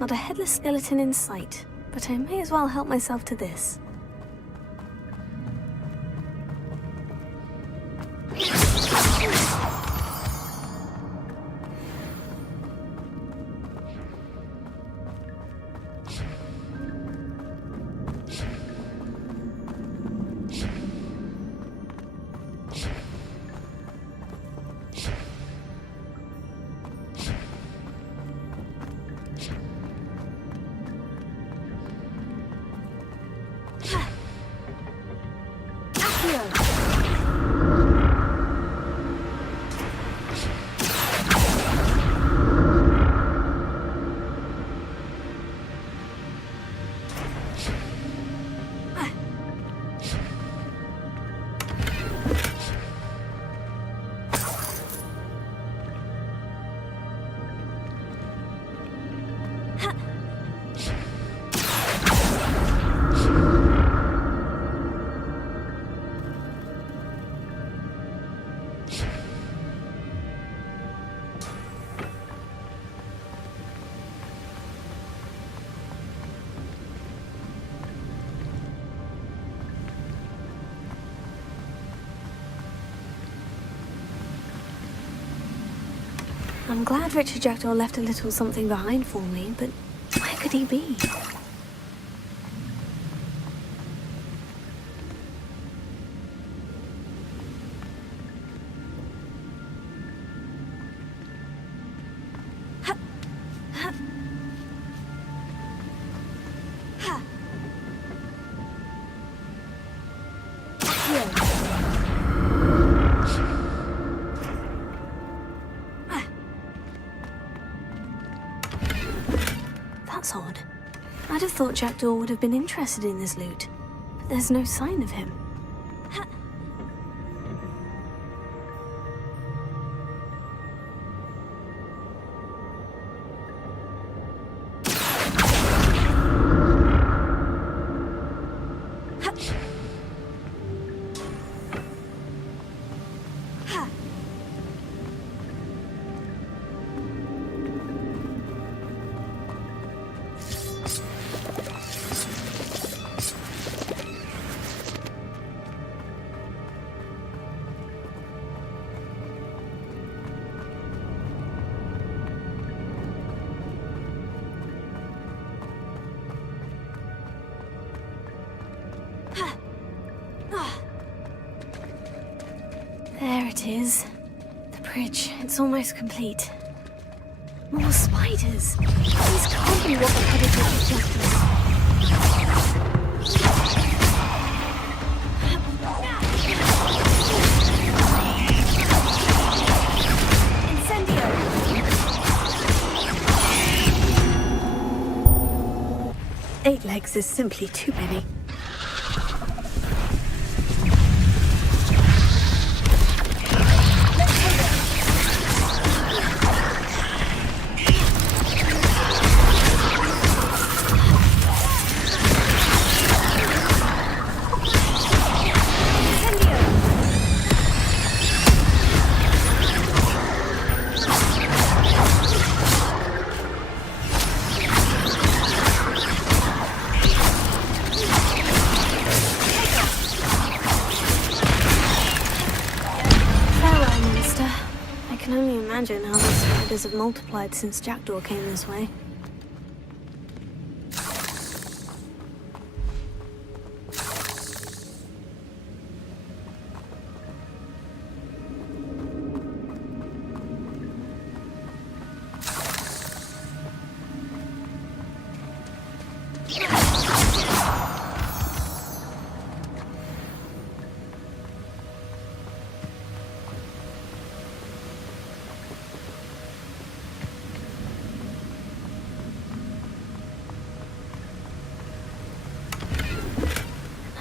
Not a headless skeleton in sight, but I may as well help myself to this. I'm glad Richard Jackdaw left a little something behind for me, but where could he be? That's odd. I'd have thought Jackdaw would have been interested in this loot, but there's no sign of him. There it is. The bridge. It's almost complete. More spiders. These can't be what the predator Incendio! 8 legs is simply too many. I can only imagine how the spiders have multiplied since Jackdaw came this way.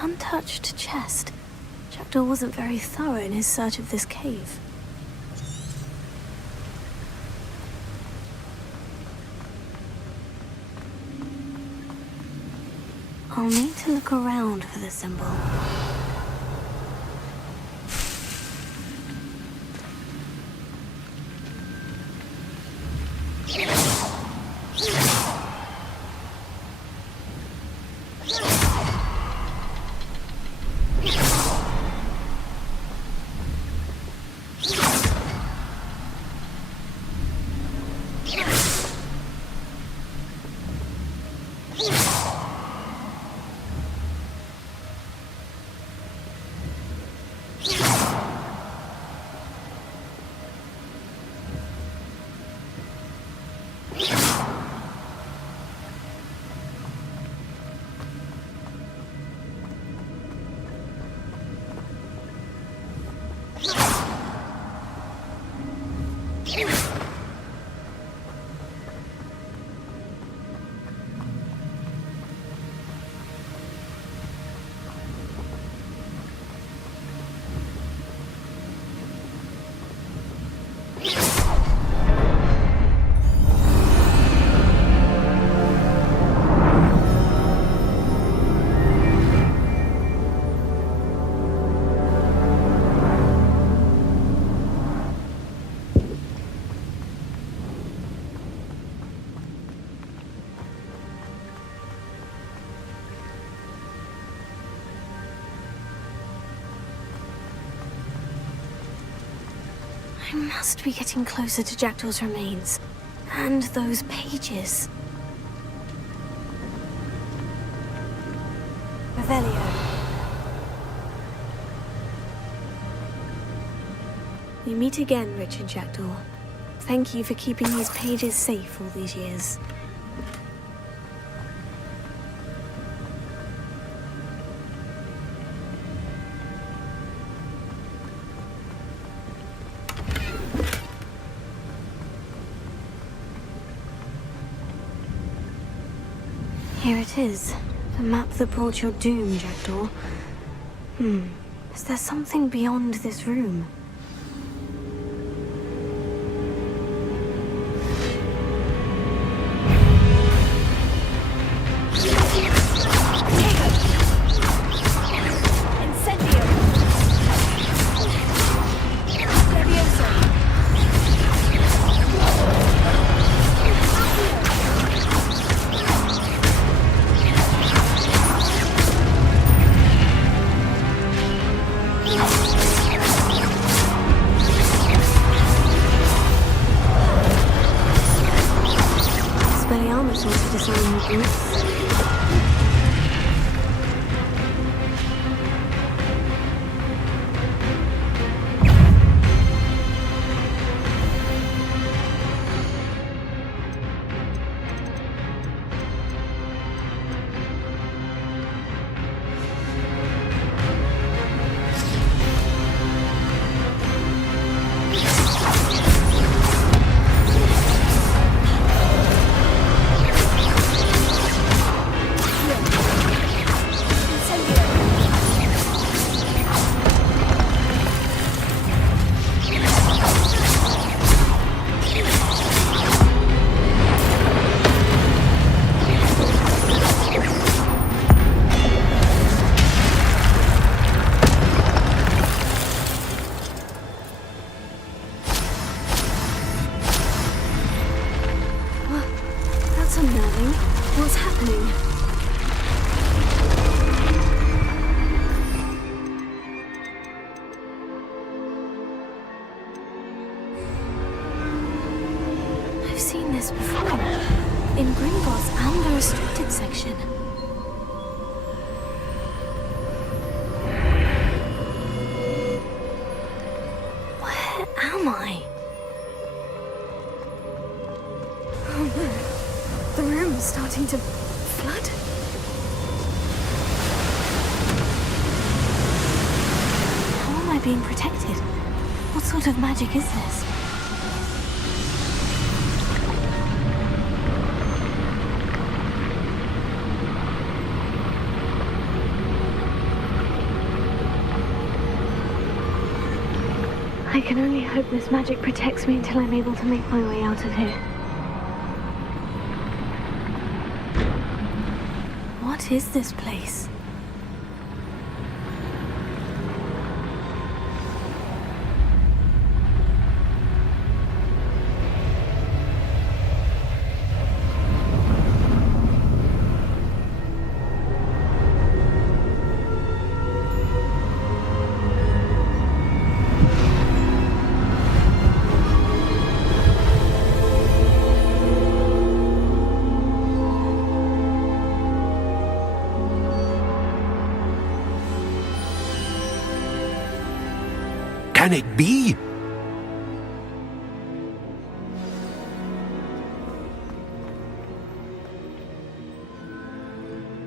Untouched chest. Jackdaw wasn't very thorough in his search of this cave. I'll need to look around for the symbol. I must be getting closer to Jackdaw's remains. And those pages. Revelio. We meet again, Richard Jackdaw. Thank you for keeping these pages safe all these years. Here it is. The map that brought your doom, Jackdaw. Is there something beyond this room? What's happening? I've seen this before. In Gringotts and the restricted section. Where am I? Oh no. The room's starting to flood. How am I being protected? What sort of magic is this? I can only hope this magic protects me until I'm able to make my way out of here. What is this place? Can it be?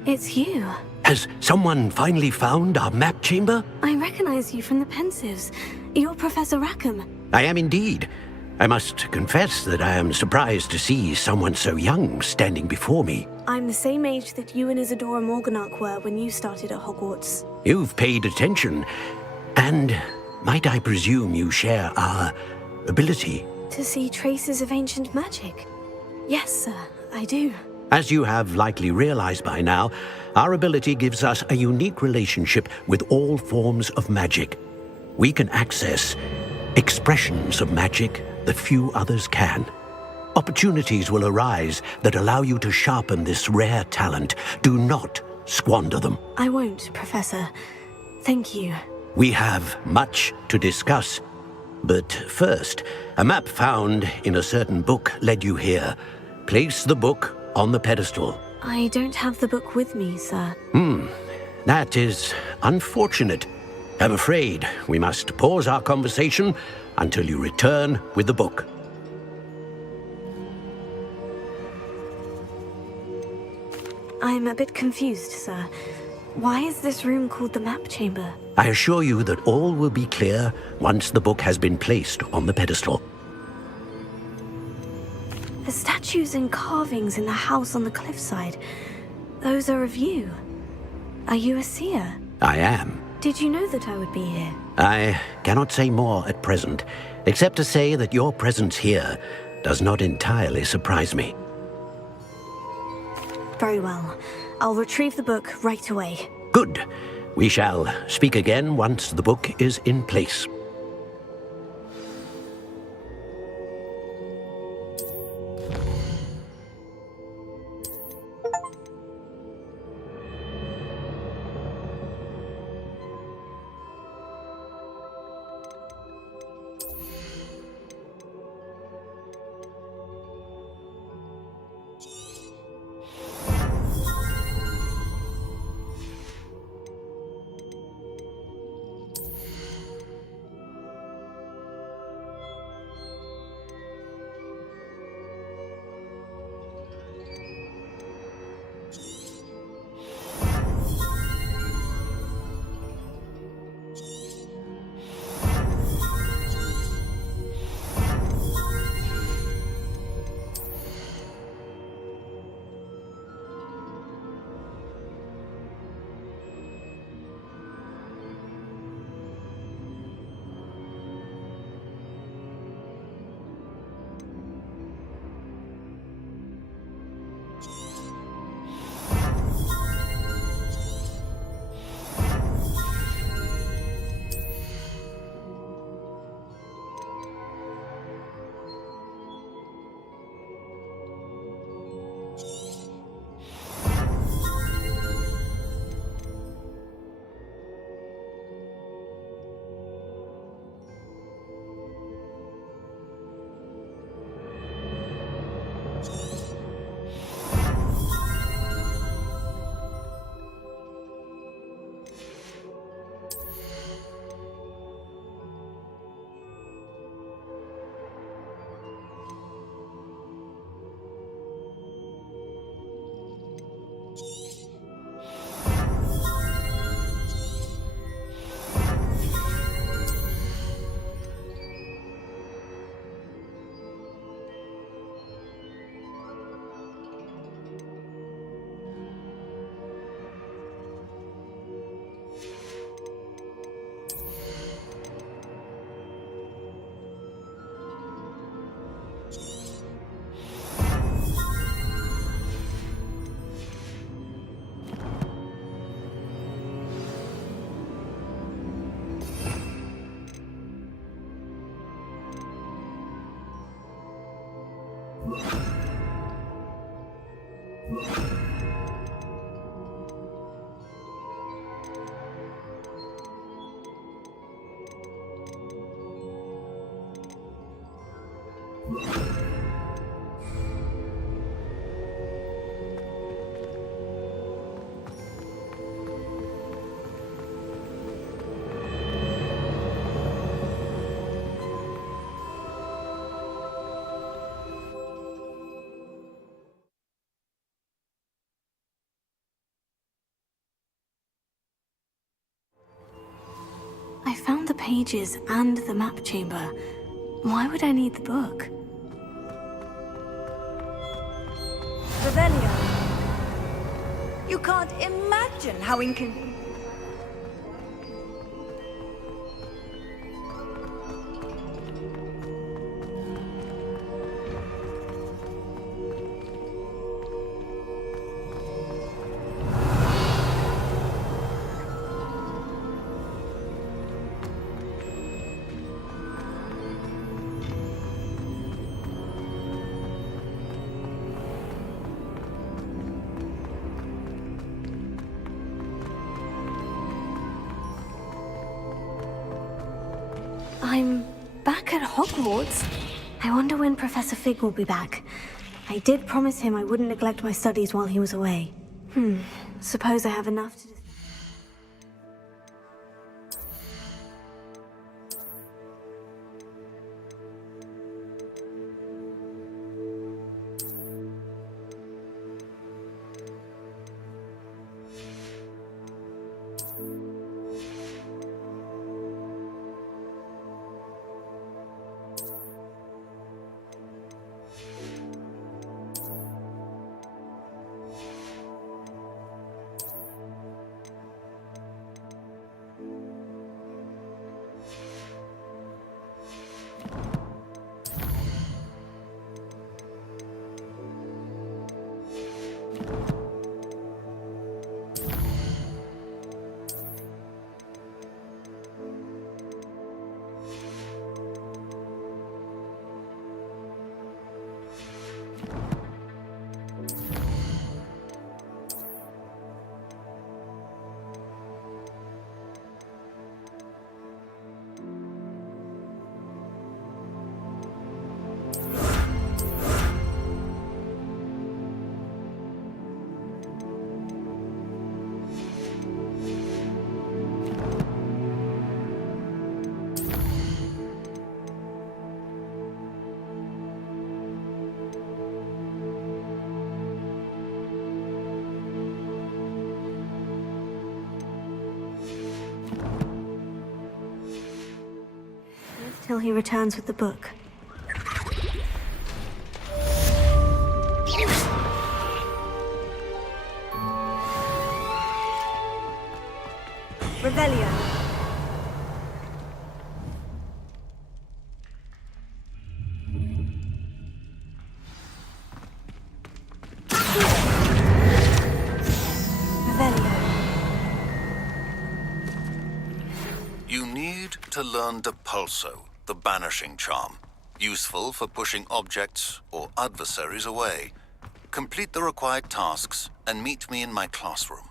It's you. Has someone finally found our map chamber? I recognize you from the Pensives. You're Professor Rackham. I am indeed. I must confess that I am surprised to see someone so young standing before me. I'm the same age that you and Isadora Morganach were when you started at Hogwarts. You've paid attention, and might I presume you share our ability? To see traces of ancient magic? Yes, sir, I do. As you have likely realized by now, our ability gives us a unique relationship with all forms of magic. We can access expressions of magic that few others can. Opportunities will arise that allow you to sharpen this rare talent. Do not squander them. I won't, Professor. Thank you. We have much to discuss. But first, a map found in a certain book led you here. Place the book on the pedestal. I don't have the book with me, sir. That is unfortunate. I'm afraid we must pause our conversation until you return with the book. I'm a bit confused, sir. Why is this room called the map chamber? I assure you that all will be clear once the book has been placed on the pedestal. The statues and carvings in the house on the cliffside, those are of you. Are you a seer? I am. Did you know that I would be here? I cannot say more at present, except to say that your presence here does not entirely surprise me. Very well. I'll retrieve the book right away. Good. We shall speak again once the book is in place. I found the pages and the map chamber, Why would I need the book? Revelio. You can't imagine how inconvenient. I'm back at Hogwarts. I wonder when Professor Fig will be back. I did promise him I wouldn't neglect my studies while he was away. Suppose I have enough to... Till he returns with the book. Revelio. Revelio. You need to learn Depulso, the banishing charm, useful for pushing objects or adversaries away. Complete the required tasks and meet me in my classroom.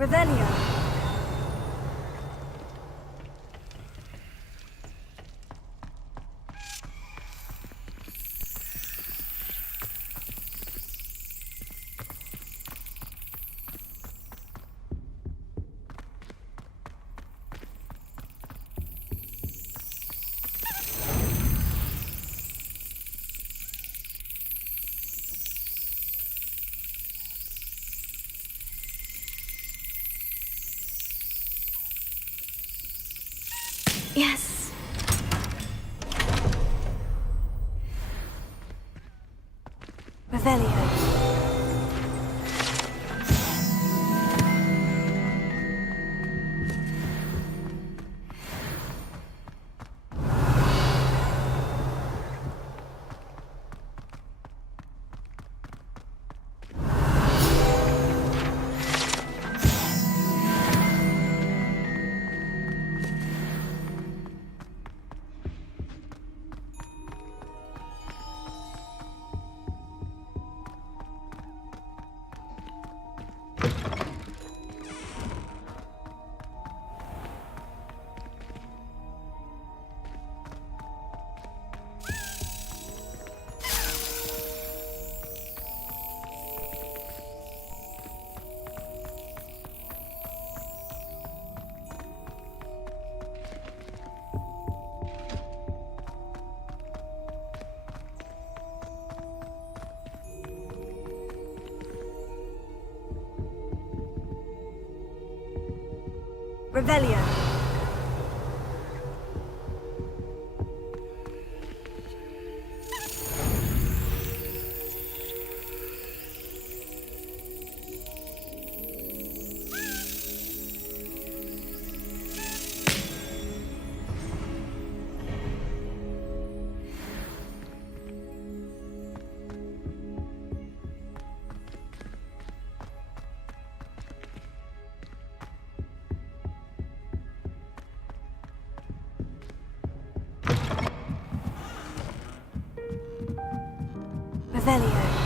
Revelio. Yes. Revelio. Revelio. Revelio.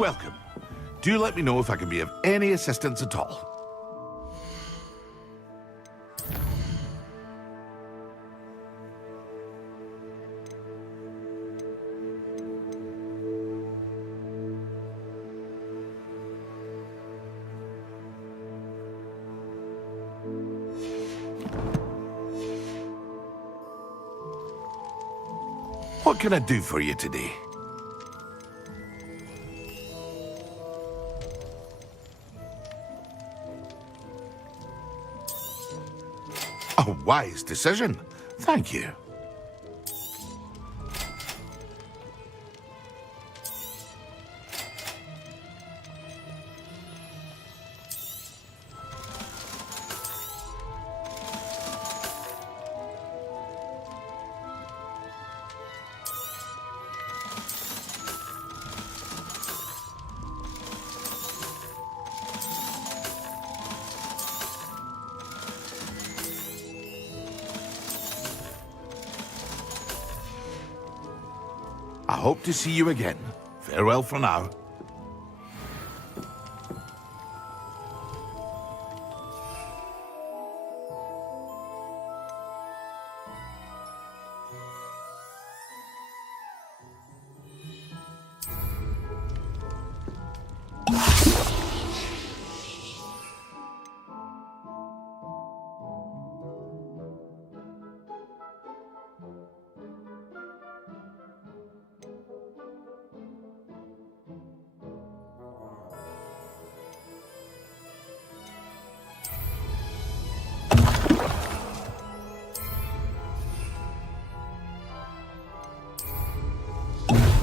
Welcome. Do let me know if I can be of any assistance at all. What can I do for you today? A wise decision. Thank you. I hope to see you again. Farewell for now.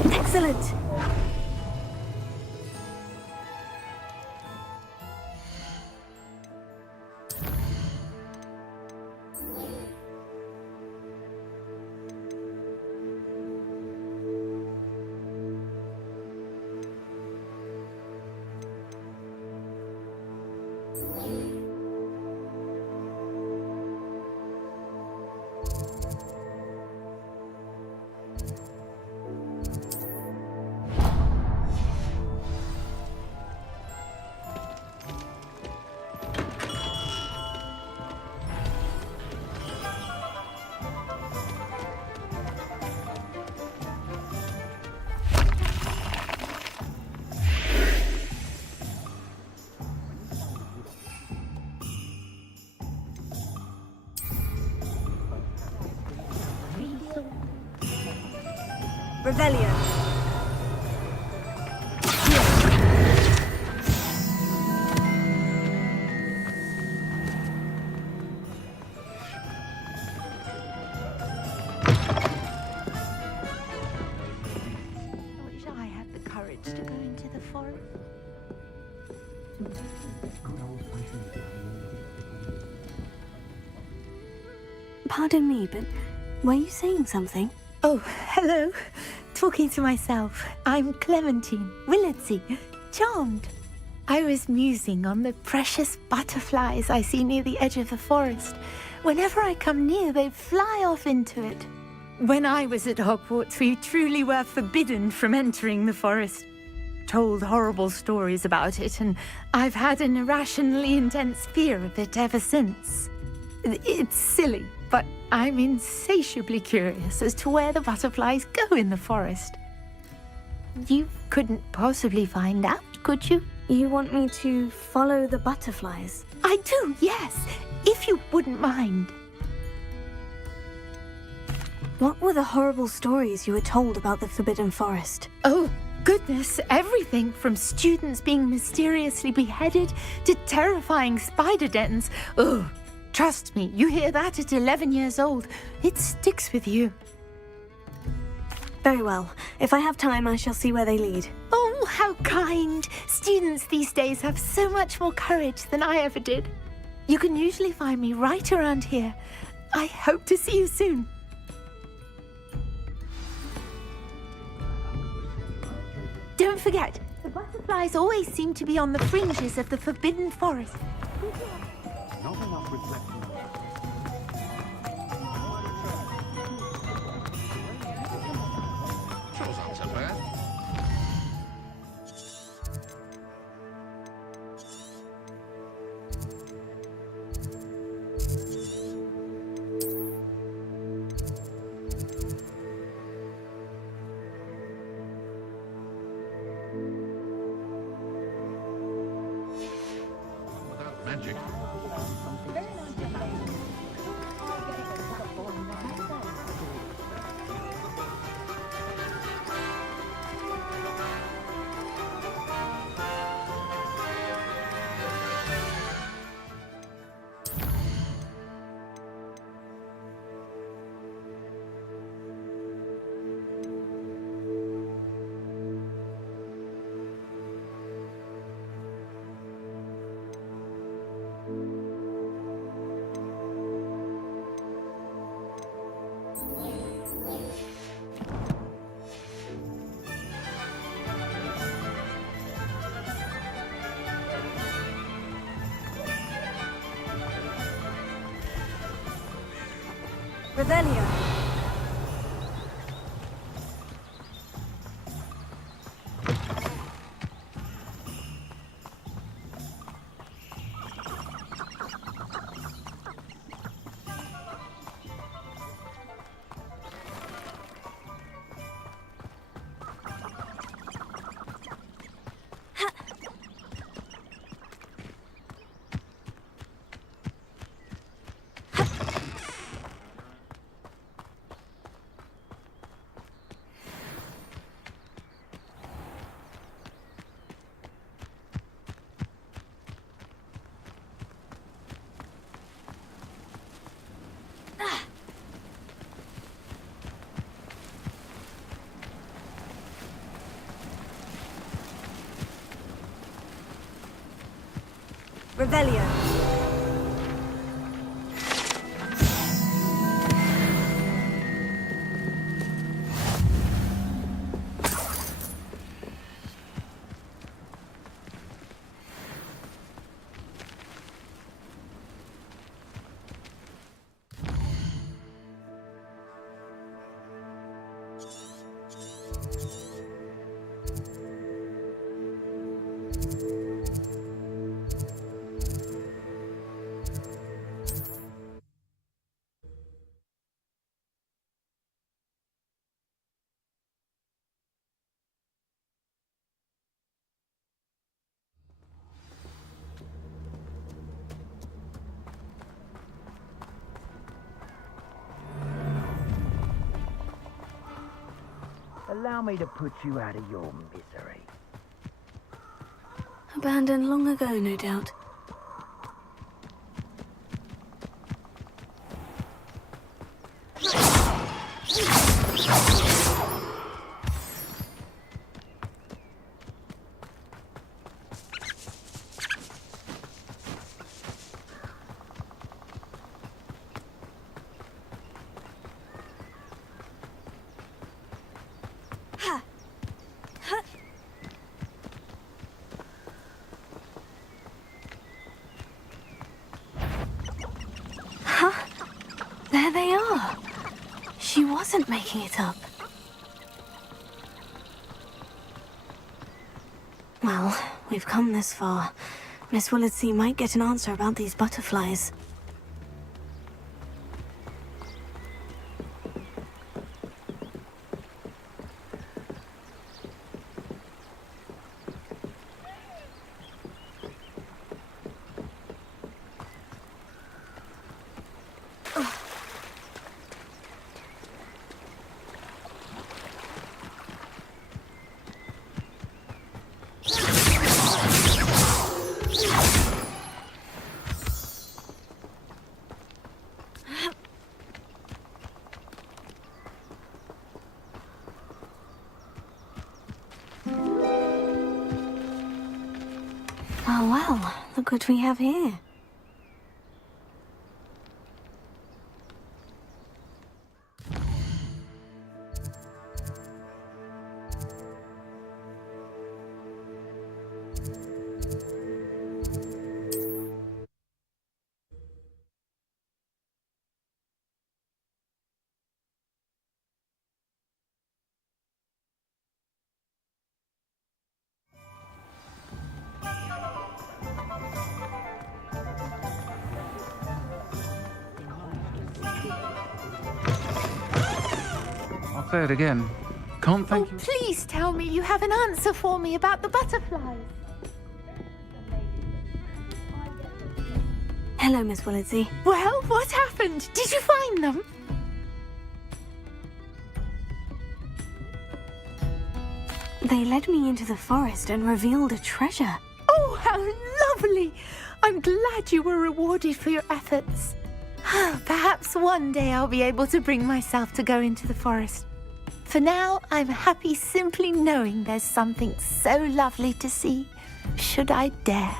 Excellent! Revelio. I wish I had the courage to go into the forest. Pardon me, but were you saying something? Oh, hello. Talking to myself. I'm Clementine Willardsey. Charmed. I was musing on the precious butterflies I see near the edge of the forest. Whenever I come near, they fly off into it. When I was at Hogwarts, we truly were forbidden from entering the forest. Told horrible stories about it, and I've had an irrationally intense fear of it ever since. It's silly, but I'm insatiably curious as to where the butterflies go in the forest. You couldn't possibly find out, could you? You want me to follow the butterflies? I do, yes, if you wouldn't mind. What were the horrible stories you were told about the Forbidden Forest? Oh, goodness, everything from students being mysteriously beheaded to terrifying spider dens. Oh, trust me, you hear that at 11 years old, it sticks with you. Very well. If I have time, I shall see where they lead. Oh, how kind. Students these days have so much more courage than I ever did. You can usually find me right around here. I hope to see you soon. Don't forget, the butterflies always seem to be on the fringes of the Forbidden Forest. Not enough reflection. Revelio. Revelio. Allow me to put you out of your misery. Abandoned long ago, no doubt. There they are. She wasn't making it up. Well, we've come this far. Miss Willardsea might get an answer about these butterflies. Well, look what we have here. I'll say it again. Can't thank you. Please tell me you have an answer for me about the butterflies. Hello, Miss Willardsea. Well, what happened? Did you find them? They led me into the forest and revealed a treasure. Oh, how lovely! I'm glad you were rewarded for your efforts. Perhaps one day I'll be able to bring myself to go into the forest. For now, I'm happy simply knowing there's something so lovely to see, should I dare.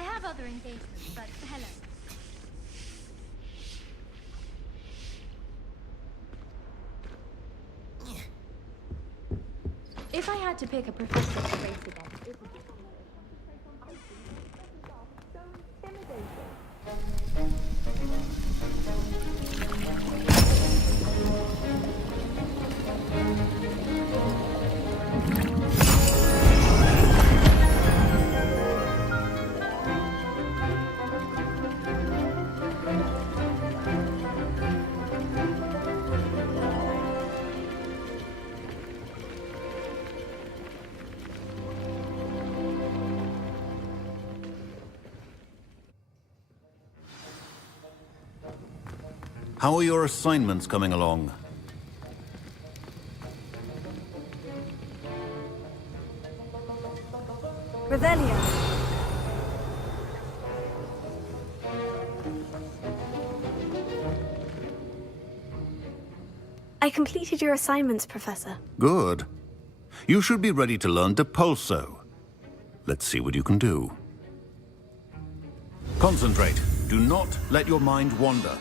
I have other engagements, but hello. If I had to pick a professor to race against, it would be... How are your assignments coming along? Revelio. I completed your assignments, Professor. Good. You should be ready to learn Depulso. Let's see what you can do. Concentrate. Do not let your mind wander.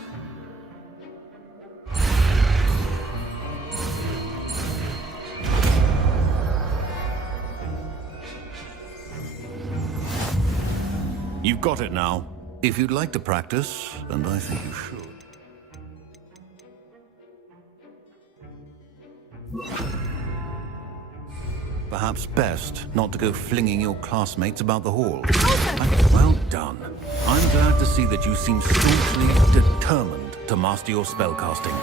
You've got it now. If you'd like to practice, and I think you should. Perhaps best not to go flinging your classmates about the hall. Well done. I'm glad to see that you seem staunchly determined to master your spellcasting.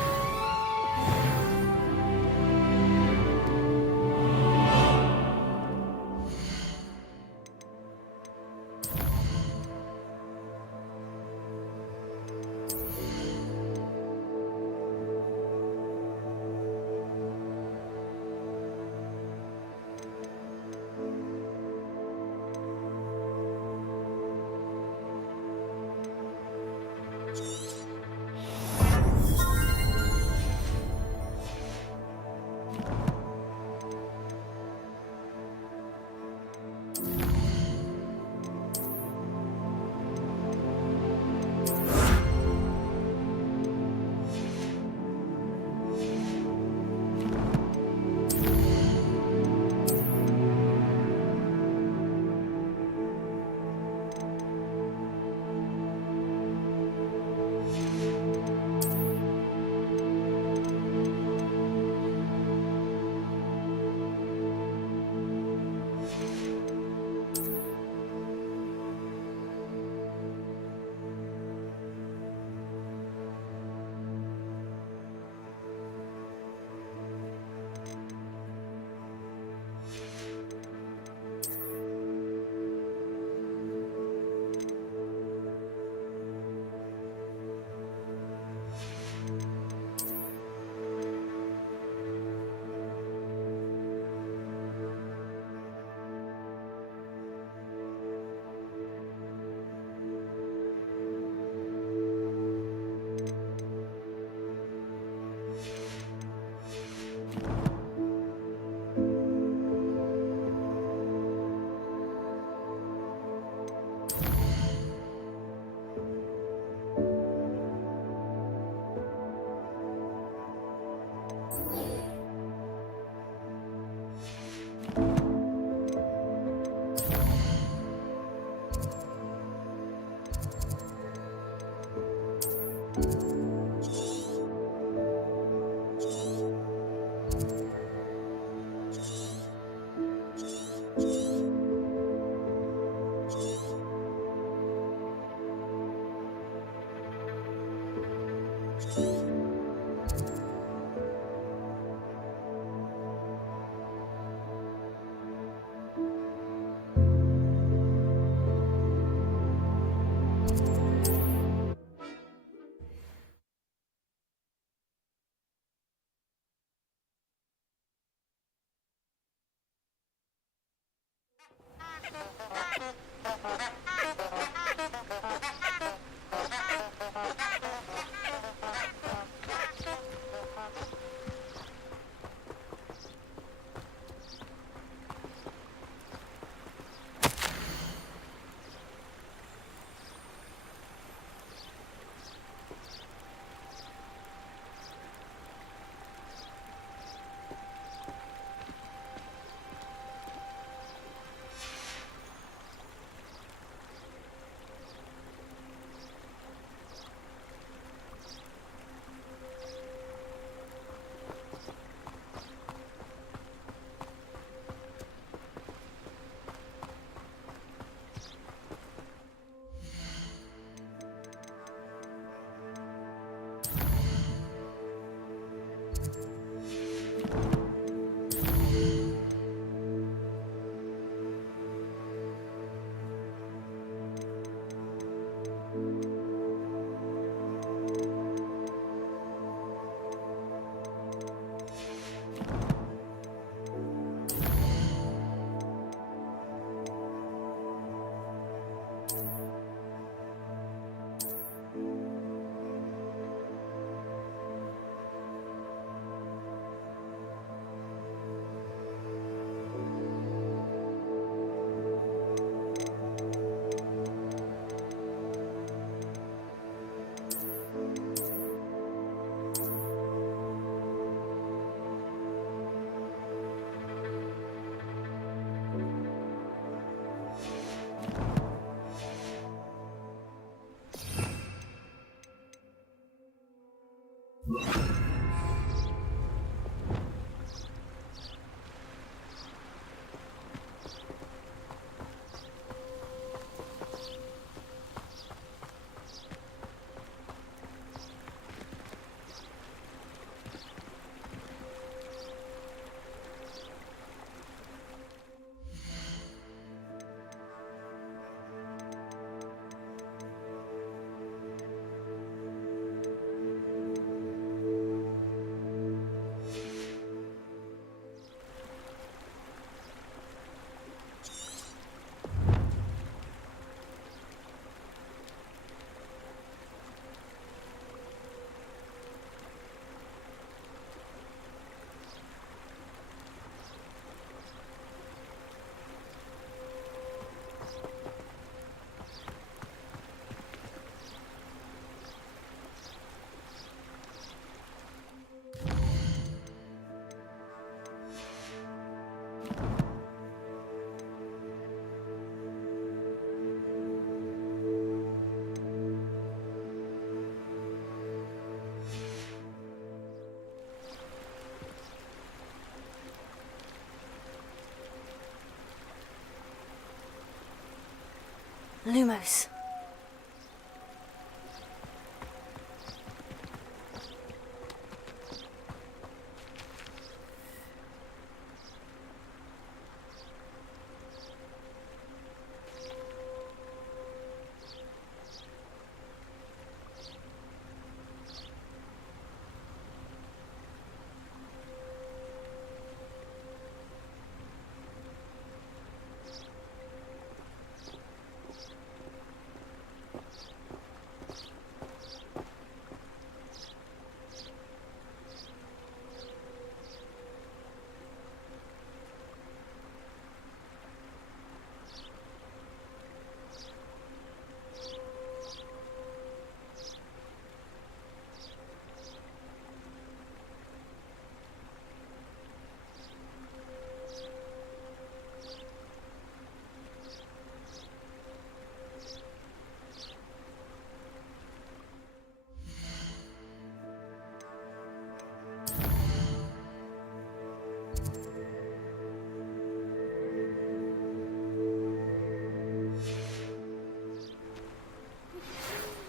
Lumos.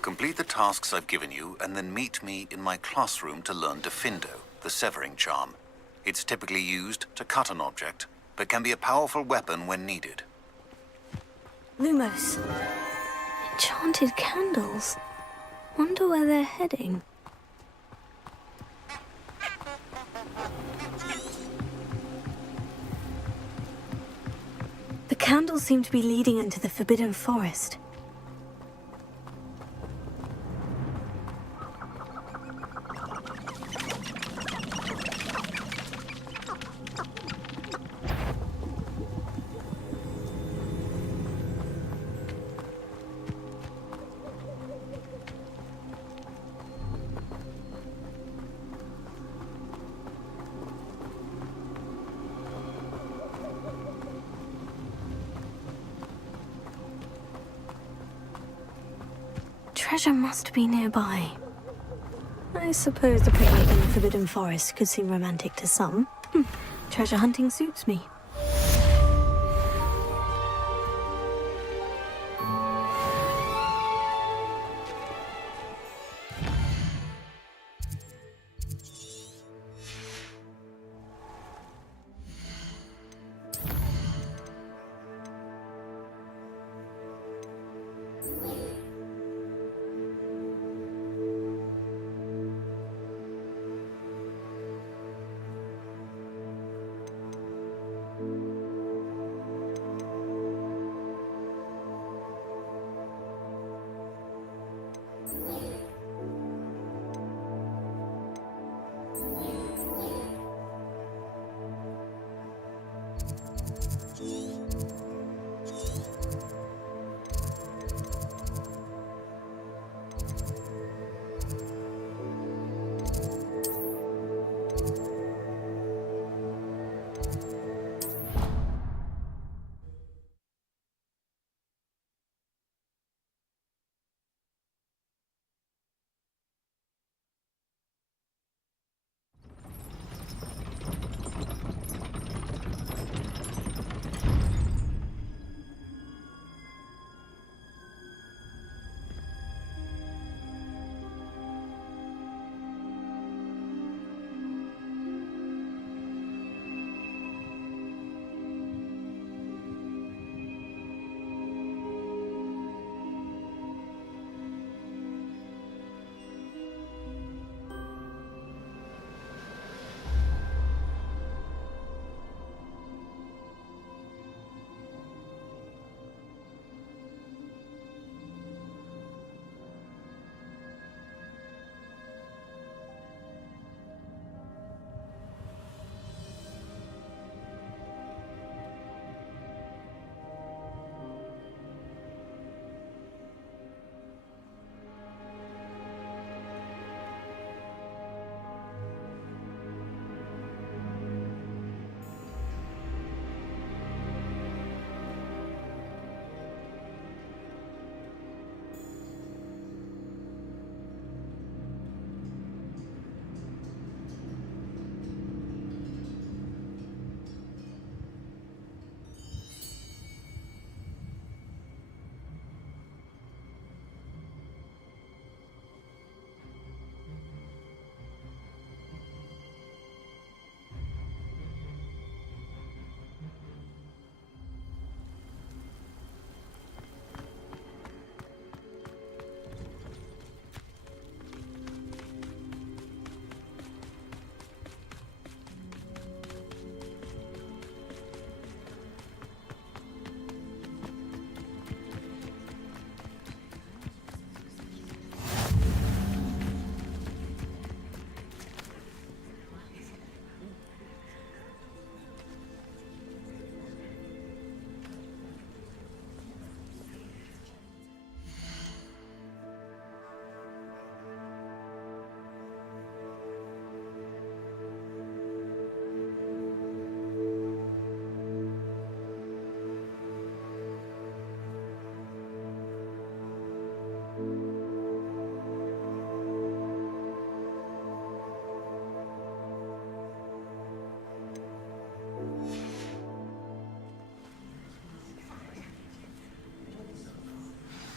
Complete the tasks I've given you, and then meet me in my classroom to learn Defindo, the severing charm. It's typically used to cut an object, but can be a powerful weapon when needed. Lumos. Enchanted candles. Wonder where they're heading. The candles seem to be leading into the Forbidden Forest. Treasure must be nearby. I suppose the picnic in the Forbidden Forest could seem romantic to some. Treasure hunting suits me.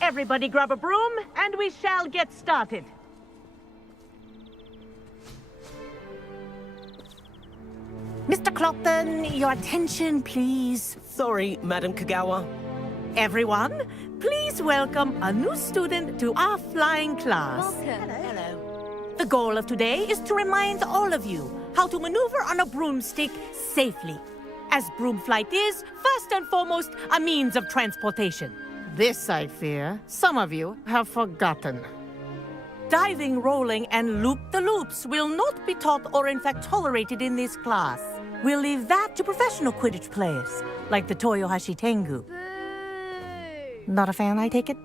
Everybody grab a broom, and we shall get started. Mr. Clopton, your attention, please. Sorry, Madam Kagawa. Everyone, please welcome a new student to our flying class. Hello. The goal of today is to remind all of you how to maneuver on a broomstick safely, as broom flight is, first and foremost, a means of transportation. This, I fear, some of you have forgotten. Diving, rolling, and loop-the-loops will not be taught or in fact tolerated in this class. We'll leave that to professional Quidditch players, like the Toyohashi Tengu. Not a fan, I take it?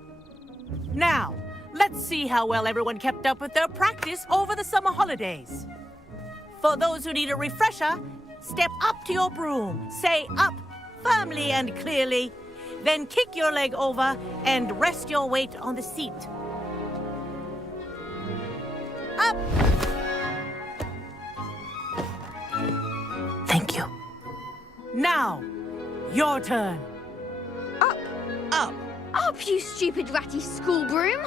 Now, let's see how well everyone kept up with their practice over the summer holidays. For those who need a refresher, step up to your broom, say up firmly and clearly, then kick your leg over and rest your weight on the seat. Up! Thank you. Now, your turn. Up! Up! Up, you stupid ratty school broom!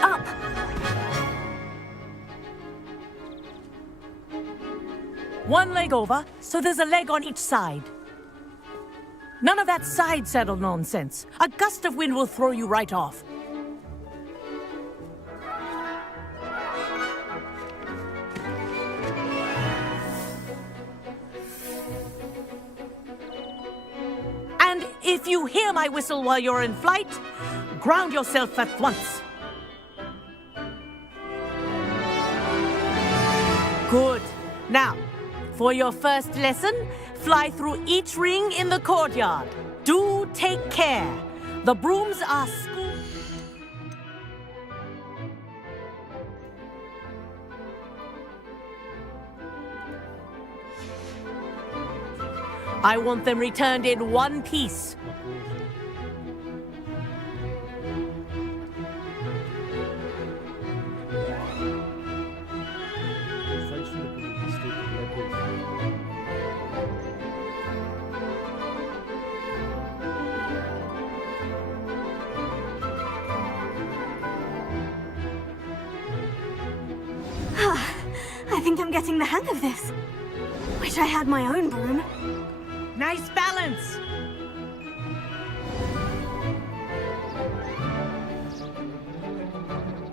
Up! One leg over, so there's a leg on each side. None of that side saddle nonsense. A gust of wind will throw you right off. And if you hear my whistle while you're in flight, ground yourself at once. Good. Now, for your first lesson, fly through each ring in the courtyard. Do take care. The brooms are school. I want them returned in one piece. I think I'm getting the hang of this. Wish I had my own broom. Nice balance.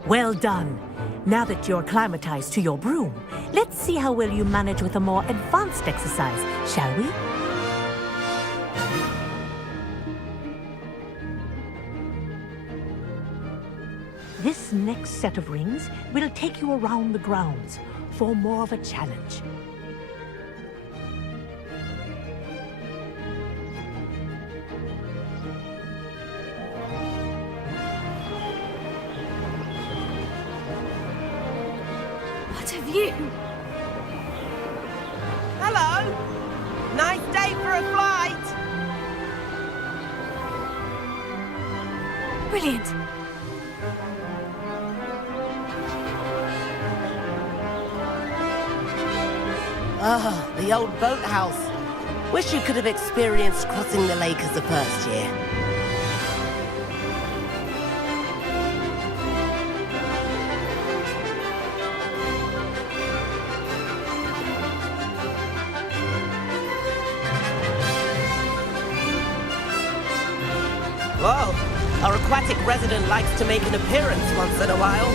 Well done. Now that you're acclimatized to your broom, let's see how well you manage with a more advanced exercise, shall we? This next set of rings will take you around the grounds for more of a challenge. What a view! Hello! Nice day for a flight! Brilliant! Ah, the old boathouse. Wish you could have experienced crossing the lake as the first year. Whoa, our aquatic resident likes to make an appearance once in a while.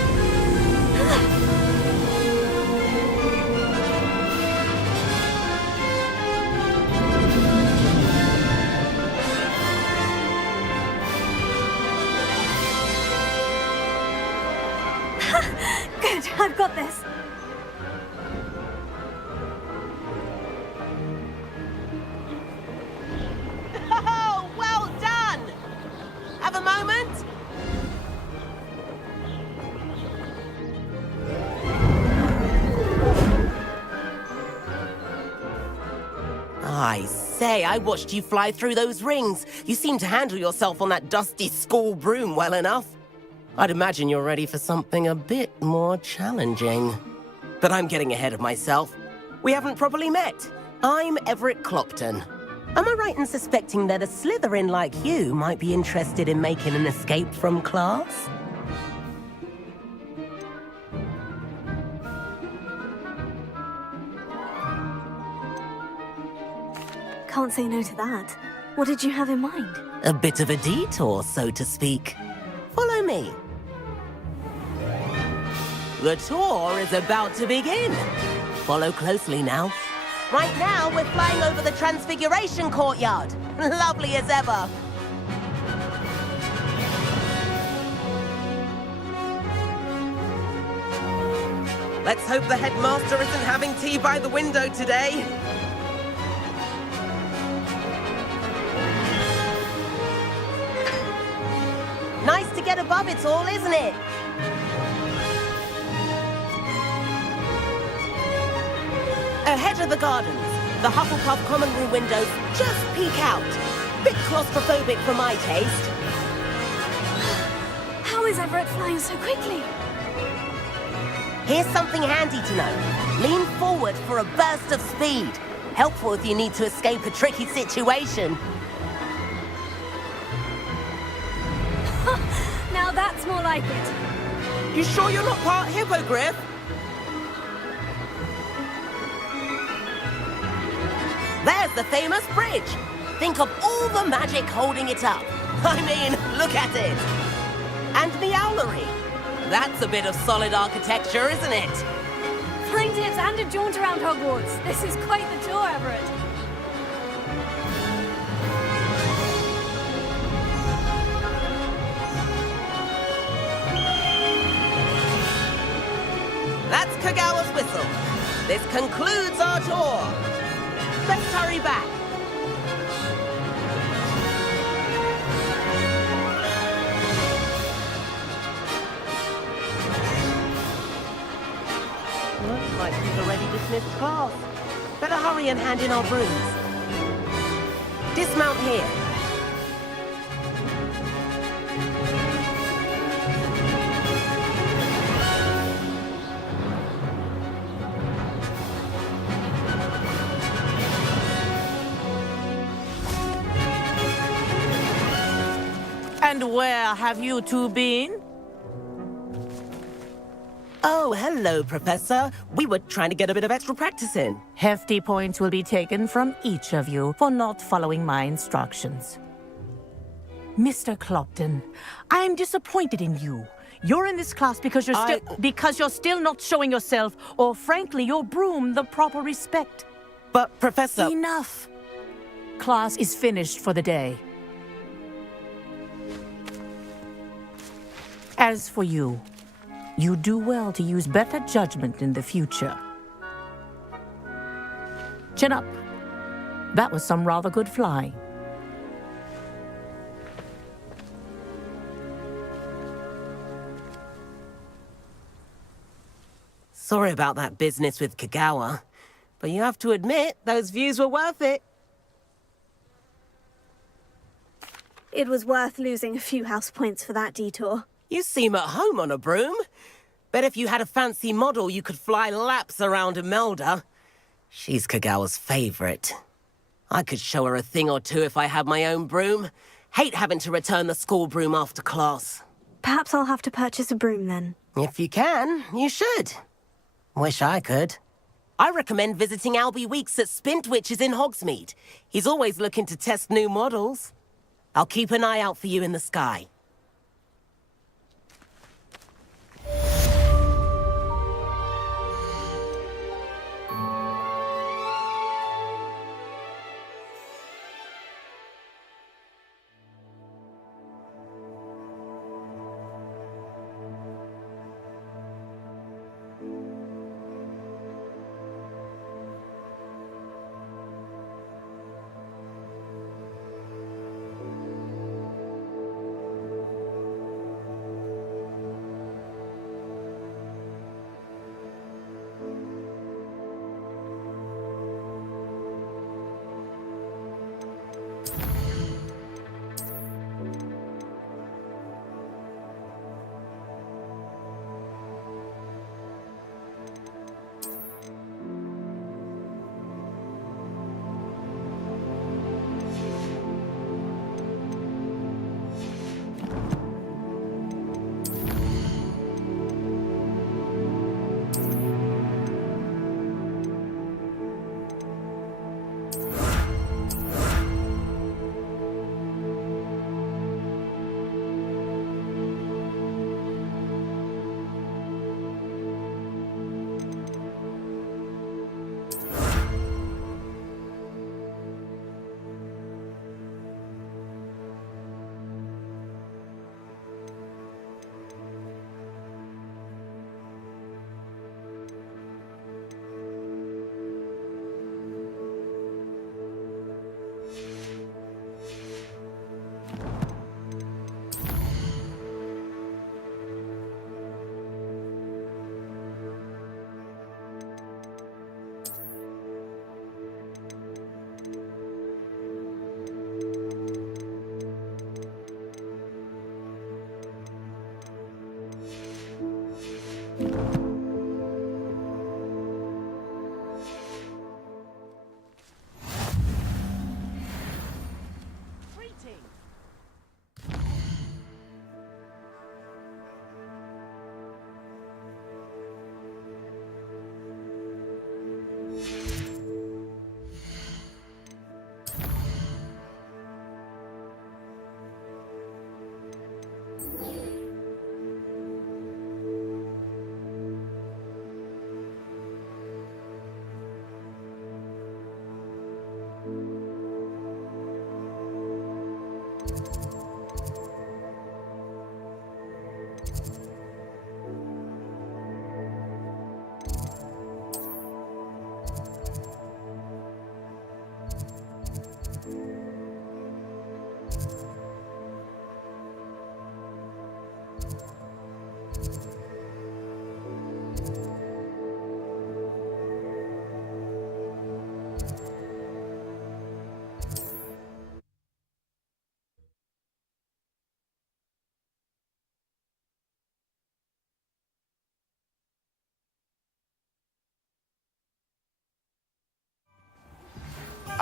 Good, I've got this. Oh, well done! Have a moment? I say, I watched you fly through those rings. You seem to handle yourself on that dusty school broom well enough. I'd imagine you're ready for something a bit more challenging. But I'm getting ahead of myself. We haven't properly met. I'm Everett Clopton. Am I right in suspecting that a Slytherin like you might be interested in making an escape from class? Can't say no to that. What did you have in mind? A bit of a detour, so to speak. Follow me. The tour is about to begin. Follow closely now. Right now, we're flying over the Transfiguration Courtyard. Lovely as ever. Let's hope the headmaster isn't having tea by the window today. Nice to get above it all, isn't it? Ahead of the gardens, the Hufflepuff common room windows just peek out. Bit claustrophobic for my taste. How is Everett flying so quickly? Here's something handy to know. Lean forward for a burst of speed. Helpful if you need to escape a tricky situation. Now that's more like it. You sure you're not part hippogriff? There's the famous bridge. Think of all the magic holding it up. I mean, look at it. And the owlery. That's a bit of solid architecture, isn't it? Flying tips and a jaunt around Hogwarts. This is quite the tour, Everett. That's Kagawa's whistle. This concludes our tour. Let's hurry back. Looks like we've already dismissed class. Better hurry and hand in our brooms. Dismount here. And where have you two been? Oh, hello, Professor. We were trying to get a bit of extra practice in. Hefty points will be taken from each of you for not following my instructions. Mr. Clopton, I'm disappointed in you. You're in this class because you're still not showing yourself, or frankly, your broom the proper respect. But, Professor... Enough. Class is finished for the day. As for you, you do well to use better judgment in the future. Chin up. That was some rather good flying. Sorry about that business with Kagawa, but you have to admit, those views were worth it. It was worth losing a few house points for that detour. You seem at home on a broom. Bet if you had a fancy model, you could fly laps around Imelda. She's Kagawa's favorite. I could show her a thing or two if I had my own broom. Hate having to return the school broom after class. Perhaps I'll have to purchase a broom then. If you can, you should. Wish I could. I recommend visiting Albie Weeks at Spintwitches in Hogsmeade. He's always looking to test new models. I'll keep an eye out for you in the sky.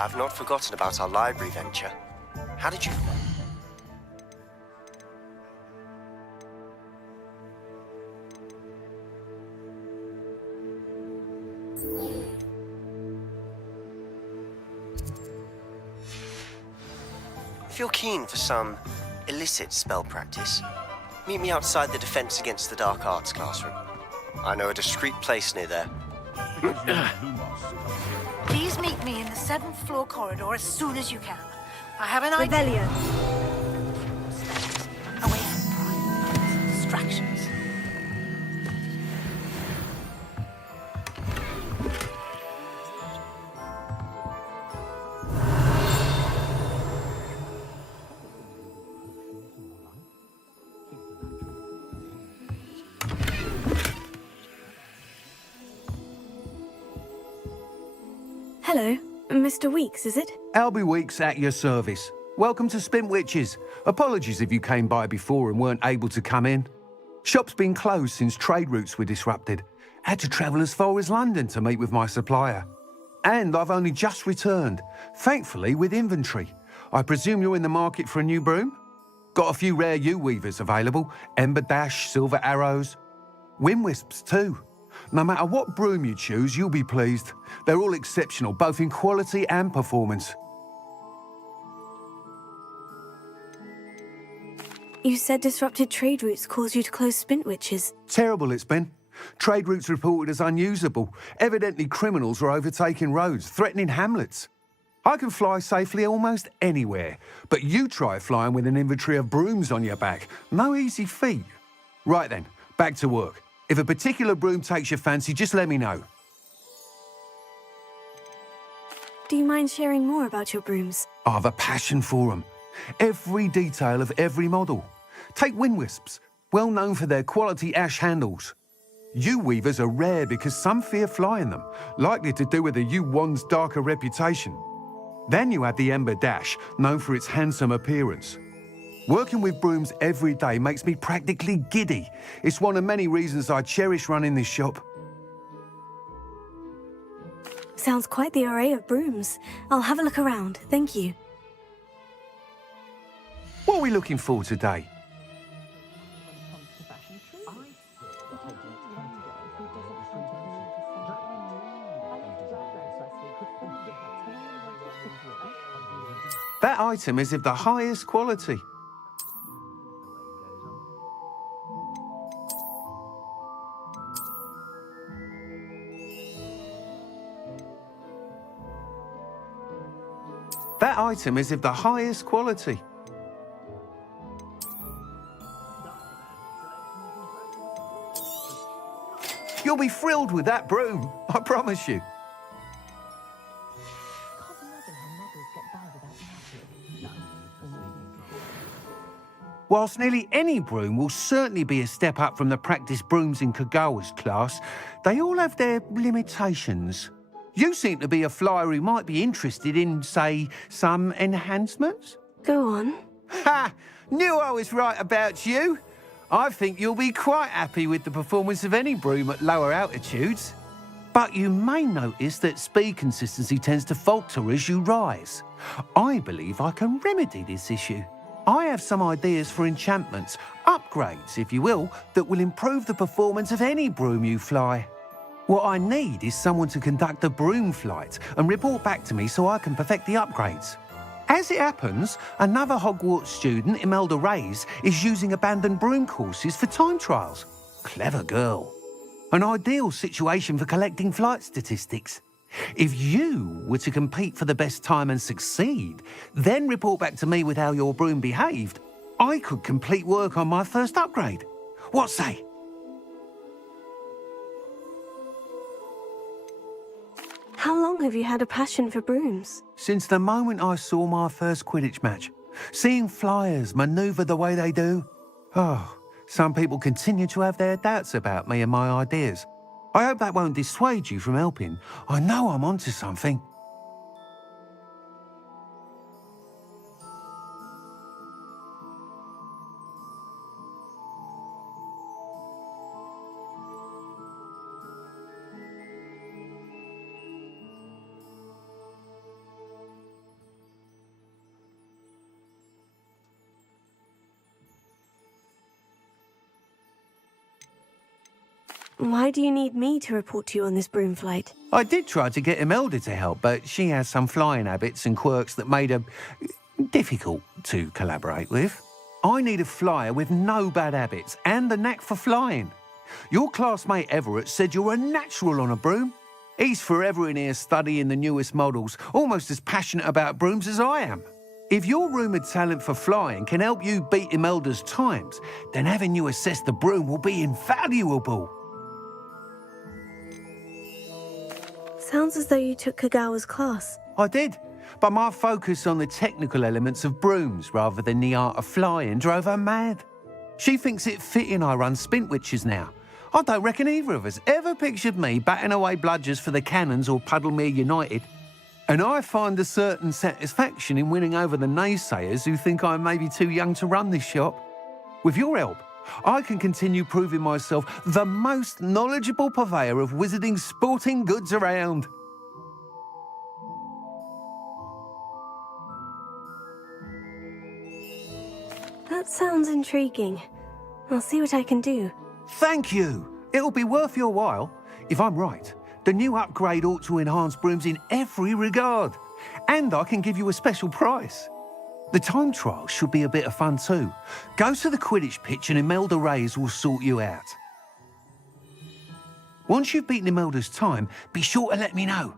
I've not forgotten about our library venture. How did you... If you're keen for some illicit spell practice, meet me outside the Defense Against the Dark Arts classroom. I know a discreet place near there. Please meet me in the 7th floor corridor as soon as you can. I have an idea. Revelio. Away from pride, distractions. Hello, Mr. Weeks, is it? Albie Weeks at your service. Welcome to Spintwitches. Apologies if you came by before and weren't able to come in. Shop's been closed since trade routes were disrupted. Had to travel as far as London to meet with my supplier. And I've only just returned, thankfully with inventory. I presume you're in the market for a new broom? Got a few rare U-weavers available. Ember Dash, Silver Arrows. Wind Wisps too. No matter what broom you choose, you'll be pleased. They're all exceptional, both in quality and performance. You said disrupted trade routes caused you to close Spintwitches. Terrible it's been. Trade routes reported as unusable. Evidently criminals were overtaking roads, threatening hamlets. I can fly safely almost anywhere, but you try flying with an inventory of brooms on your back. No easy feat. Right then, back to work. If a particular broom takes your fancy, just let me know. Do you mind sharing more about your brooms? I have a passion for them. Every detail of every model. Take Wind Wisps, well known for their quality ash handles. U-weavers are rare because some fear flying them, likely to do with the U-wand's darker reputation. Then you have the Ember Dash, known for its handsome appearance. Working with brooms every day makes me practically giddy. It's one of many reasons I cherish running this shop. Sounds quite the array of brooms. I'll have a look around, thank you. What are we looking for today? That item is of the highest quality. That item is of the highest quality. You'll be thrilled with that broom, I promise you. Whilst nearly any broom will certainly be a step up from the practice brooms in Kagawa's class, they all have their limitations. You seem to be a flyer who might be interested in, say, some enhancements? Go on. Ha! Knew I was right about you. I think you'll be quite happy with the performance of any broom at lower altitudes. But you may notice that speed consistency tends to falter as you rise. I believe I can remedy this issue. I have some ideas for enchantments, upgrades, if you will, that will improve the performance of any broom you fly. What I need is someone to conduct a broom flight and report back to me so I can perfect the upgrades. As it happens, another Hogwarts student, Imelda Reyes, is using abandoned broom courses for time trials. Clever girl. An ideal situation for collecting flight statistics. If you were to compete for the best time and succeed, then report back to me with how your broom behaved, I could complete work on my first upgrade. What say? How long have you had a passion for brooms? Since the moment I saw my first Quidditch match. Seeing flyers manoeuvre the way they do. Oh, some people continue to have their doubts about me and my ideas. I hope that won't dissuade you from helping. I know I'm onto something. Why do you need me to report to you on this broom flight? I did try to get Imelda to help, but she has some flying habits and quirks that made her difficult to collaborate with. I need a flyer with no bad habits and the knack for flying. Your classmate Everett said you're a natural on a broom. He's forever in here studying the newest models, almost as passionate about brooms as I am. If your rumoured talent for flying can help you beat Imelda's times, then having you assess the broom will be invaluable. Sounds as though you took Kagawa's class. I did, but my focus on the technical elements of brooms rather than the art of flying drove her mad. She thinks it fitting I run Spintwitches now. I don't reckon either of us ever pictured me batting away bludgers for the Cannons or Puddlemere United. And I find a certain satisfaction in winning over the naysayers who think I may be too young to run this shop. With your help, I can continue proving myself the most knowledgeable purveyor of wizarding sporting goods around. That sounds intriguing. I'll see what I can do. Thank you. It'll be worth your while. If I'm right, the new upgrade ought to enhance brooms in every regard. And I can give you a special price. The time trial should be a bit of fun too. Go to the Quidditch pitch and Imelda Reyes will sort you out. Once you've beaten Imelda's time, be sure to let me know.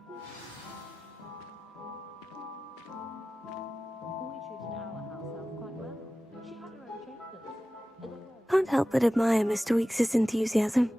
Can't help but admire Mr. Weekes' enthusiasm.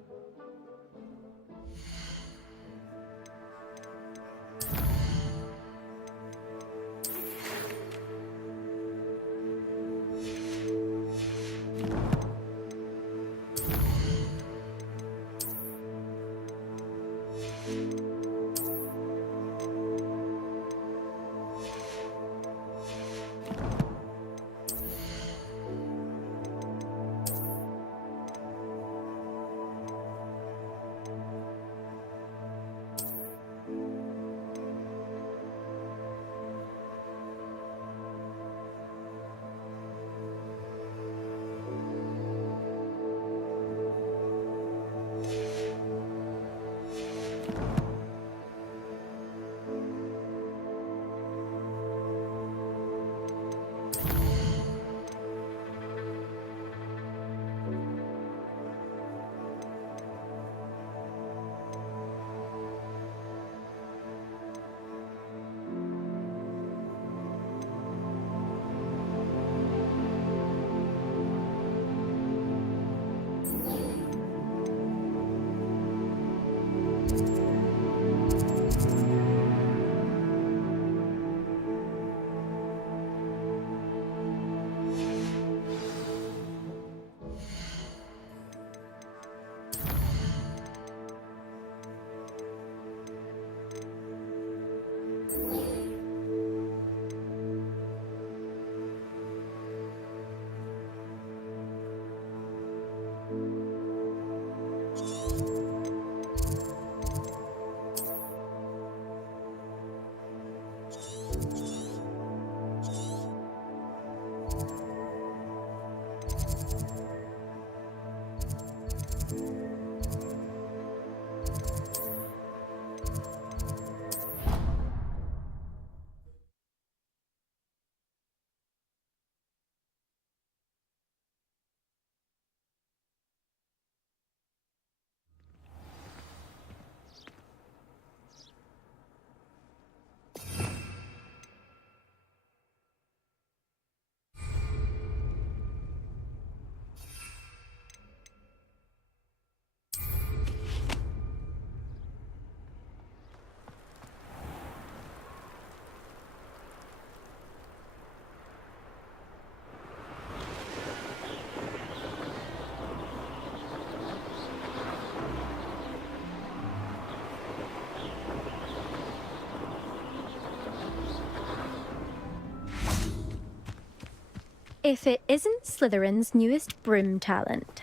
If it isn't Slytherin's newest broom talent.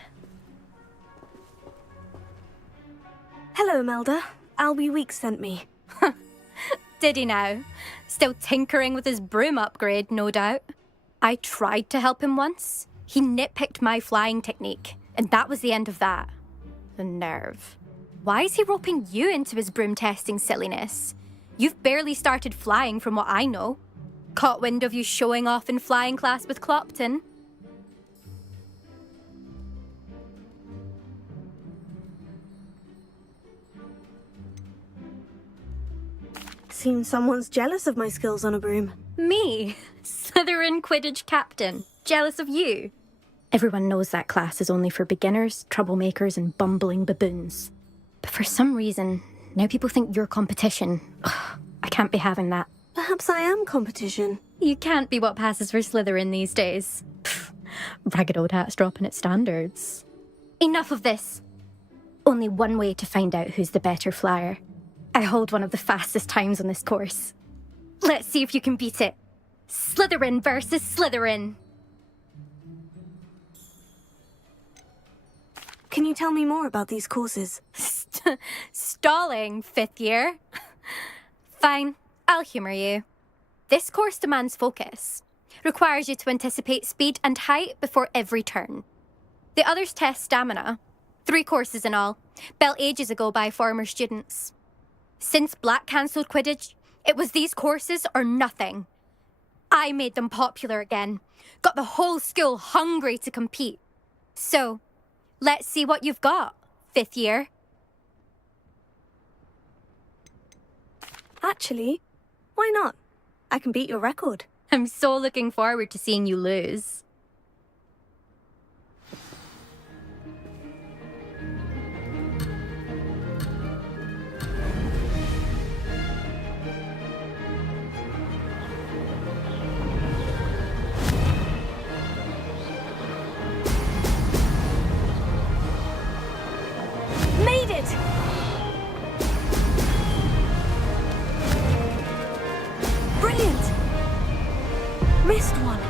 Hello, Imelda. Albie Weeks sent me. Did he now? Still tinkering with his broom upgrade, no doubt. I tried to help him once. He nitpicked my flying technique, and that was the end of that. The nerve. Why is he roping you into his broom testing silliness? You've barely started flying from what I know. Caught wind of you showing off in flying class with Clopton. Seems someone's jealous of my skills on a broom. Me? Slytherin Quidditch captain. Jealous of you? Everyone knows that class is only for beginners, troublemakers, and bumbling baboons. But for some reason, now people think you're competition. Ugh, I can't be having that. Perhaps I am competition. You can't be what passes for Slytherin these days. Pfft, ragged old hat's dropping its standards. Enough of this. Only one way to find out who's the better flyer. I hold one of the fastest times on this course. Let's see if you can beat it. Slytherin versus Slytherin. Can you tell me more about these courses? Stalling, 5th year? Fine, I'll humour you. This course demands focus. Requires you to anticipate speed and height before every turn. The others test stamina. 3 courses in all, built ages ago by former students. Since Black cancelled Quidditch, it was these courses or nothing. I made them popular again. Got the whole school hungry to compete. So, let's see what you've got, 5th year. Actually, why not? I can beat your record. I'm so looking forward to seeing you lose. Made it! Brilliant! Missed one.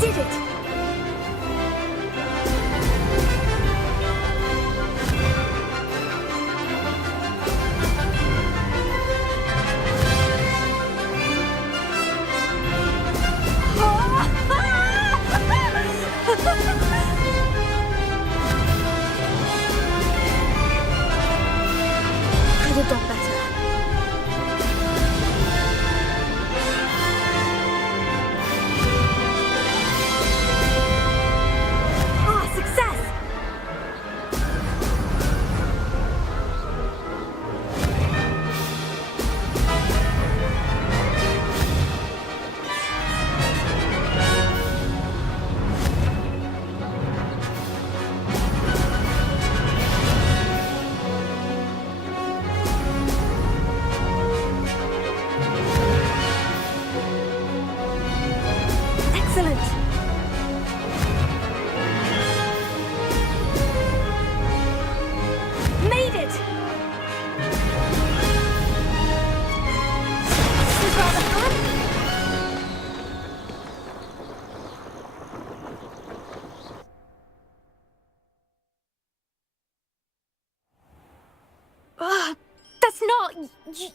Did it! Could have done better. Ah, success! Excellent! Made it! This is rather fun! Ugh, that's not...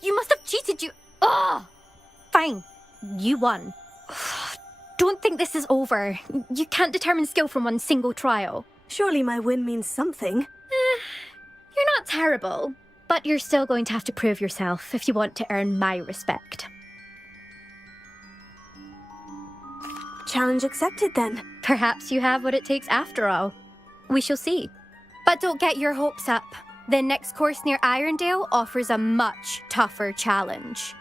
You must have cheated, you... Ugh! Fine, you won. Don't think this is over. You can't determine skill from one single trial. Surely my win means something. You're not terrible, but you're still going to have to prove yourself if you want to earn my respect. Challenge accepted then. Perhaps you have what it takes after all. We shall see. But don't get your hopes up. The next course near Irondale offers a much tougher challenge.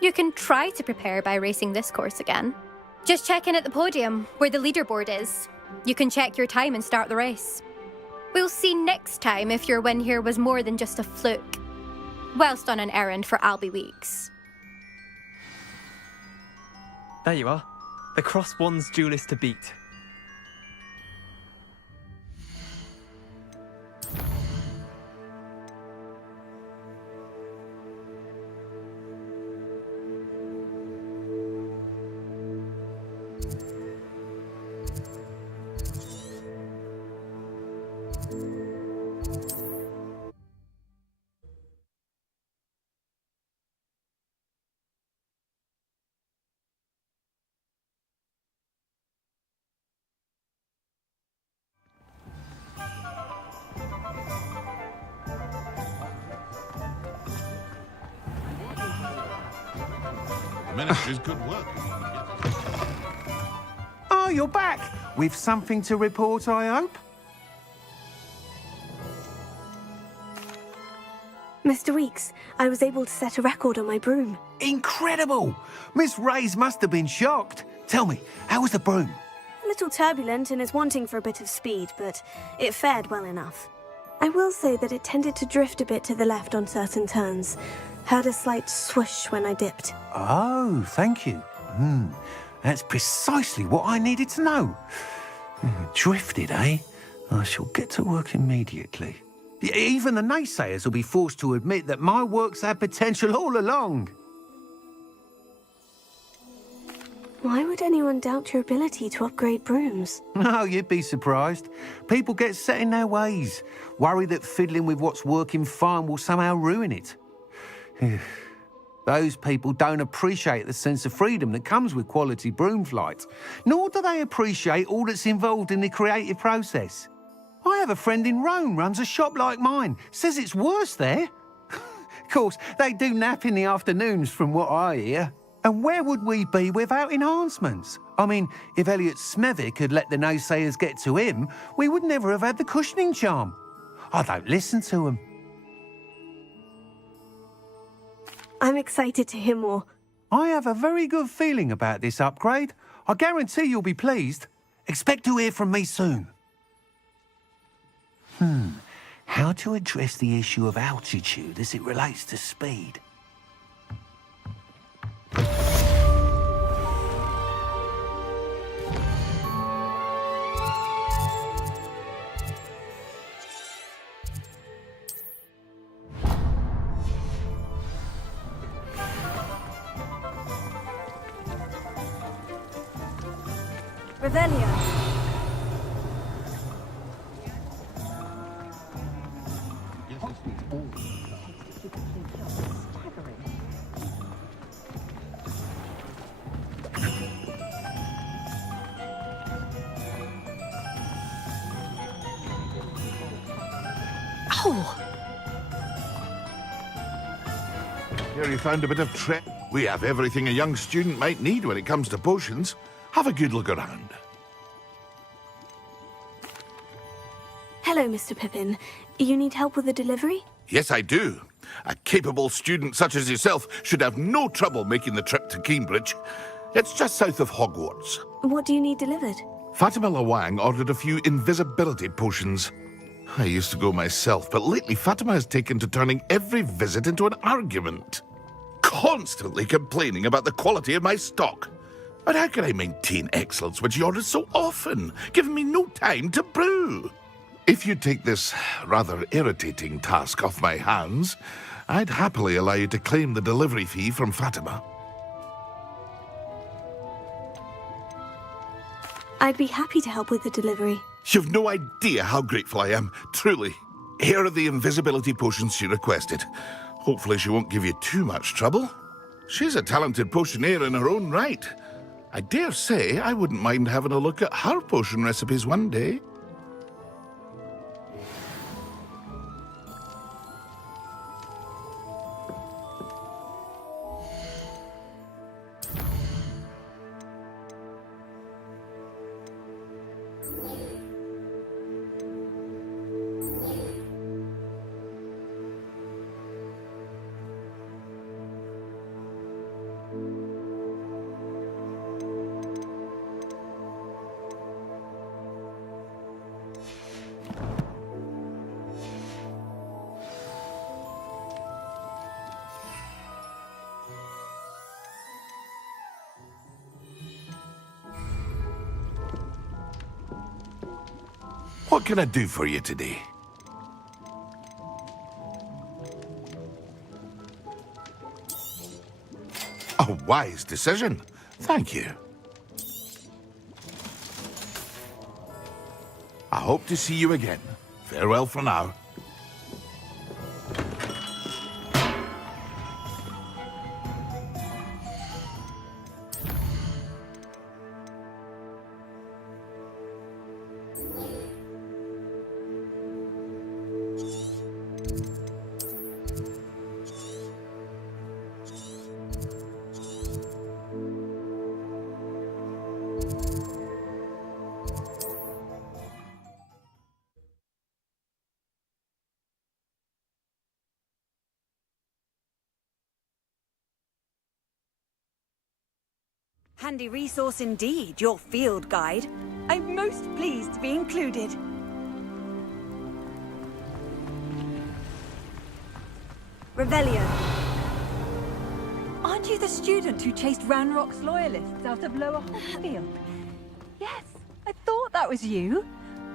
You can try to prepare by racing this course again. Just check in at the podium, where the leaderboard is. You can check your time and start the race. We'll see next time if your win here was more than just a fluke. Whilst on an errand for Albie Weeks. There you are. The Cross Wands duelist to beat. The Ministry's good work. Oh, you're back. With something to report, I hope? Mr. Weeks, I was able to set a record on my broom. Incredible! Miss Reyes must have been shocked. Tell me, how was the broom? A little turbulent and is wanting for a bit of speed, but it fared well enough. I will say that it tended to drift a bit to the left on certain turns. Heard a slight swoosh when I dipped. Oh, thank you. That's precisely what I needed to know. Drifted, eh? I shall get to work immediately. Even the naysayers will be forced to admit that my work's had potential all along. Why would anyone doubt your ability to upgrade brooms? No, you'd be surprised. People get set in their ways, worry that fiddling with what's working fine will somehow ruin it. Those people don't appreciate the sense of freedom that comes with quality broom flight, nor do they appreciate all that's involved in the creative process. I have a friend in Rome runs a shop like mine, says it's worse there. Of course, they do nap in the afternoons from what I hear. And where would we be without enhancements? I mean, if Elliot Smethwick had let the naysayers get to him, we would never have had the cushioning charm. I don't listen to them. I'm excited to hear more. I have a very good feeling about this upgrade. I guarantee you'll be pleased. Expect to hear from me soon. How to address the issue of altitude as it relates to speed? Revelio. Here you found a bit of trip. We have everything a young student might need when it comes to potions. Have a good look around. Hello, Mr. Pippin. You need help with the delivery? Yes, I do. A capable student such as yourself should have no trouble making the trip to Cambridge. It's just south of Hogwarts. What do you need delivered? Fatima Lawang ordered a few invisibility potions. I used to go myself, but lately Fatima has taken to turning every visit into an argument. Constantly complaining about the quality of my stock. But how can I maintain excellence when she orders so often, giving me no time to brew? If you take this rather irritating task off my hands, I'd happily allow you to claim the delivery fee from Fatima. I'd be happy to help with the delivery. You've no idea how grateful I am, truly. Here are the invisibility potions she requested. Hopefully she won't give you too much trouble. She's a talented potioneer in her own right. I dare say I wouldn't mind having a look at her potion recipes one day. What can I do for you today? A wise decision. Thank you. I hope to see you again. Farewell for now. Handy resource indeed, your field guide. I'm most pleased to be included. Revelio. Aren't you the student who chased Ranrock's loyalists out of Lower Hogsfield? Yes, I thought that was you.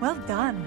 Well done.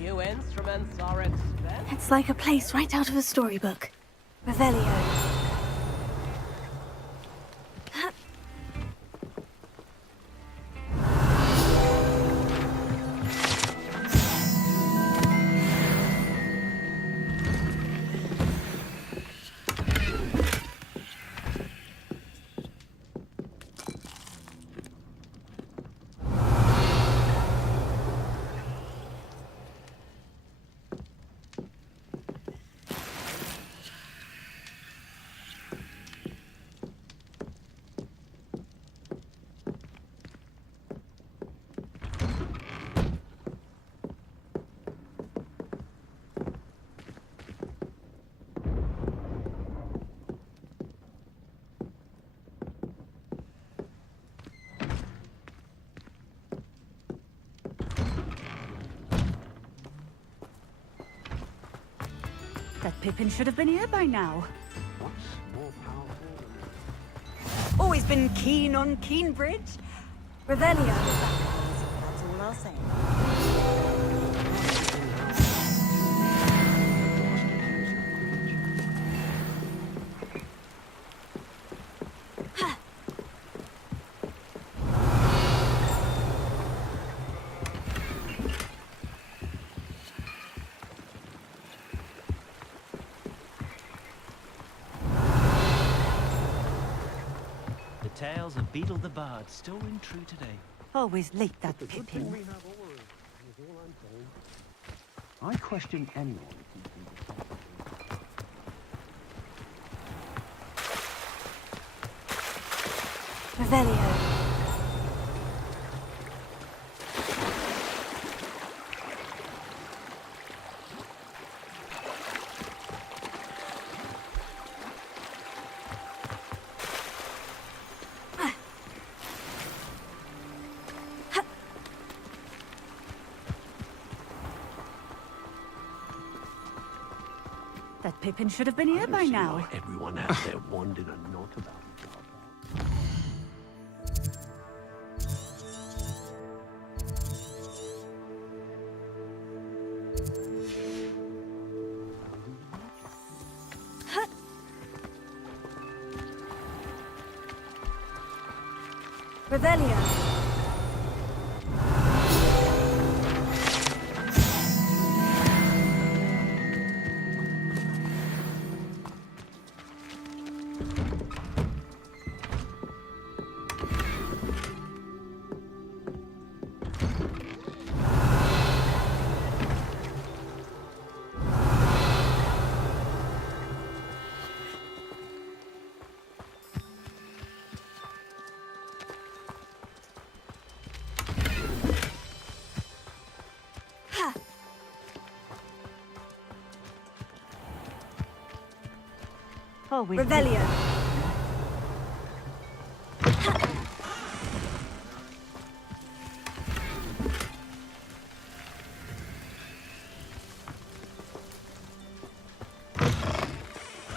New instruments are expensive. It's like a place right out of a storybook. Revelio. That Pippin should have been here by now. What's more powerful? Always been keen on Keenbridge. Revelio. That's all I'll say. Tales of Beetle the Bard still ring true today. Always late, that Pippin. I question anyone. Revelio. That Pippin should have been here by now. Everyone has their wand in a knot about it. Revelio. Always Revelio.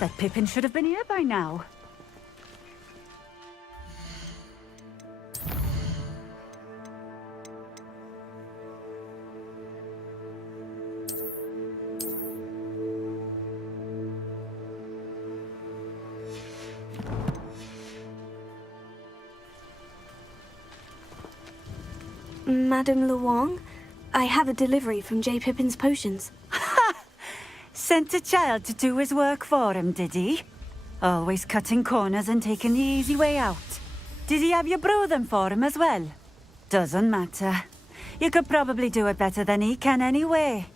that Pippin should have been here by now. Madame Luong, I have a delivery from J. Pippin's potions. Sent a child to do his work for him, did he? Always cutting corners and taking the easy way out. Did he have you brew them for him as well? Doesn't matter. You could probably do it better than he can anyway.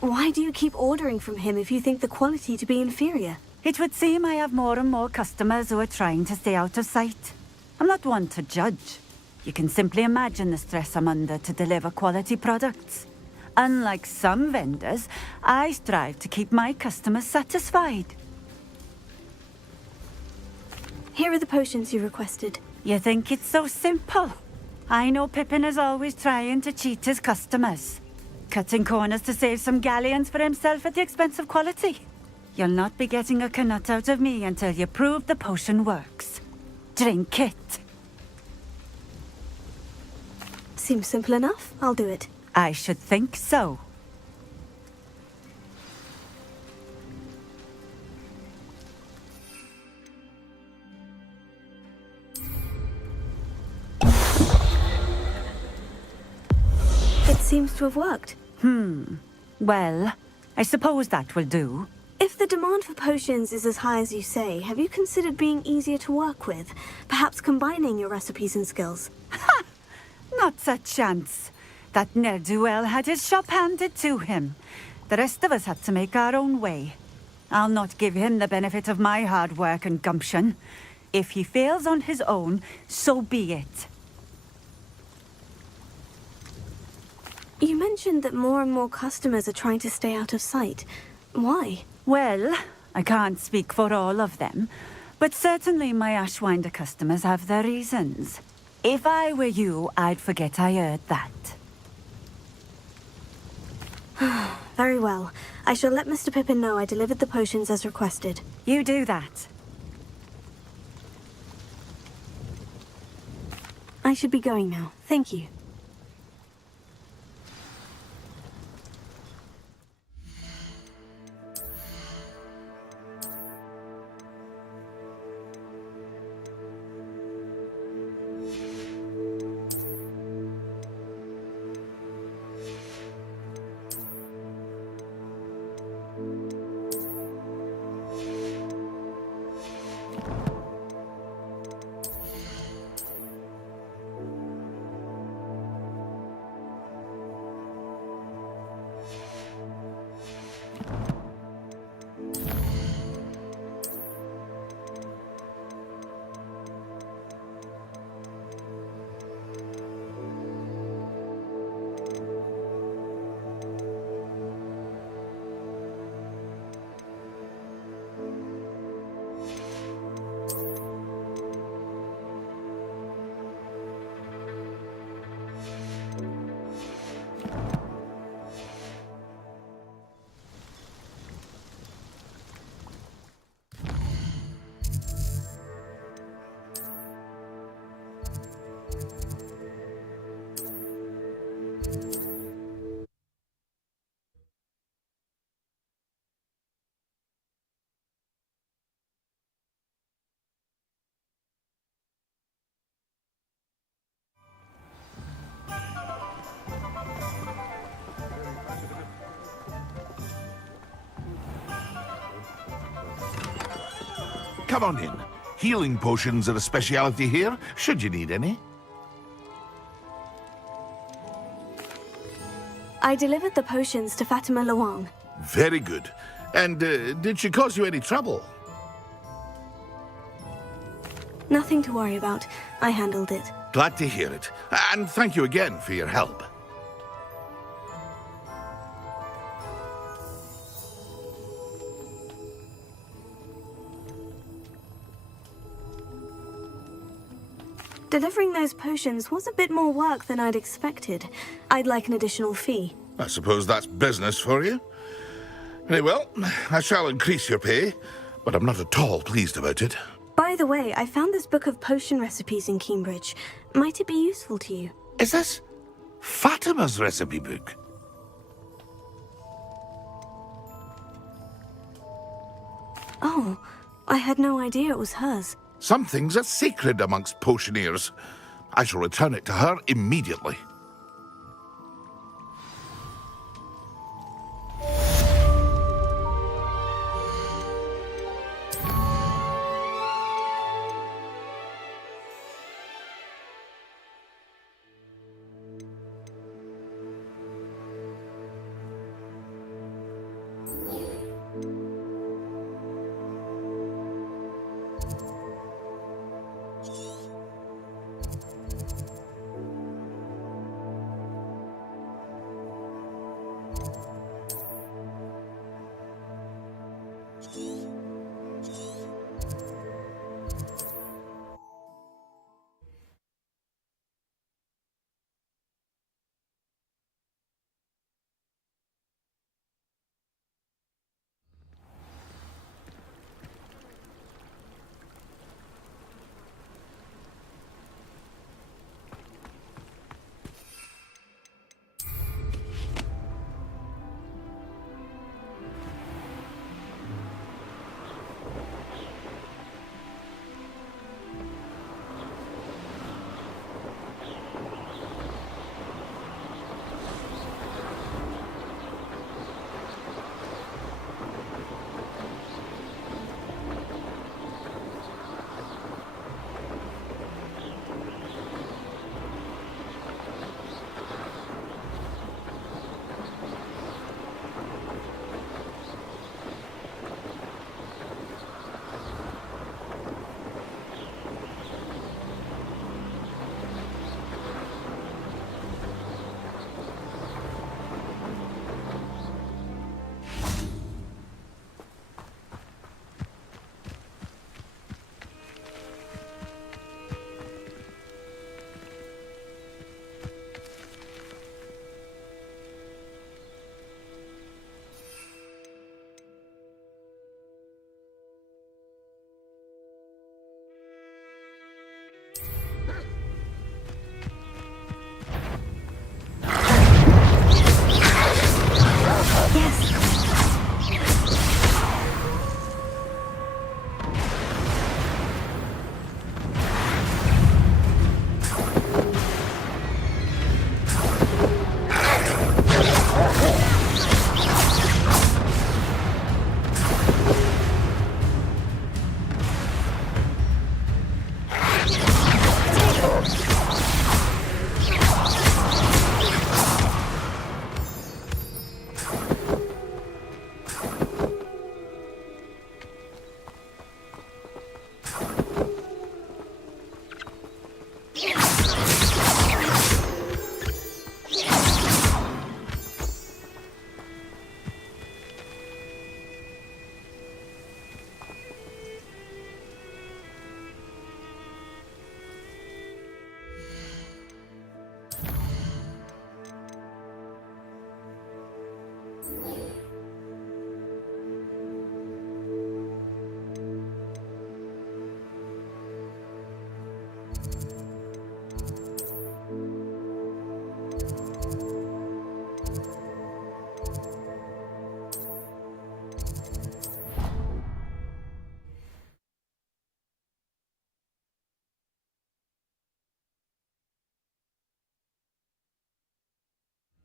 Why do you keep ordering from him if you think the quality to be inferior? It would seem I have more and more customers who are trying to stay out of sight. I'm not one to judge. You can simply imagine the stress I'm under to deliver quality products. Unlike some vendors, I strive to keep my customers satisfied. Here are the potions you requested. You think it's so simple? I know Pippin is always trying to cheat his customers. Cutting corners to save some galleons for himself at the expense of quality. You'll not be getting a canut out of me until you prove the potion works. Drink it. Seems simple enough. I'll do it. I should think so. It seems to have worked. Well, I suppose that will do. If the demand for potions is as high as you say, have you considered being easier to work with? Perhaps combining your recipes and skills? Not a chance. That ne'er-do-well had his shop handed to him. The rest of us had to make our own way. I'll not give him the benefit of my hard work and gumption. If he fails on his own, so be it. You mentioned that more and more customers are trying to stay out of sight. Why? Well, I can't speak for all of them, but certainly my Ashwinder customers have their reasons. If I were you, I'd forget I heard that. Very well. I shall let Mr. Pippin know I delivered the potions as requested. You do that. I should be going now. Thank you. Come on in. Healing potions are a speciality here, should you need any. I delivered the potions to Fatima Luong. Very good. And did she cause you any trouble? Nothing to worry about. I handled it. Glad to hear it. And thank you again for your help. Delivering those potions was a bit more work than I'd expected. I'd like an additional fee. I suppose that's business for you. Very well, I shall increase your pay, but I'm not at all pleased about it. By the way, I found this book of potion recipes in Cambridge. Might it be useful to you? Is this Fatima's recipe book? Oh, I had no idea it was hers. Some things are sacred amongst potioneers. I shall return it to her immediately.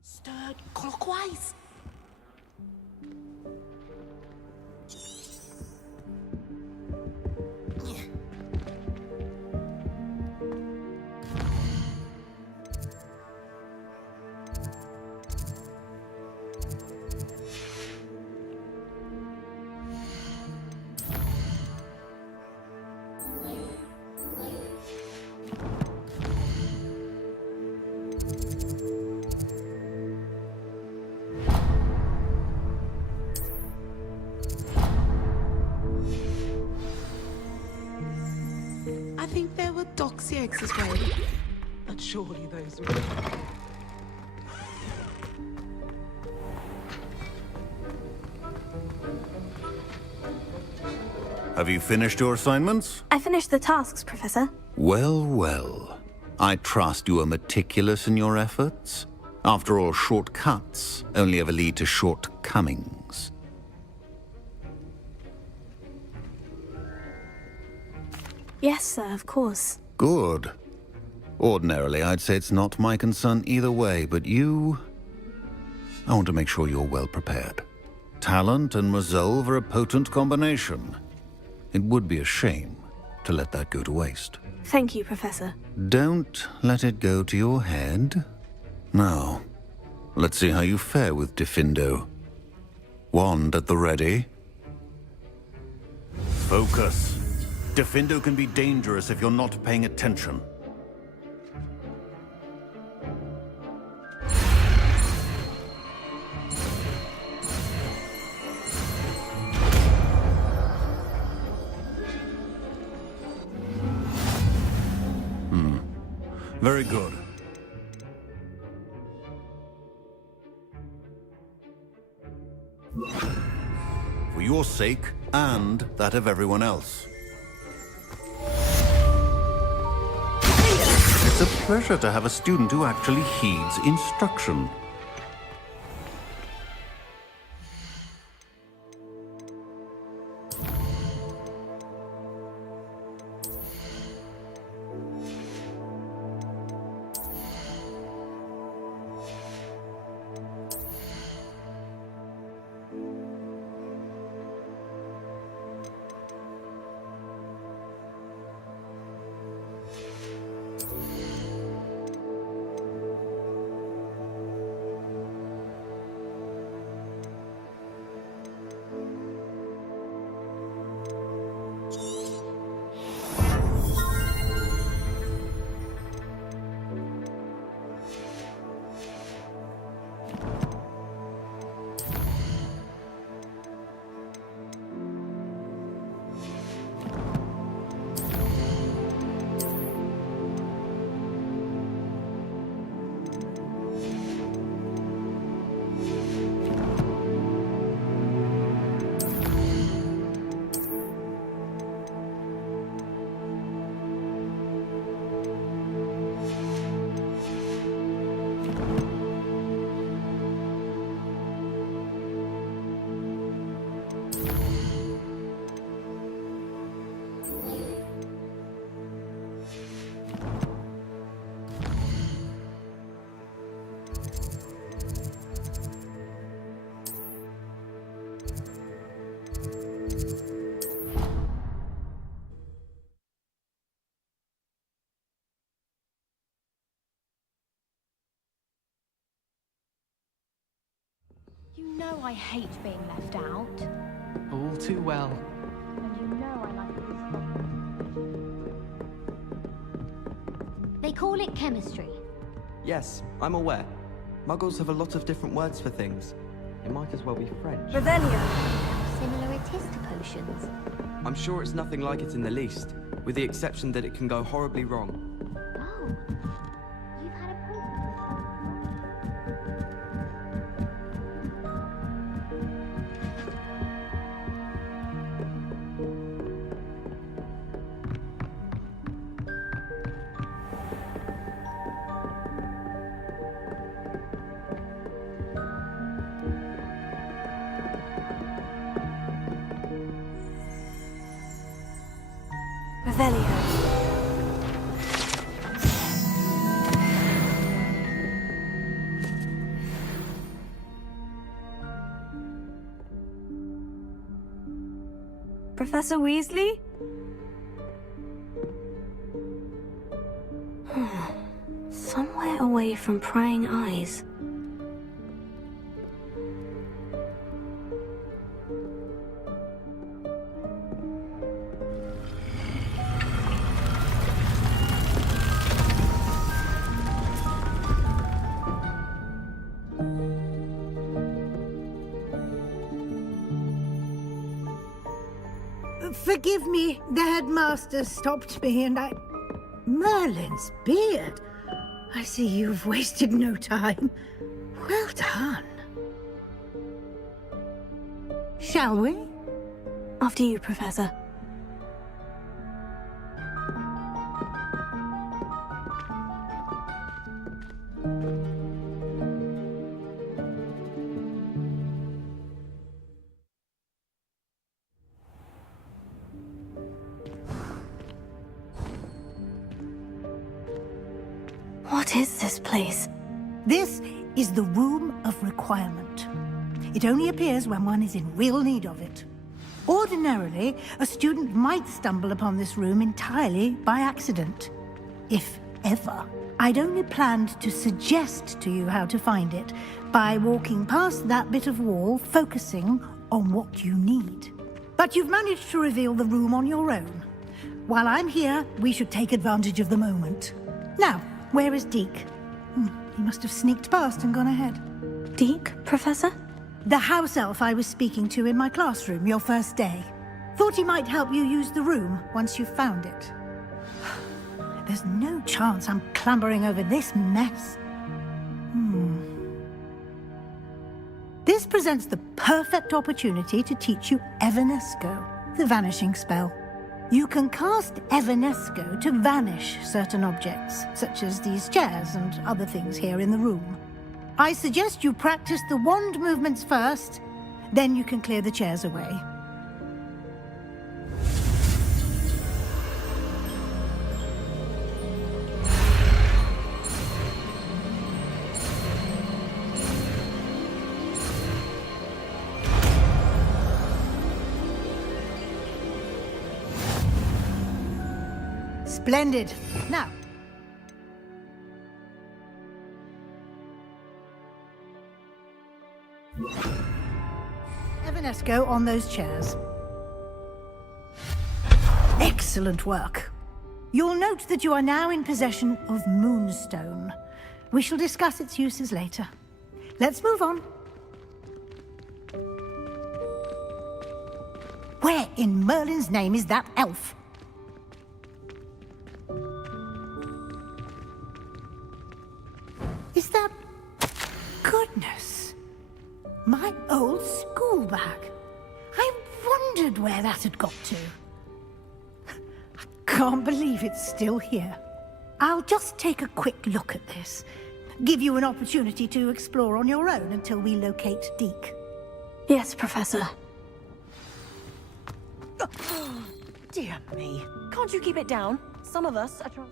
Stirred clockwise. I think there were doxy eggs as well. But surely those were... Have you finished your assignments? I finished the tasks, Professor. Well, well. I trust you are meticulous in your efforts. After all, shortcuts only ever lead to shortcomings. Yes, sir, of course. Good. Ordinarily, I'd say it's not my concern either way, but you... I want to make sure you're well prepared. Talent and resolve are a potent combination. It would be a shame to let that go to waste. Thank you, Professor. Don't let it go to your head. Now, let's see how you fare with Diffindo. Wand at the ready. Focus. Diffindo can be dangerous if you're not paying attention. Very good. For your sake, and that of everyone else. It's a pleasure to have a student who actually heeds instruction. You know I hate being left out. All too well. And you know I like this. They call it chemistry. Yes, I'm aware. Muggles have a lot of different words for things. It might as well be French. Revelio. How similar it is to potions. I'm sure it's nothing like it in the least, with the exception that it can go horribly wrong. Oh. You've had a Revelio. Professor Weasley? Somewhere away from prying eyes. Forgive me, the headmaster stopped me and I... Merlin's beard. I see you've wasted no time. Well done. Shall we? After you, Professor. What is this place? This is the Room of Requirement. It only appears when one is in real need of it. Ordinarily, a student might stumble upon this room entirely by accident. If ever. I'd only planned to suggest to you how to find it by walking past that bit of wall, focusing on what you need. But you've managed to reveal the room on your own. While I'm here, we should take advantage of the moment. Now, where is Deke? He must have sneaked past and gone ahead. Deke, Professor? The house elf I was speaking to in my classroom your first day. Thought he might help you use the room once you've found it. There's no chance I'm clambering over this mess. This presents the perfect opportunity to teach you Evanesco, the vanishing spell. You can cast Evanesco to vanish certain objects, such as these chairs and other things here in the room. I suggest you practice the wand movements first, then you can clear the chairs away. Splendid. Now, Evanesco on those chairs. Excellent work. You'll note that you are now in possession of Moonstone. We shall discuss its uses later. Let's move on. Where in Merlin's name is that elf? Is that... Goodness. My old school bag. I wondered where that had got to. I can't believe it's still here. I'll just take a quick look at this. Give you an opportunity to explore on your own until we locate Deke. Yes, Professor. Dear me. Can't you keep it down? Some of us are trying...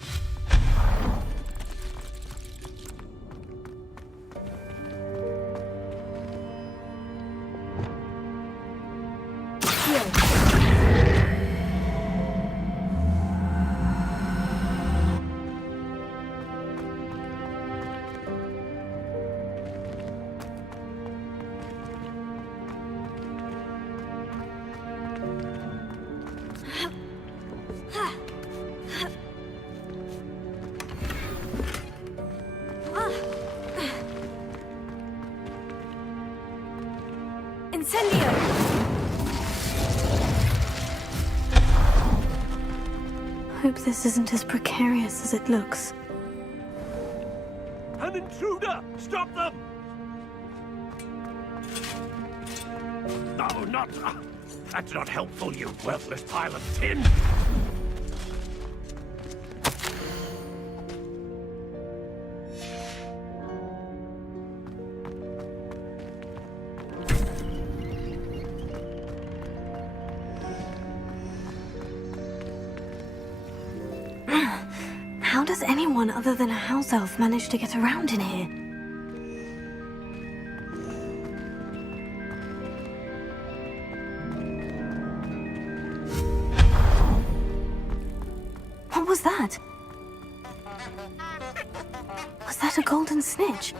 Hope this isn't as precarious as it looks. An intruder! Stop them! No, not... that's not helpful, you worthless pile of tin! How does anyone other than a house elf manage to get around in here? What was that? Was that a golden snitch?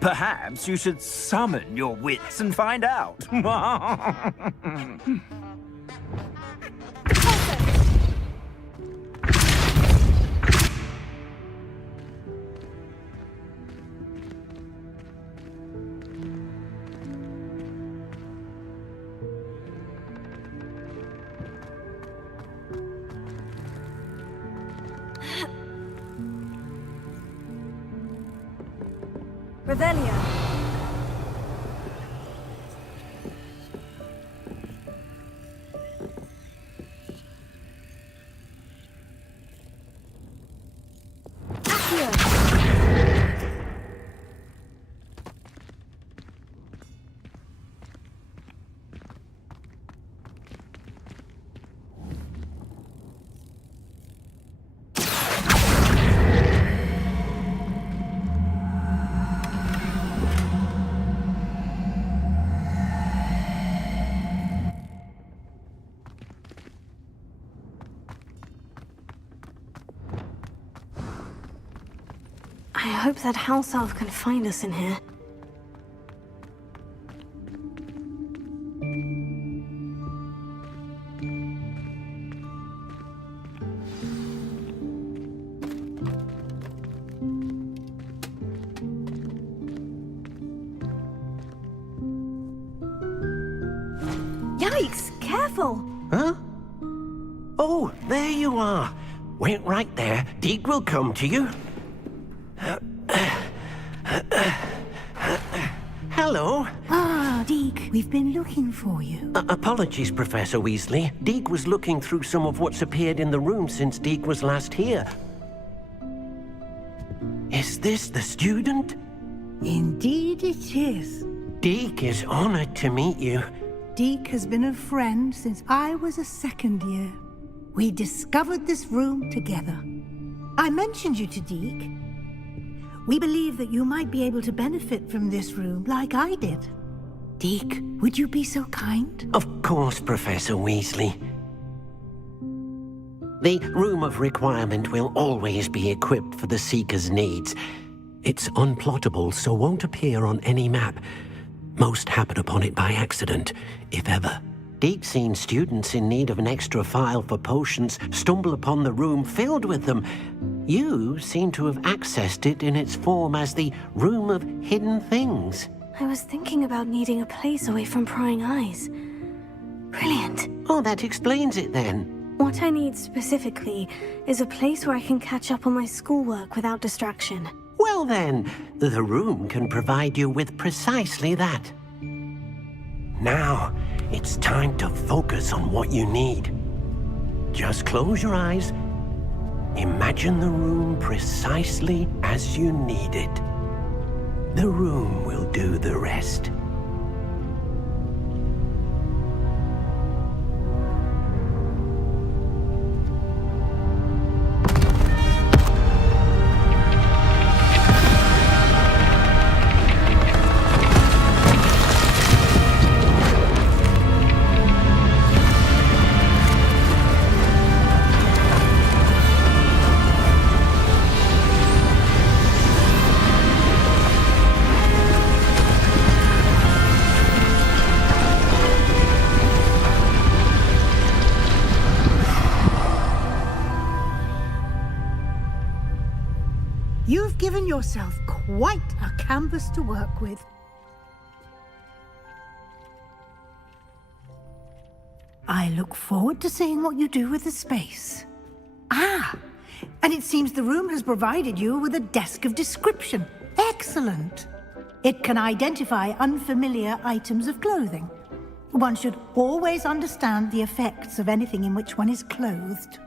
Perhaps you should summon your wits and find out. Revelio. hope that house elf can find us in here. Yikes! Careful! Huh? Oh, there you are. Wait right there. Deke will come to you. Hello. Ah, Deke, we've been looking for you. Apologies, Professor Weasley. Deke was looking through some of what's appeared in the room since Deke was last here. Is this the student? Indeed it is. Deke is honored to meet you. Deke has been a friend since I was a second year. We discovered this room together. I mentioned you to Deke. We believe that you might be able to benefit from this room like I did. Deke, would you be so kind? Of course, Professor Weasley. The Room of Requirement will always be equipped for the Seeker's needs. It's unplottable, so won't appear on any map. Most happen upon it by accident, if ever. Deke's seen students in need of an extra file for potions stumble upon the room filled with them. You seem to have accessed it in its form as the Room of Hidden Things. I was thinking about needing a place away from prying eyes. Brilliant. Oh, that explains it then. What I need specifically is a place where I can catch up on my schoolwork without distraction. Well then, the room can provide you with precisely that. Now, it's time to focus on what you need. Just close your eyes. Imagine the room precisely as you need it. The room will do the rest. You've given yourself quite a canvas to work with. I look forward to seeing what you do with the space. Ah, and it seems the room has provided you with a desk of description. Excellent. It can identify unfamiliar items of clothing. One should always understand the effects of anything in which one is clothed.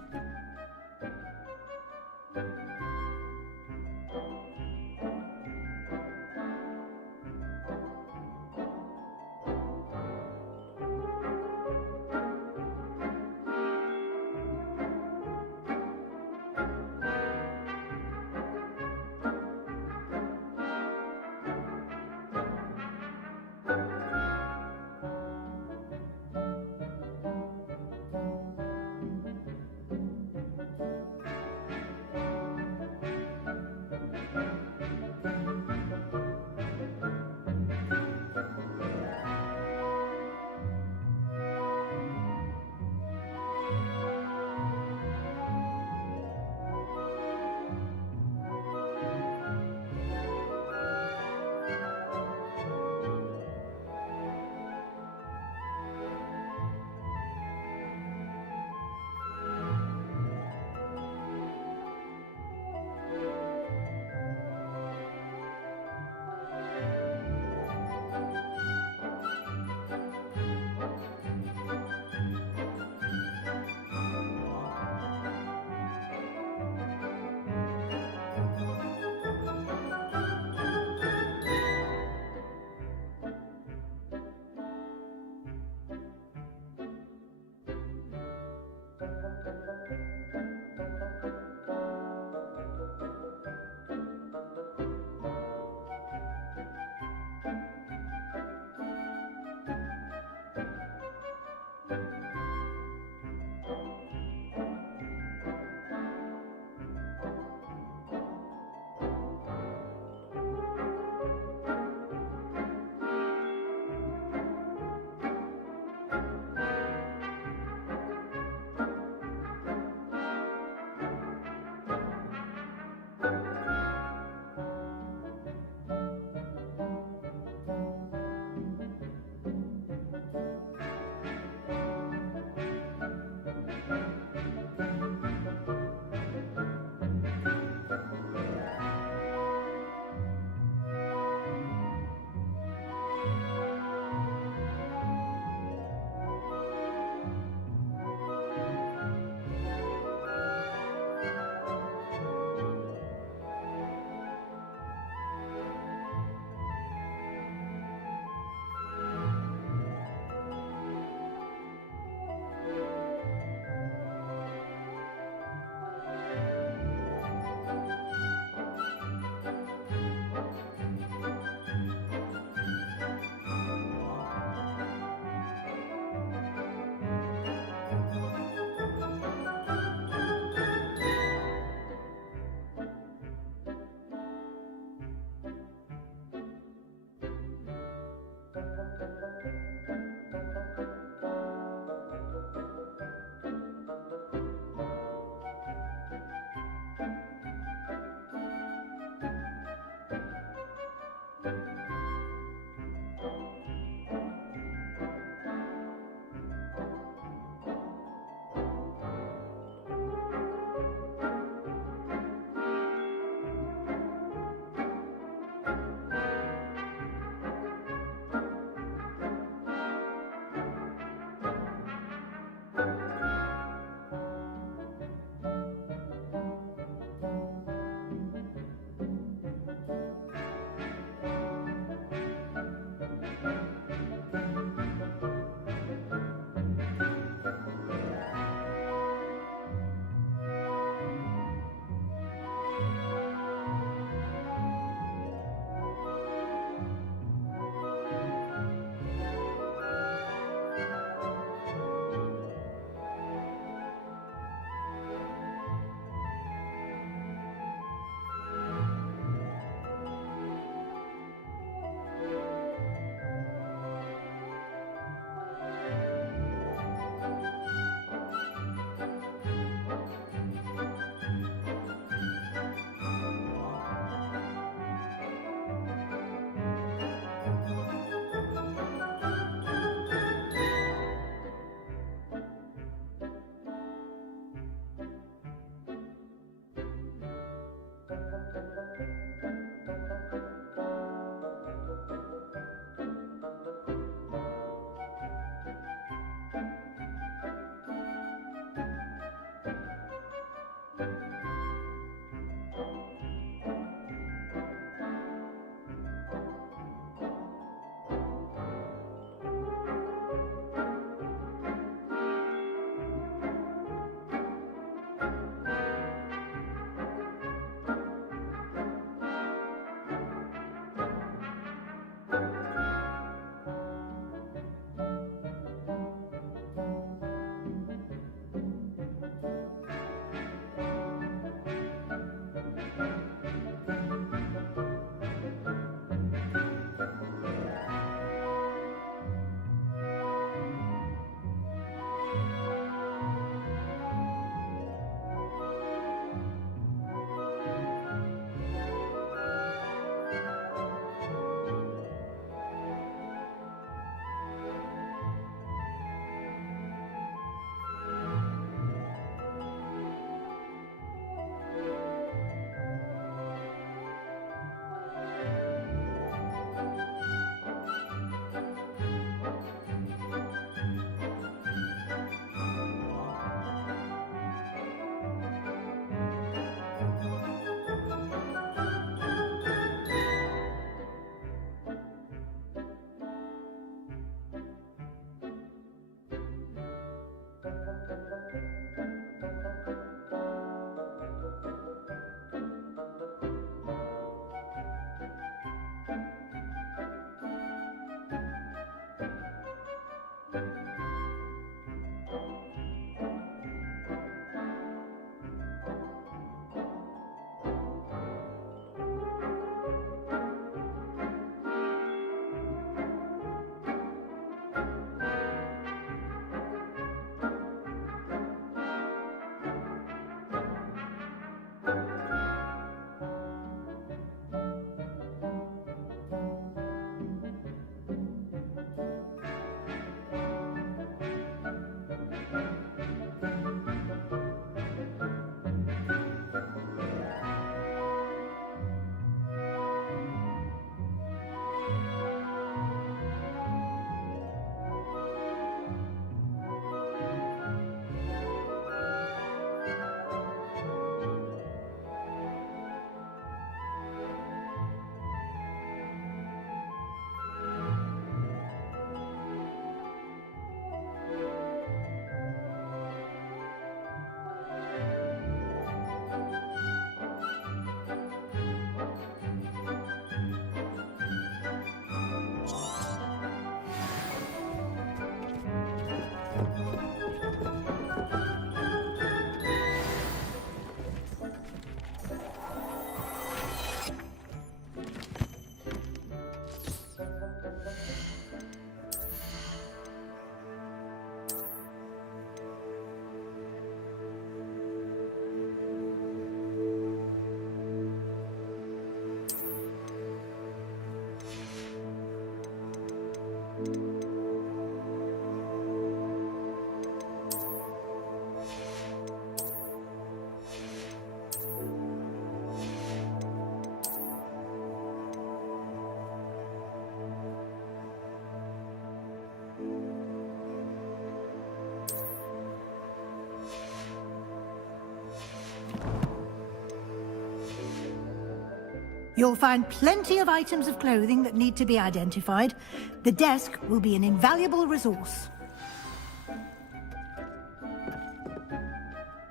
You'll find plenty of items of clothing that need to be identified. The desk will be an invaluable resource.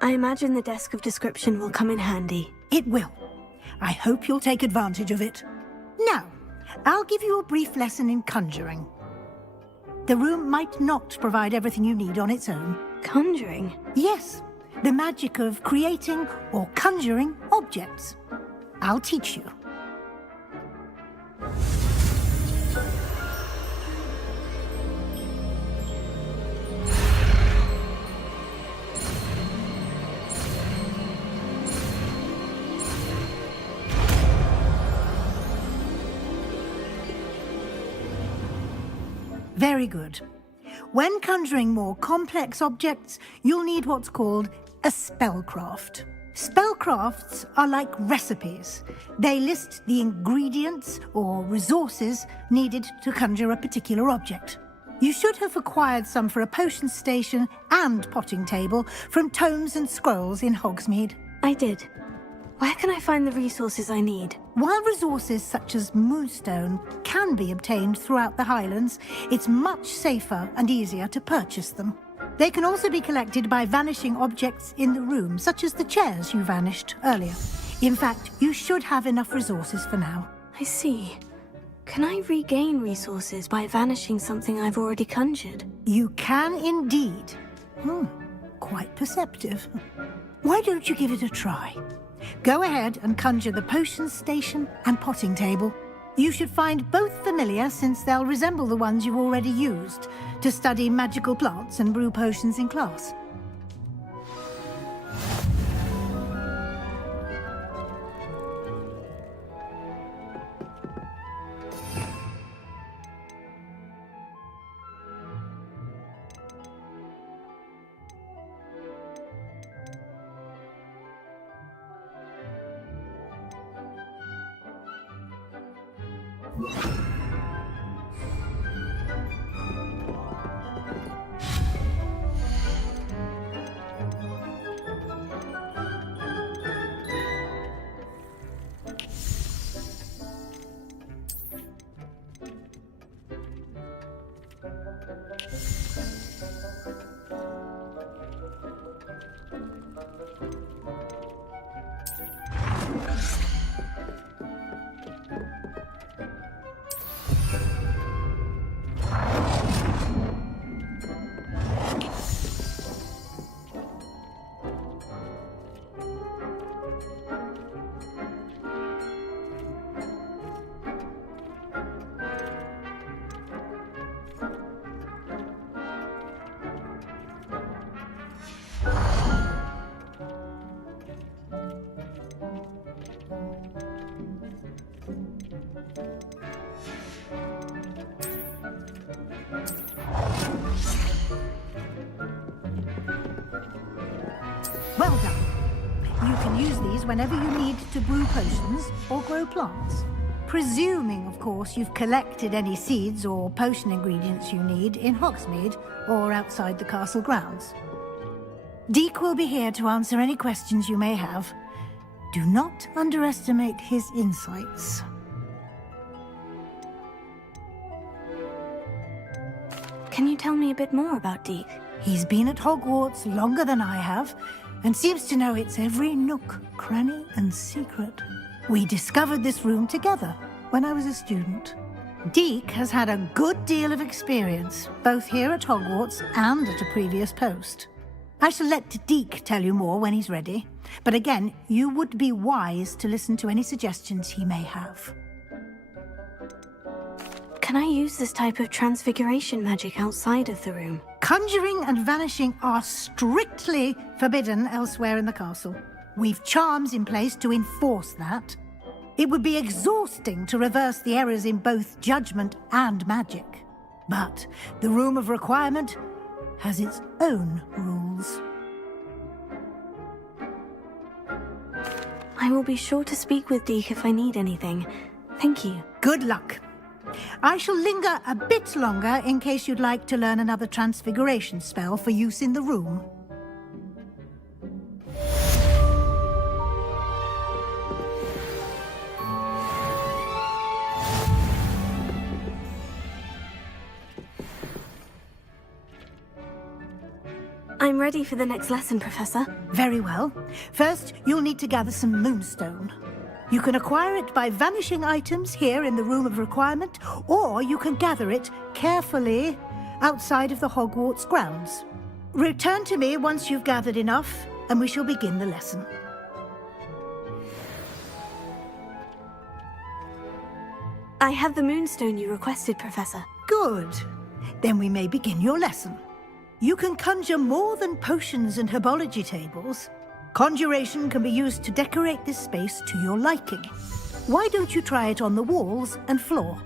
I imagine the desk of description will come in handy. It will. I hope you'll take advantage of it. Now, I'll give you a brief lesson in conjuring. The room might not provide everything you need on its own. Conjuring? Yes, the magic of creating or conjuring objects. I'll teach you. Very good. When conjuring more complex objects, you'll need what's called a spellcraft. Spellcrafts are like recipes. They list the ingredients or resources needed to conjure a particular object. You should have acquired some for a potion station and potting table from tomes and scrolls in Hogsmeade. I did. Where can I find the resources I need? While resources such as moonstone can be obtained throughout the Highlands, it's much safer and easier to purchase them. They can also be collected by vanishing objects in the room, such as the chairs you vanished earlier. In fact, you should have enough resources for now. I see. Can I regain resources by vanishing something I've already conjured? You can indeed. Quite perceptive. Why don't you give it a try? Go ahead and conjure the potion station and potting table. You should find both familiar, since they'll resemble the ones you've already used to study magical plants and brew potions in class. Well done. You can use these whenever you need to brew potions or grow plants. Presuming, of course, you've collected any seeds or potion ingredients you need in Hogsmeade or outside the castle grounds. Deek will be here to answer any questions you may have. Do not underestimate his insights. Can you tell me a bit more about Deek? He's been at Hogwarts longer than I have, and seems to know its every nook, cranny, and secret. We discovered this room together when I was a student. Deek has had a good deal of experience, both here at Hogwarts and at a previous post. I shall let Deek tell you more when he's ready, but again, you would be wise to listen to any suggestions he may have. Can I use this type of transfiguration magic outside of the room? Conjuring and vanishing are strictly forbidden elsewhere in the castle. We've charms in place to enforce that. It would be exhausting to reverse the errors in both judgment and magic. But the Room of Requirement has its own rules. I will be sure to speak with Deek if I need anything. Thank you. Good luck. I shall linger a bit longer in case you'd like to learn another transfiguration spell for use in the room. I'm ready for the next lesson, Professor. Very well. First, you'll need to gather some moonstone. You can acquire it by vanishing items here in the Room of Requirement, or you can gather it carefully outside of the Hogwarts grounds. Return to me once you've gathered enough, and we shall begin the lesson. I have the moonstone you requested, Professor. Good. Then we may begin your lesson. You can conjure more than potions and herbology tables. Conjuration can be used to decorate this space to your liking. Why don't you try it on the walls and floor?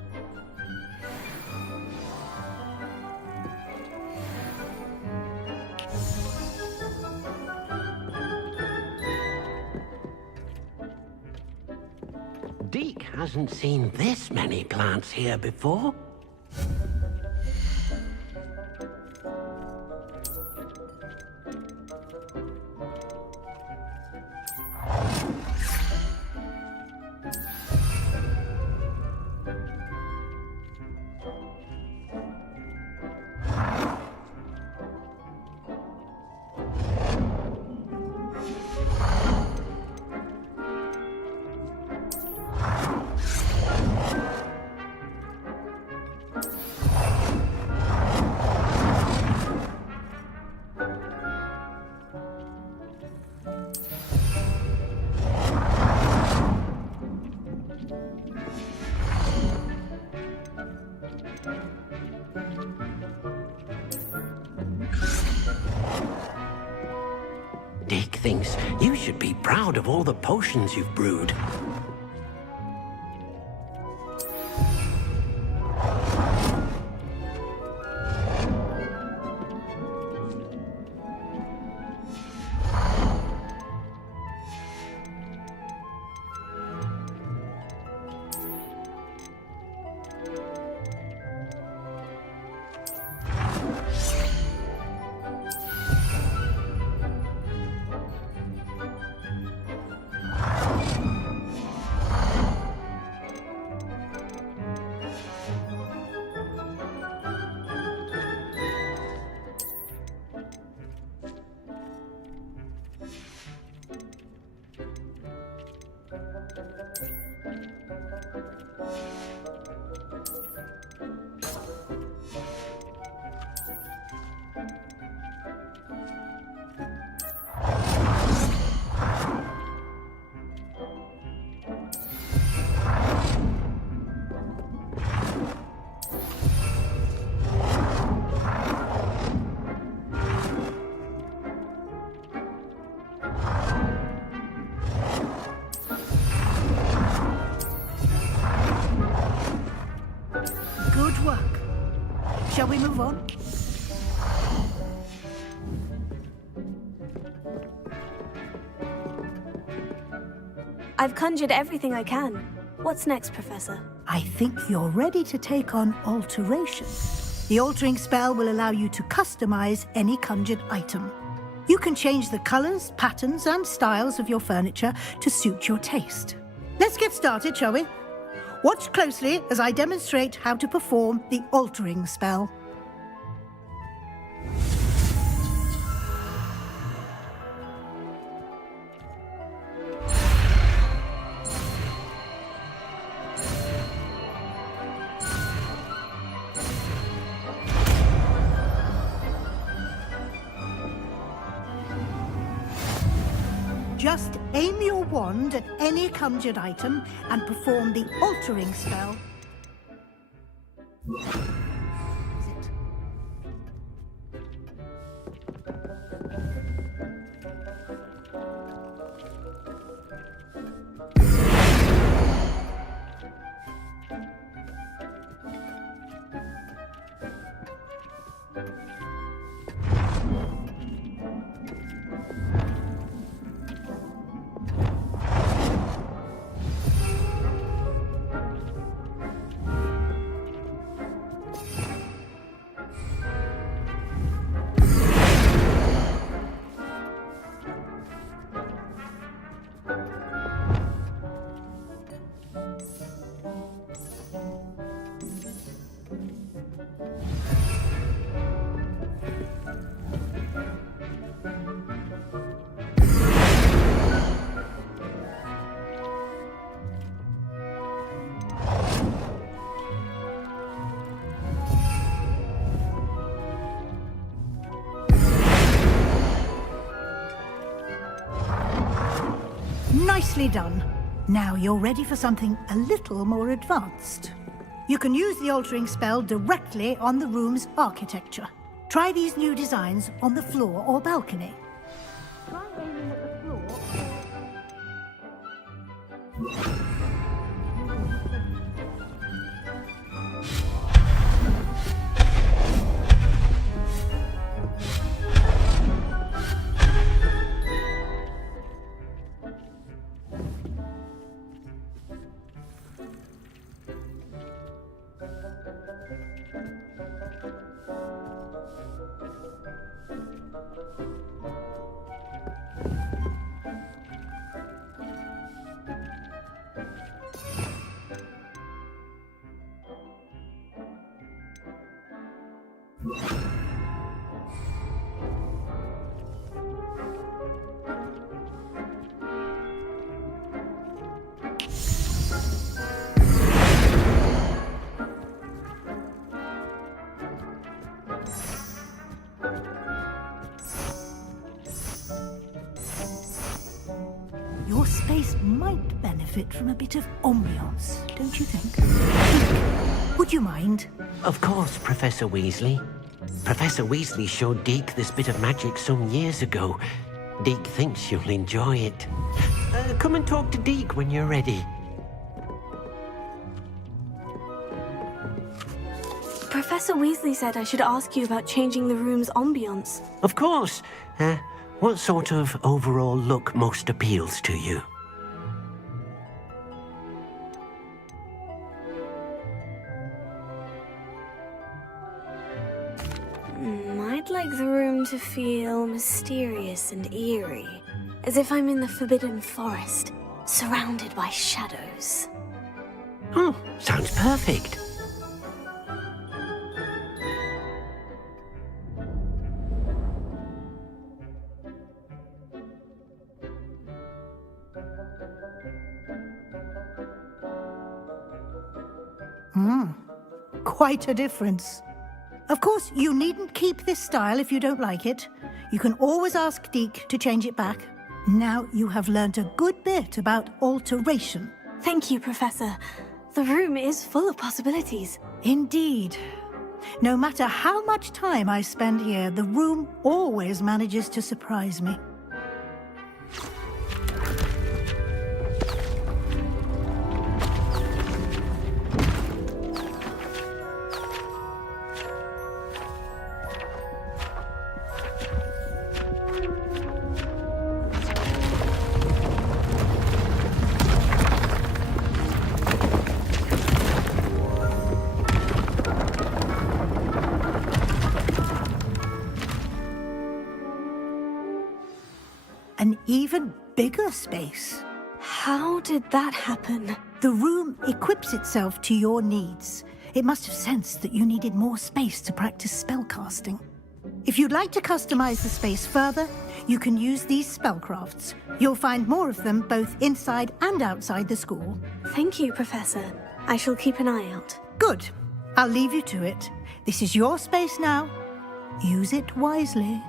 Deke hasn't seen this many plants here before. Deke thinks you should be proud of all the potions you've brewed. Good work. Shall we move on? I've conjured everything I can. What's next, Professor? I think you're ready to take on alteration. The altering spell will allow you to customize any conjured item. You can change the colors, patterns, and styles of your furniture to suit your taste. Let's get started, shall we? Watch closely as I demonstrate how to perform the altering spell. Just aim your wand at any conjured item and perform the altering spell. Nicely done. Now you're ready for something a little more advanced. You can use the altering spell directly on the room's architecture. Try these new designs on the floor or balcony. Try aiming at the floor. Your space might benefit from a bit of ambiance, don't you think? Would you mind? Of course, Professor Weasley. Professor Weasley showed Deke this bit of magic some years ago. Deke thinks you'll enjoy it. Come and talk to Deke when you're ready. Professor Weasley said I should ask you about changing the room's ambiance. Of course. What sort of overall look most appeals to you? I'd like the room to feel mysterious and eerie, as if I'm in the Forbidden Forest, surrounded by shadows. Oh, sounds perfect. Quite a difference. Of course, you needn't keep this style if you don't like it. You can always ask Deke to change it back. Now you have learnt a good bit about alteration. Thank you, Professor. The room is full of possibilities. Indeed. No matter how much time I spend here, the room always manages to surprise me. An even bigger space. How did that happen? The room equips itself to your needs. It must have sensed that you needed more space to practice spellcasting. If you'd like to customize the space further, you can use these spellcrafts. You'll find more of them both inside and outside the school. Thank you, Professor. I shall keep an eye out. Good. I'll leave you to it. This is your space now. Use it wisely.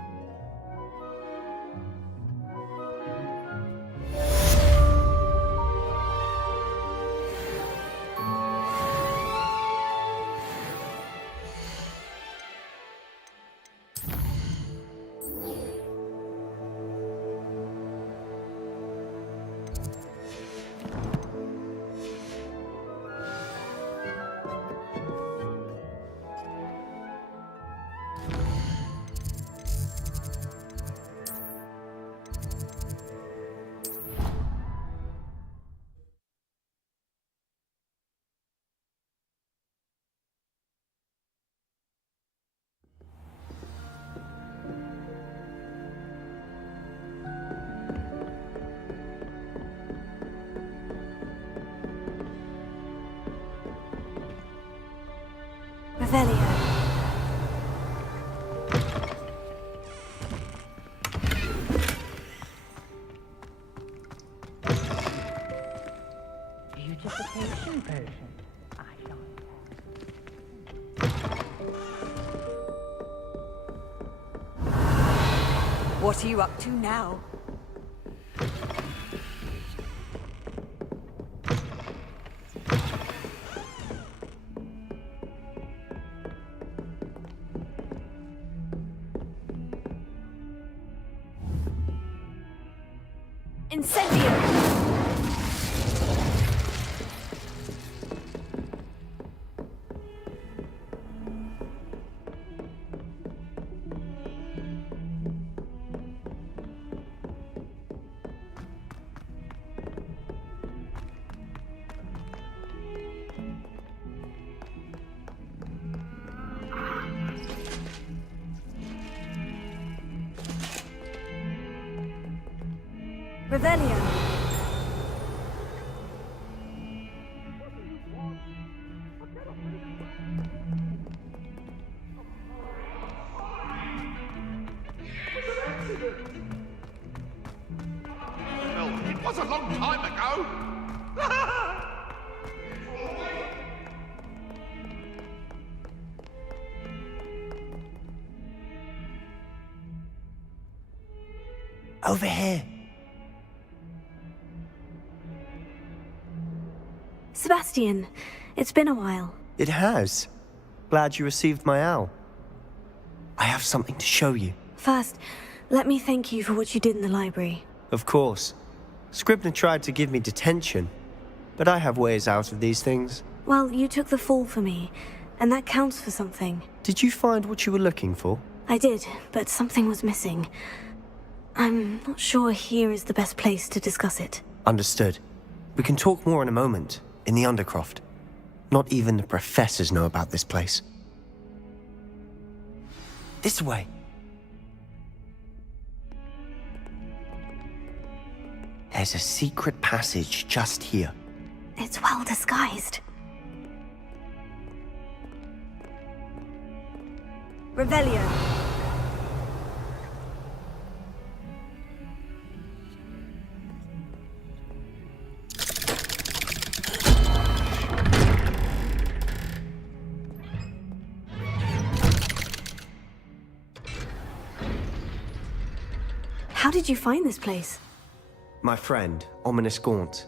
Revelio. Beautification potion. I shan't. What are you up to now? Incendio! Revelio. Well, it was a long time ago. Over here. Sebastian, it's been a while. It has. Glad you received my owl. I have something to show you. First, let me thank you for what you did in the library. Of course. Scribner tried to give me detention, but I have ways out of these things. Well, you took the fall for me, and that counts for something. Did you find what you were looking for? I did, but something was missing. I'm not sure here is the best place to discuss it. Understood. We can talk more in a moment, in the Undercroft. Not even the professors know about this place. This way. There's a secret passage just here. It's well disguised. Revelio. How did you find this place? My friend, Ominous Gaunt.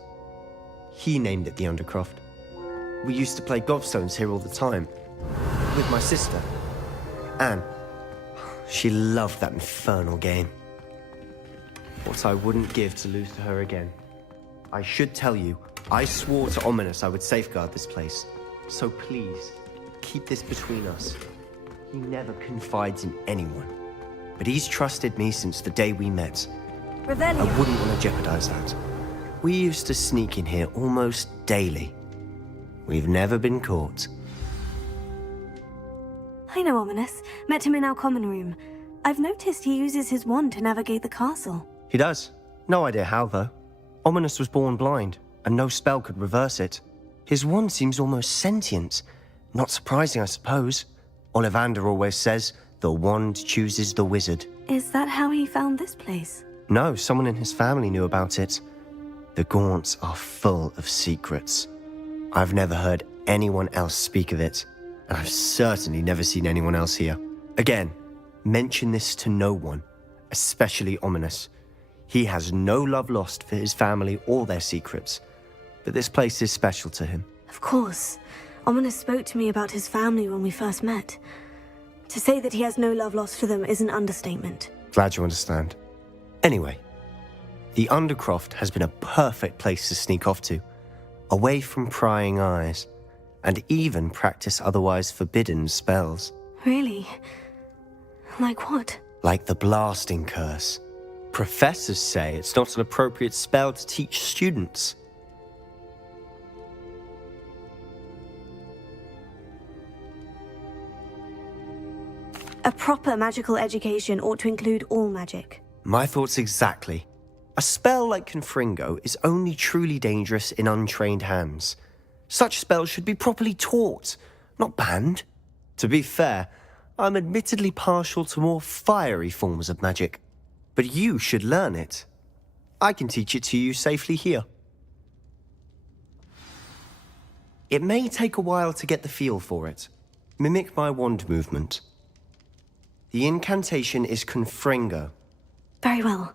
He named it the Undercroft. We used to play gobstones here all the time. With my sister, Anne. She loved that infernal game. What I wouldn't give to lose to her again. I should tell you, I swore to Ominous I would safeguard this place. So please, keep this between us. He never confides in anyone. But he's trusted me since the day we met. Revelio. I wouldn't want to jeopardize that. We used to sneak in here almost daily. We've never been caught. I know Ominous. Met him in our common room. I've noticed he uses his wand to navigate the castle. He does. No idea how, though. Ominous was born blind, and no spell could reverse it. His wand seems almost sentient. Not surprising, I suppose. Ollivander always says, the wand chooses the wizard. Is that how he found this place? No, someone in his family knew about it. The Gaunts are full of secrets. I've never heard anyone else speak of it, and I've certainly never seen anyone else here. Again, mention this to no one, especially Ominous. He has no love lost for his family or their secrets, but this place is special to him. Of course. Ominous spoke to me about his family when we first met. To say that he has no love lost for them is an understatement. Glad you understand. Anyway, the Undercroft has been a perfect place to sneak off to, away from prying eyes, and even practice otherwise forbidden spells. Really? Like what? Like the blasting curse. Professors say it's not an appropriate spell to teach students. A proper magical education ought to include all magic. My thoughts exactly. A spell like Confringo is only truly dangerous in untrained hands. Such spells should be properly taught, not banned. To be fair, I'm admittedly partial to more fiery forms of magic. But you should learn it. I can teach it to you safely here. It may take a while to get the feel for it. Mimic my wand movement. The incantation is Confringo. Very well.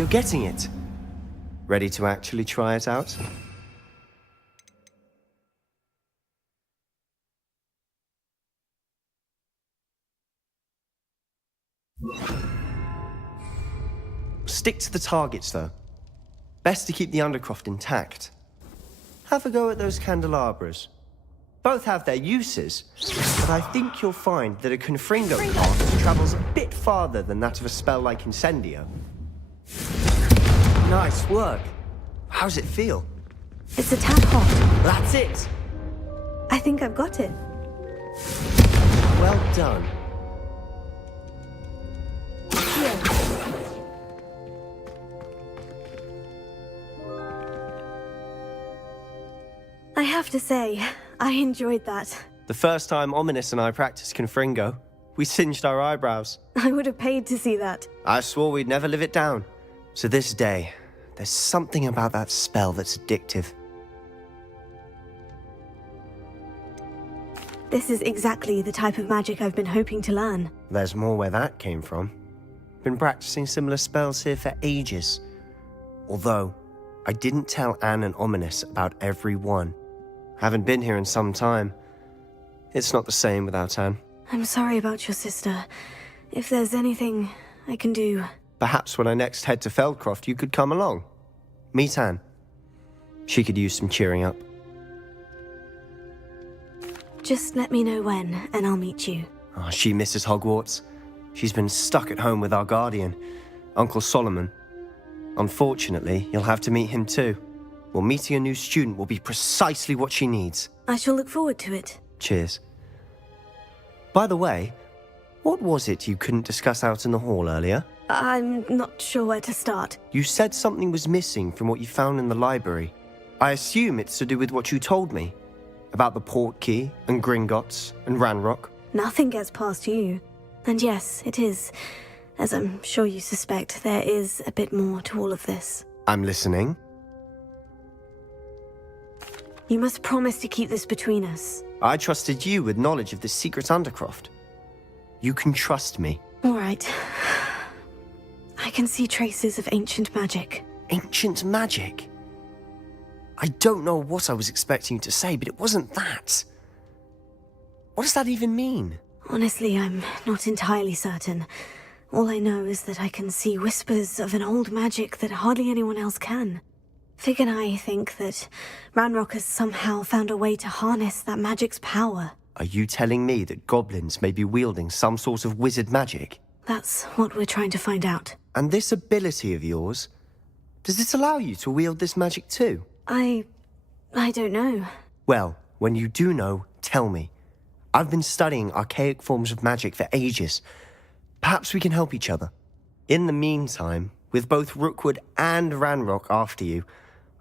You're getting it. Ready to actually try it out? Stick to the targets, though. Best to keep the Undercroft intact. Have a go at those candelabras. Both have their uses, but I think you'll find that a Confringo cast travels a bit farther than that of a spell like Incendio. Nice work. How's it feel? It's a tad hot. That's it! I think I've got it. Well done. I have to say, I enjoyed that. The first time Ominous and I practiced Confringo, we singed our eyebrows. I would have paid to see that. I swore we'd never live it down. To this day, there's something about that spell that's addictive. This is exactly the type of magic I've been hoping to learn. There's more where that came from. Been practicing similar spells here for ages. Although, I didn't tell Anne and Ominous about every one. Haven't been here in some time. It's not the same without Anne. I'm sorry about your sister. If there's anything I can do... Perhaps when I next head to Feldcroft, you could come along. Meet Anne. She could use some cheering up. Just let me know when, and I'll meet you. Oh, she misses Hogwarts. She's been stuck at home with our guardian, Uncle Solomon. Unfortunately, you'll have to meet him too. Well, meeting a new student will be precisely what she needs. I shall look forward to it. Cheers. By the way, what was it you couldn't discuss out in the hall earlier? I'm not sure where to start. You said something was missing from what you found in the library. I assume it's to do with what you told me. About the Portkey, and Gringotts, and Ranrock. Nothing gets past you. And yes, it is. As I'm sure you suspect, there is a bit more to all of this. I'm listening. You must promise to keep this between us. I trusted you with knowledge of the secret Undercroft. You can trust me. All right. I can see traces of ancient magic. Ancient magic? I don't know what I was expecting you to say, but it wasn't that. What does that even mean? Honestly, I'm not entirely certain. All I know is that I can see whispers of an old magic that hardly anyone else can. Fig and I think that Ranrock has somehow found a way to harness that magic's power. Are you telling me that goblins may be wielding some sort of wizard magic? That's what we're trying to find out. And this ability of yours, does it allow you to wield this magic too? I don't know. Well, when you do know, tell me. I've been studying archaic forms of magic for ages. Perhaps we can help each other. In the meantime, with both Rookwood and Ranrock after you,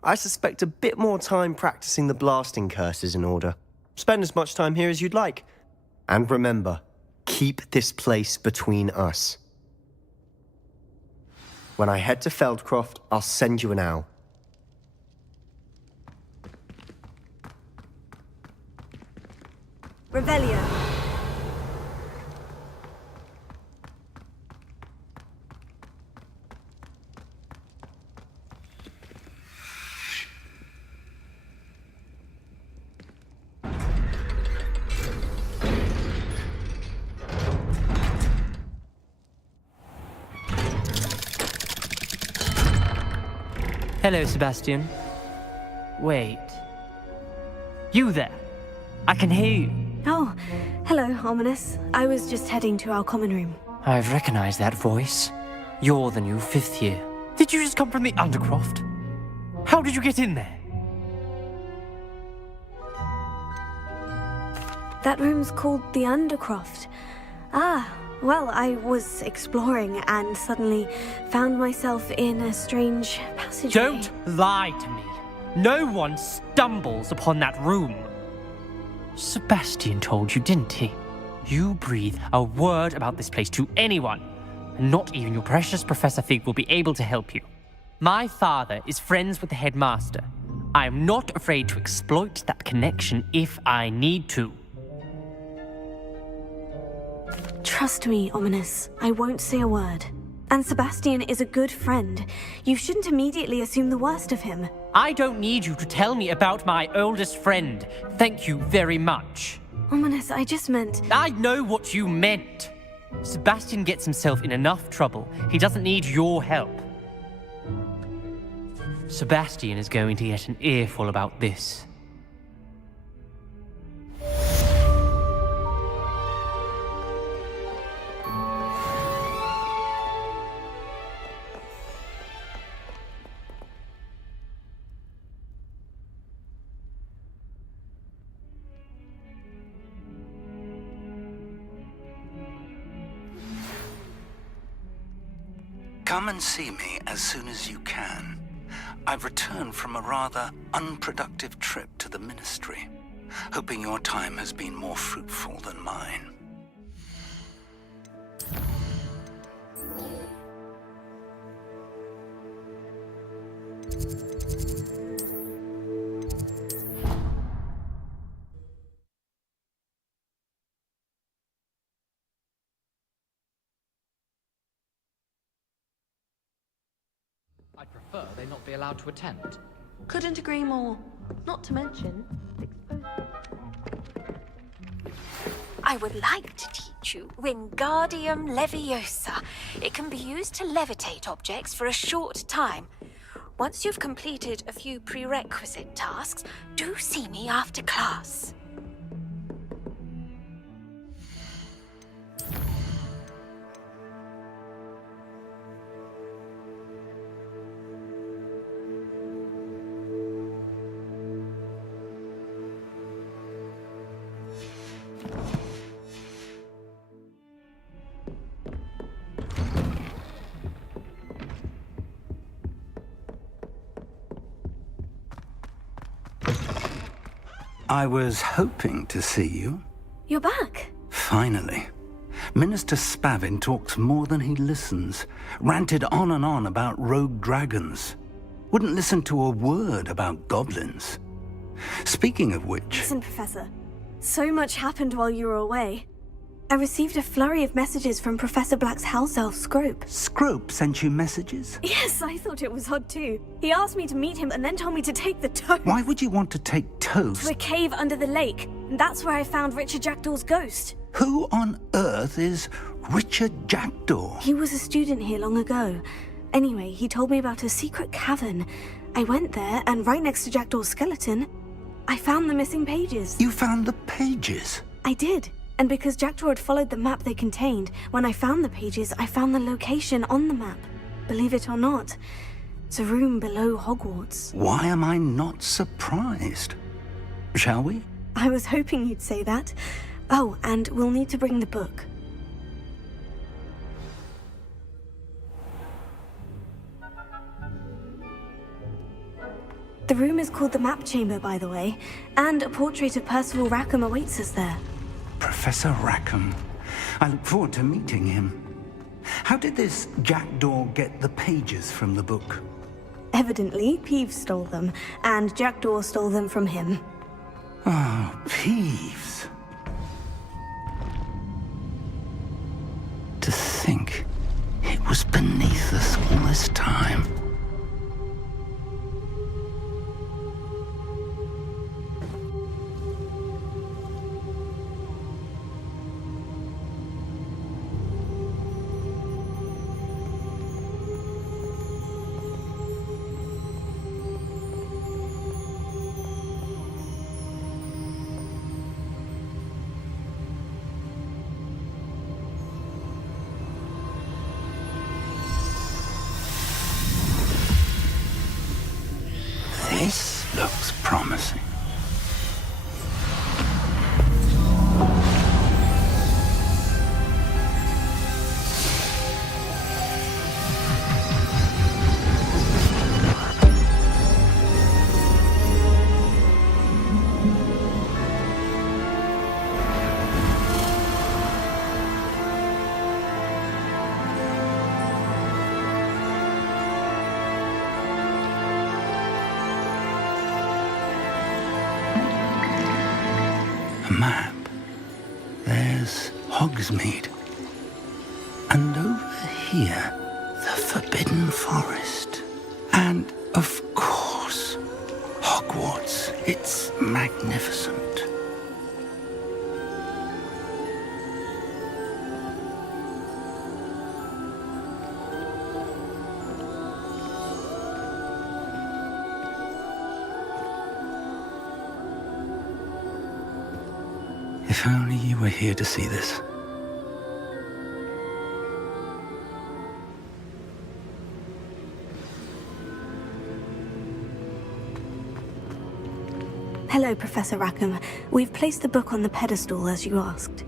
I suspect a bit more time practicing the blasting curse is in order. Spend as much time here as you'd like. And remember, keep this place between us. When I head to Feldcroft, I'll send you an owl. Revelio. Hello, Sebastian. Wait. You there? I can hear you. Oh, hello, Ominous. I was just heading to our common room. I've recognized that voice. You're the new 5th year. Did you just come from the Undercroft? How did you get in there? That room's called the Undercroft. Ah, well, I was exploring and suddenly found myself in a strange passageway. Don't lie to me. No one stumbles upon that room. Sebastian told you, didn't he? You breathe a word about this place to anyone, and not even your precious Professor Fig will be able to help you. My father is friends with the headmaster. I am not afraid to exploit that connection if I need to. Trust me, Ominous. I won't say a word. And Sebastian is a good friend. You shouldn't immediately assume the worst of him. I don't need you to tell me about my oldest friend. Thank you very much. Ominous, I just meant... I know what you meant. Sebastian gets himself in enough trouble. He doesn't need your help. Sebastian is going to get an earful about this. Come and see me as soon as you can. I've returned from a rather unproductive trip to the Ministry, hoping your time has been more fruitful than mine. I'd prefer they not be allowed to attend. Couldn't agree more. Not to mention... I would like to teach you Wingardium Leviosa. It can be used to levitate objects for a short time. Once you've completed a few prerequisite tasks, do see me after class. I was hoping to see you. You're back. Finally. Minister Spavin talks more than he listens. Ranted on and on about rogue dragons. Wouldn't listen to a word about goblins. Speaking of which... Listen, Professor. So much happened while you were away. I received a flurry of messages from Professor Black's house elf, Scrope. Scrope sent you messages? Yes, I thought it was odd too. He asked me to meet him and then told me to take the toast. Why would you want to take toast? To a cave under the lake. And that's where I found Richard Jackdaw's ghost. Who on earth is Richard Jackdaw? He was a student here long ago. Anyway, he told me about a secret cavern. I went there, and right next to Jackdaw's skeleton, I found the missing pages. You found the pages? I did. And because Jackdaw had followed the map they contained, when I found the pages, I found the location on the map. Believe it or not, it's a room below Hogwarts. Why am I not surprised? Shall we? I was hoping you'd say that. Oh, and we'll need to bring the book. The room is called the Map Chamber, by the way, and a portrait of Percival Rackham awaits us there. Professor Rackham. I look forward to meeting him. How did this Jackdaw get the pages from the book? Evidently, Peeves stole them, and Jackdaw stole them from him. Oh, Peeves. To think it was beneath us all this time. This looks promising. A map. There's Hogsmeade. And over here, Forbidden Forest. And, of course, Hogwarts. It's magnificent. If only you were here to see this. Hello, Professor Rackham. We've placed the book on the pedestal as you asked.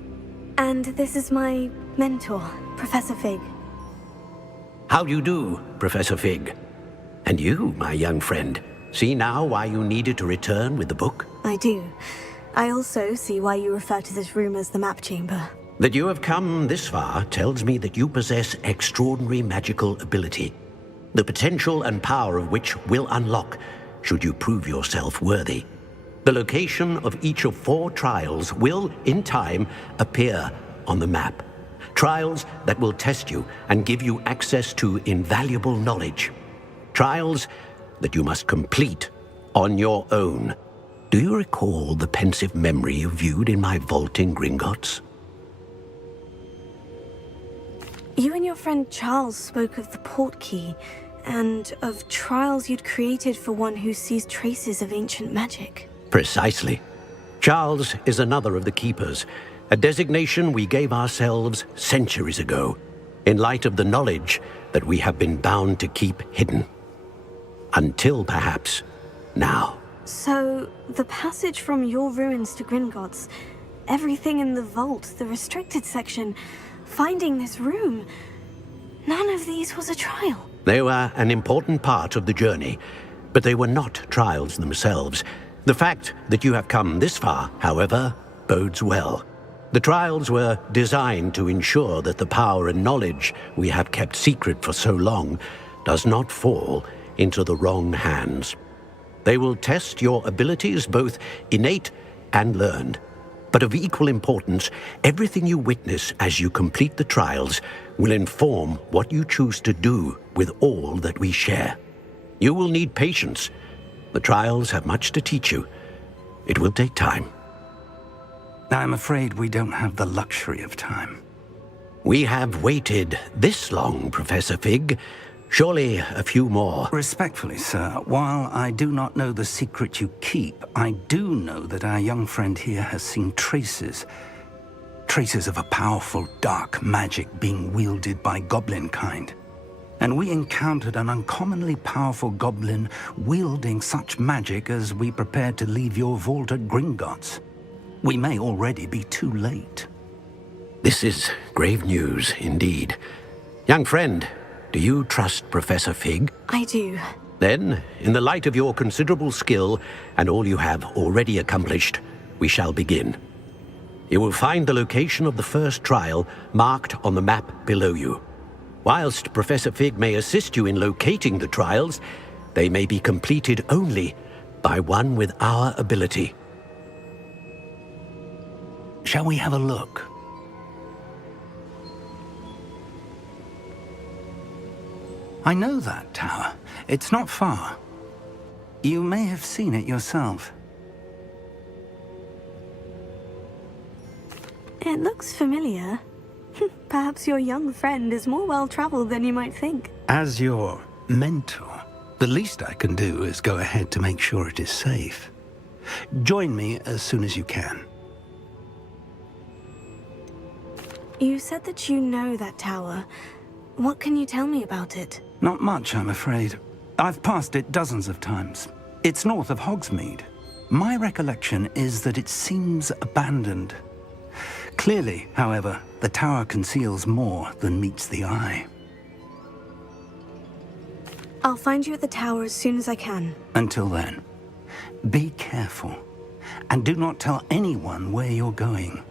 And this is my mentor, Professor Fig. How do you do, Professor Fig? And you, my young friend, see now why you needed to return with the book? I do. I also see why you refer to this room as the map chamber. That you have come this far tells me that you possess extraordinary magical ability, the potential and power of which will unlock should you prove yourself worthy. The location of each of 4 trials will, in time, appear on the map. Trials that will test you and give you access to invaluable knowledge. Trials that you must complete on your own. Do you recall the pensive memory you viewed in my vault in Gringotts? You and your friend Charles spoke of the portkey, and of trials you'd created for one who sees traces of ancient magic. Precisely. Charles is another of the Keepers, a designation we gave ourselves centuries ago, in light of the knowledge that we have been bound to keep hidden. Until, perhaps, now. So, the passage from your ruins to Gringotts, everything in the vault, the restricted section, finding this room, none of these was a trial. They were an important part of the journey, but they were not trials themselves. The fact that you have come this far, however, bodes well. The trials were designed to ensure that the power and knowledge we have kept secret for so long does not fall into the wrong hands. They will test your abilities, both innate and learned. But of equal importance, everything you witness as you complete the trials will inform what you choose to do with all that we share. You will need patience. The trials have much to teach you. It will take time. I'm afraid we don't have the luxury of time. We have waited this long, Professor Fig. Surely a few more. Respectfully, sir, while I do not know the secret you keep, I do know that our young friend here has seen traces of a powerful dark magic being wielded by goblin kind. And we encountered an uncommonly powerful goblin wielding such magic as we prepared to leave your vault at Gringotts. We may already be too late. This is grave news indeed. Young friend, do you trust Professor Fig? I do. Then, in the light of your considerable skill and all you have already accomplished, we shall begin. You will find the location of the first trial marked on the map below you. Whilst Professor Fig may assist you in locating the trials, they may be completed only by one with our ability. Shall we have a look? I know that tower. It's not far. You may have seen it yourself. It looks familiar. Perhaps your young friend is more well-traveled than you might think. As your mentor, the least I can do is go ahead to make sure it is safe. Join me as soon as you can. You said that you know that tower. What can you tell me about it? Not much, I'm afraid. I've passed it dozens of times. It's north of Hogsmeade. My recollection is that it seems abandoned. Clearly, however, the tower conceals more than meets the eye. I'll find you at the tower as soon as I can. Until then, be careful, and do not tell anyone where you're going.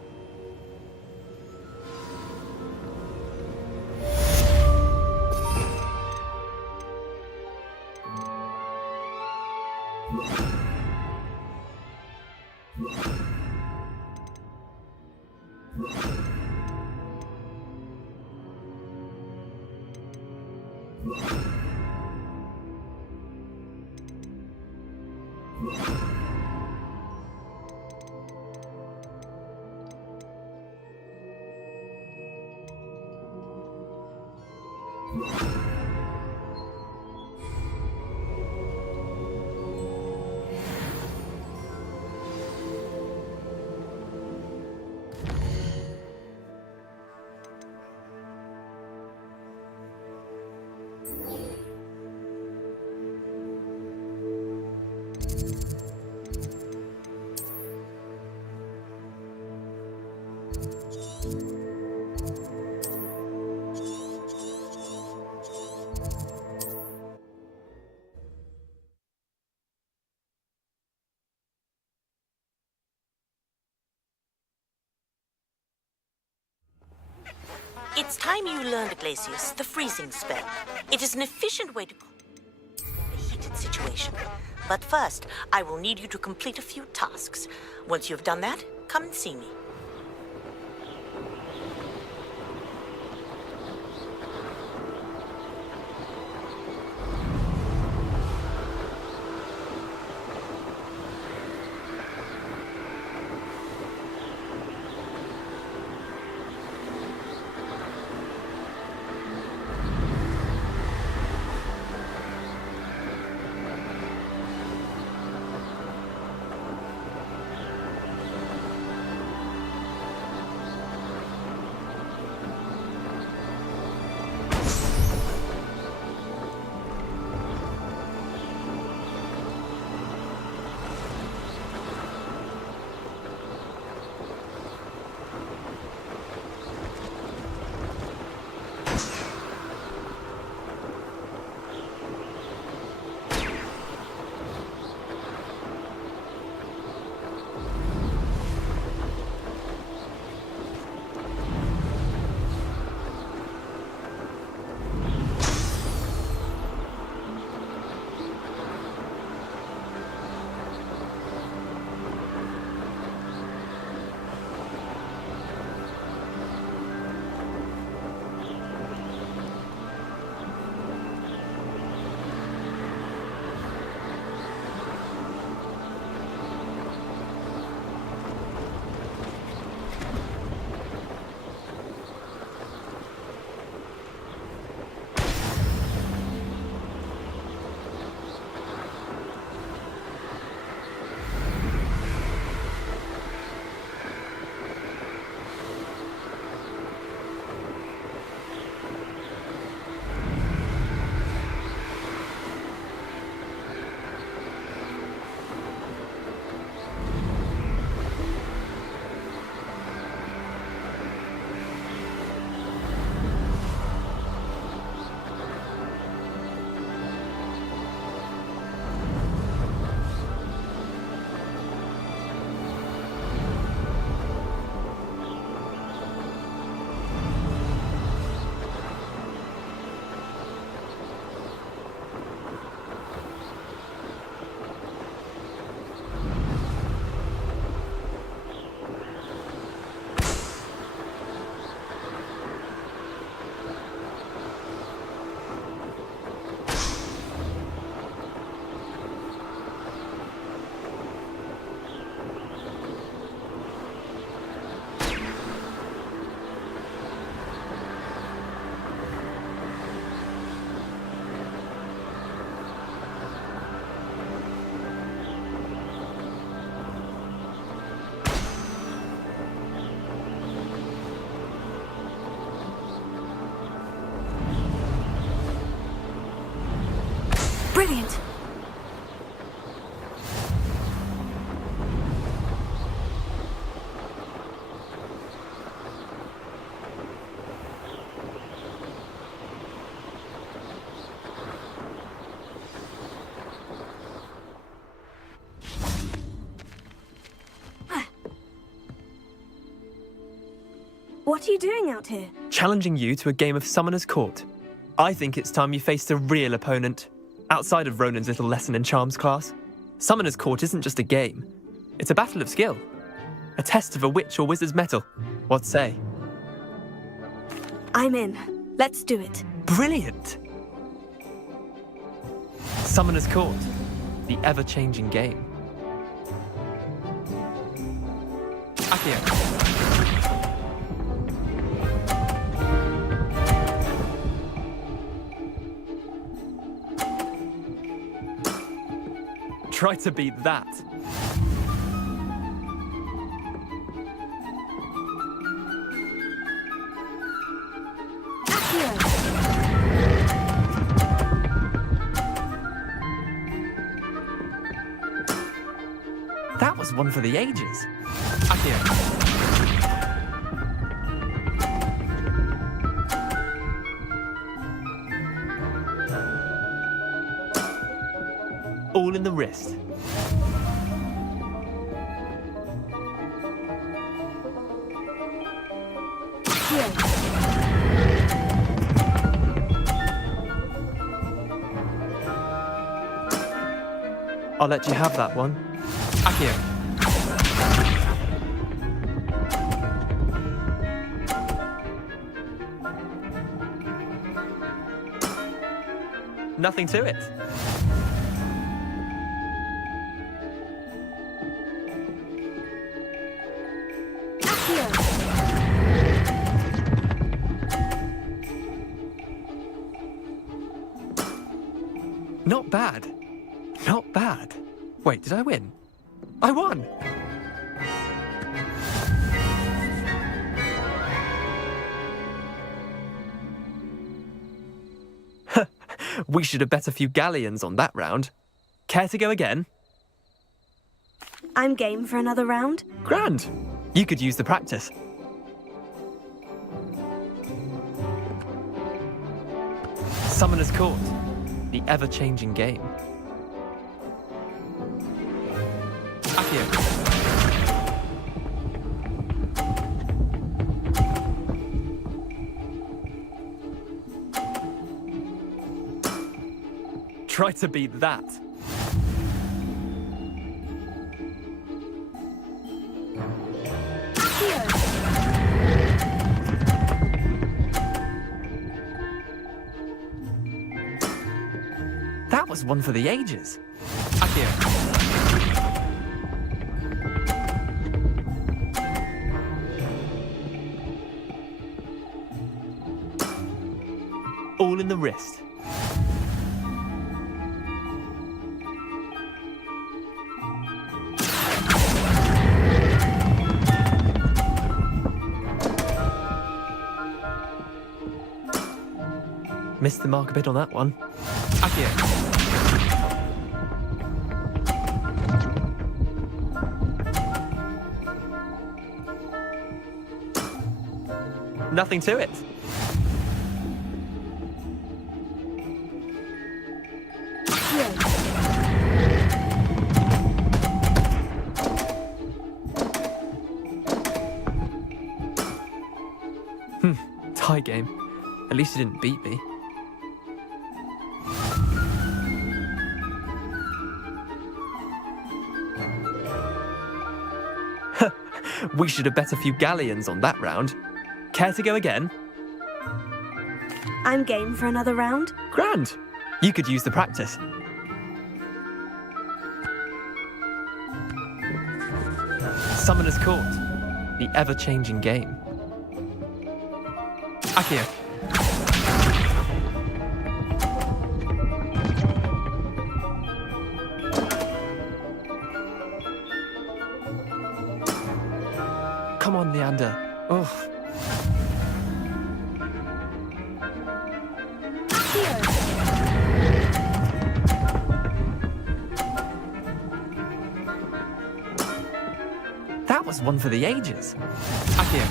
It's time you learned, Glacius, the freezing spell. It is an efficient way to a heated situation. But first, I will need you to complete a few tasks. Once you've done that, come and see me. Brilliant! What are you doing out here? Challenging you to a game of Summoner's Court. I think it's time you faced a real opponent. Outside of Ronan's little lesson in charms class, Summoner's Court isn't just a game. It's a battle of skill. A test of a witch or wizard's mettle. What say? I'm in. Let's do it. Brilliant! Summoner's Court, the ever-changing game. Accio. Try to beat that. That was one for the ages. Accio. All in the wrist. I'll let you have that one. Accio. Nothing to it. Not bad. Not bad. Wait, did I win? I won! We should have bet a few galleons on that round. Care to go again? I'm game for another round. Grand! You could use the practice. Summoner's Court, the ever-changing game. Accio. Try to beat that. That was one for the ages. Accio. All in the wrist. Missed the mark a bit on that one. Accio. Nothing to it. Tie game. At least you didn't beat me. We should have bet a few galleons on that round. Care to go again? I'm game for another round. Grand! You could use the practice. Summoner's Court, the ever-changing game. Accio. Come on, Leander. Oh. That was one for the ages. Accio.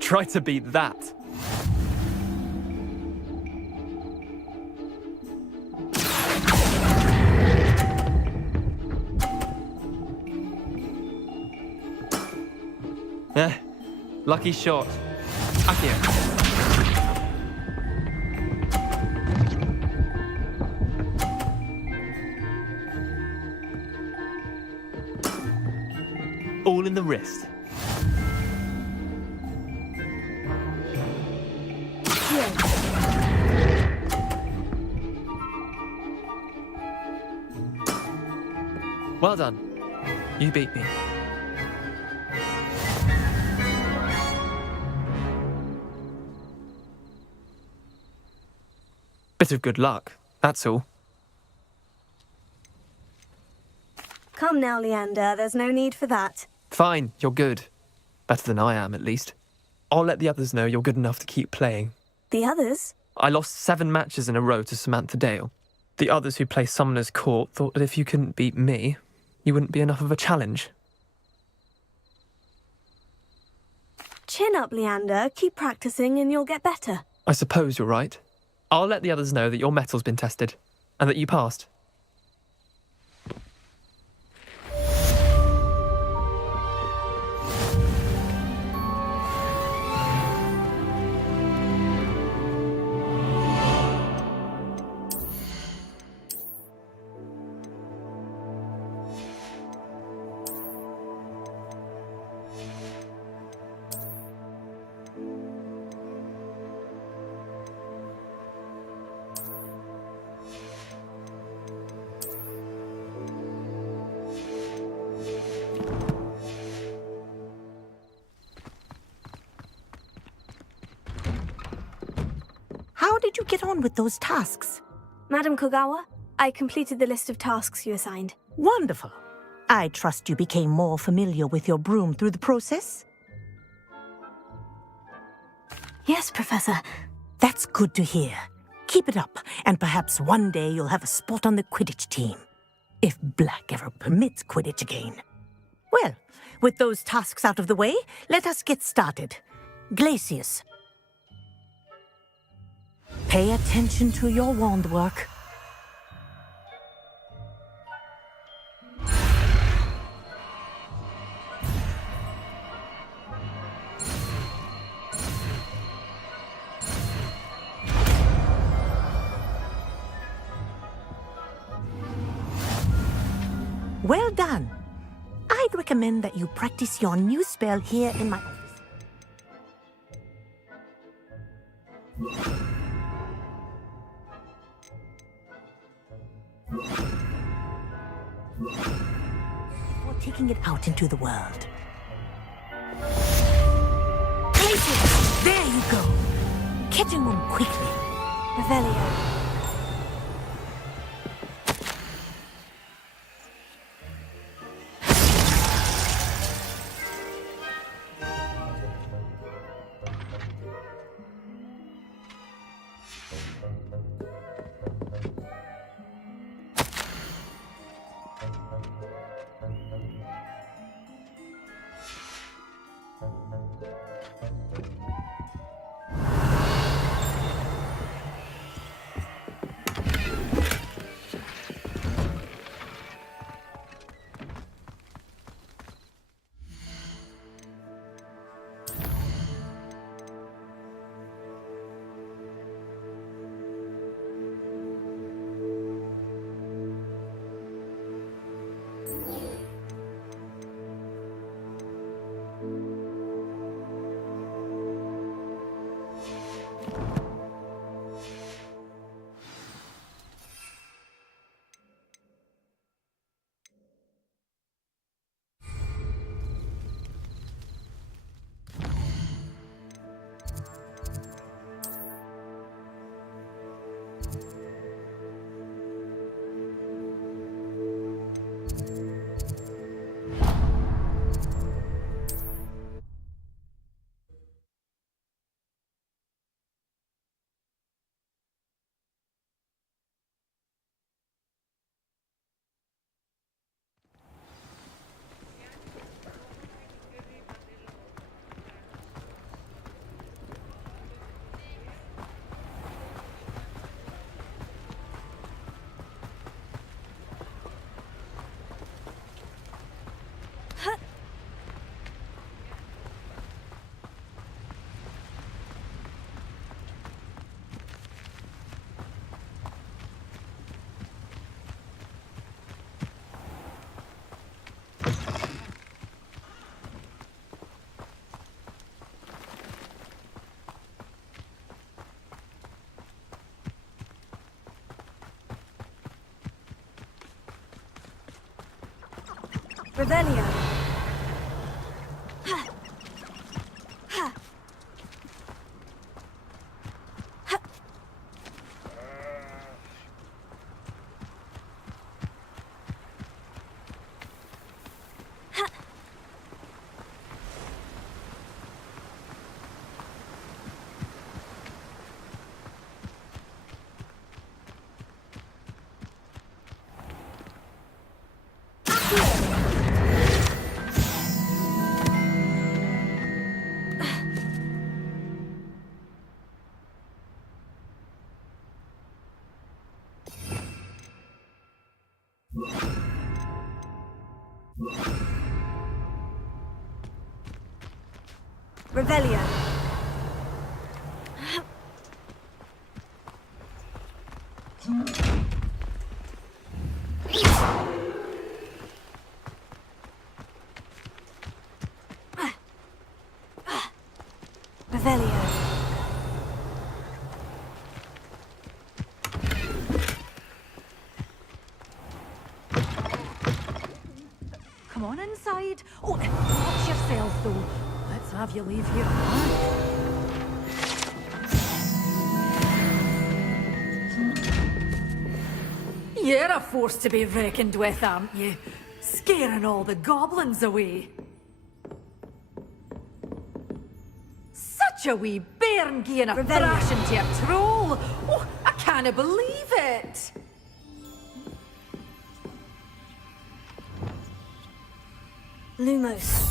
Try to beat that. Lucky shot. Accio. all in the wrist. Well done. You beat me. Bit of good luck, that's all. Come now, Leander, there's no need for that. Fine, you're good. Better than I am, at least. I'll let the others know you're good enough to keep playing. The others? I lost 7 matches in a row to Samantha Dale. The others who play Summoner's Court thought that if you couldn't beat me, you wouldn't be enough of a challenge. Chin up, Leander. Keep practicing and you'll get better. I suppose you're right. I'll let the others know that your metal's been tested, and that you passed. How did you get on with those tasks? Madam Kogawa, I completed the list of tasks you assigned. Wonderful. I trust you became more familiar with your broom through the process? Yes, Professor. That's good to hear. Keep it up, and perhaps one day you'll have a spot on the Quidditch team. If Black ever permits Quidditch again. Well, with those tasks out of the way, let us get started. Glacius. Pay attention to your wand work. Well done. I'd recommend that you practice your new spell here in my office. Before taking it out into the world. Places! There you go! Catching them quickly. Revelio. Revelio. Revelio. Revelio. Come on inside. Oh, watch yourself, though. Let's have you leave here alive. You're a force to be reckoned with, aren't you? Scaring all the goblins away. Such a wee bairn giving a thrash into a troll. Oh, I can't believe it. Lumos.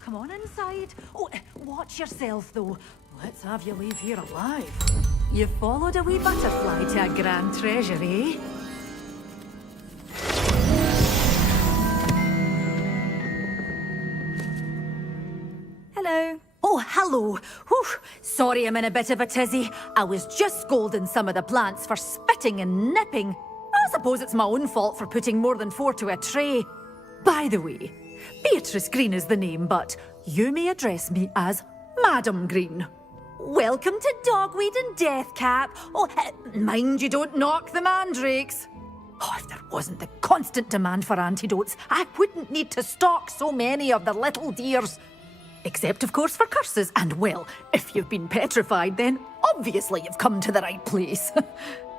Come on inside. Oh, watch yourself, though. Let's have you leave here alive. You followed a wee butterfly to a grand treasure, eh? Hello. Oh, hello. Whew. Sorry I'm in a bit of a tizzy. I was just scolding some of the plants for spitting and nipping. I suppose it's my own fault for putting more than 4 to a tray. By the way, Beatrice Green is the name, but you may address me as Madam Green. Welcome to Dogweed and Deathcap. Oh, mind you don't knock the mandrakes. Oh, if there wasn't the constant demand for antidotes, I wouldn't need to stock so many of the little dears. Except, of course, for curses. And, well, if you've been petrified, then obviously you've come to the right place.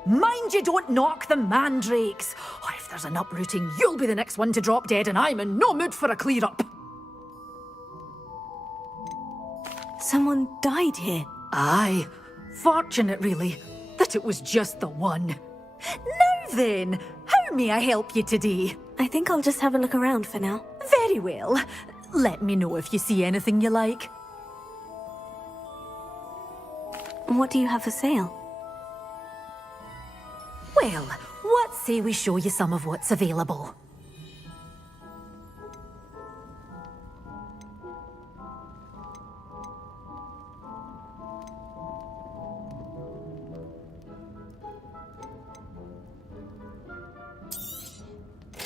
Mind you don't knock the mandrakes. Oh, if there's an uprooting, you'll be the next one to drop dead, and I'm in no mood for a clear-up. Someone died here. Aye. Fortunate, really, that it was just the one. Now then, how may I help you today? I think I'll just have a look around for now. Very well. Let me know if you see anything you like. What do you have for sale? Well, what say we show you some of what's available?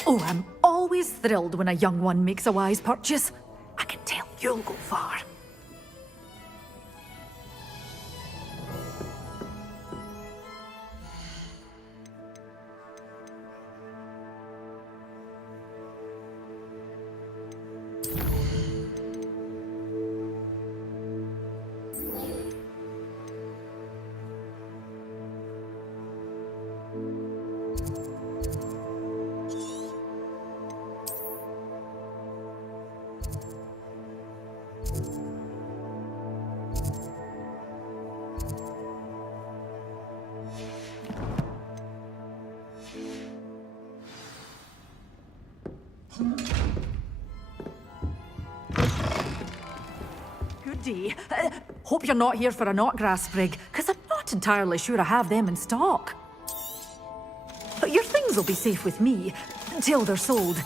Oh, I'm always thrilled when a young one makes a wise purchase. I can tell you'll go far. Good day. Hope you're not here for a knotgrass sprig, because I'm not entirely sure I have them in stock. But your things will be safe with me, until they're sold.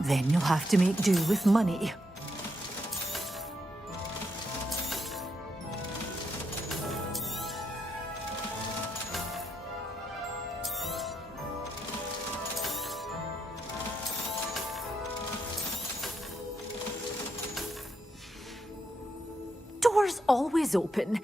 Then you'll have to make do with money. door's always open.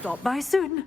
Stop by soon.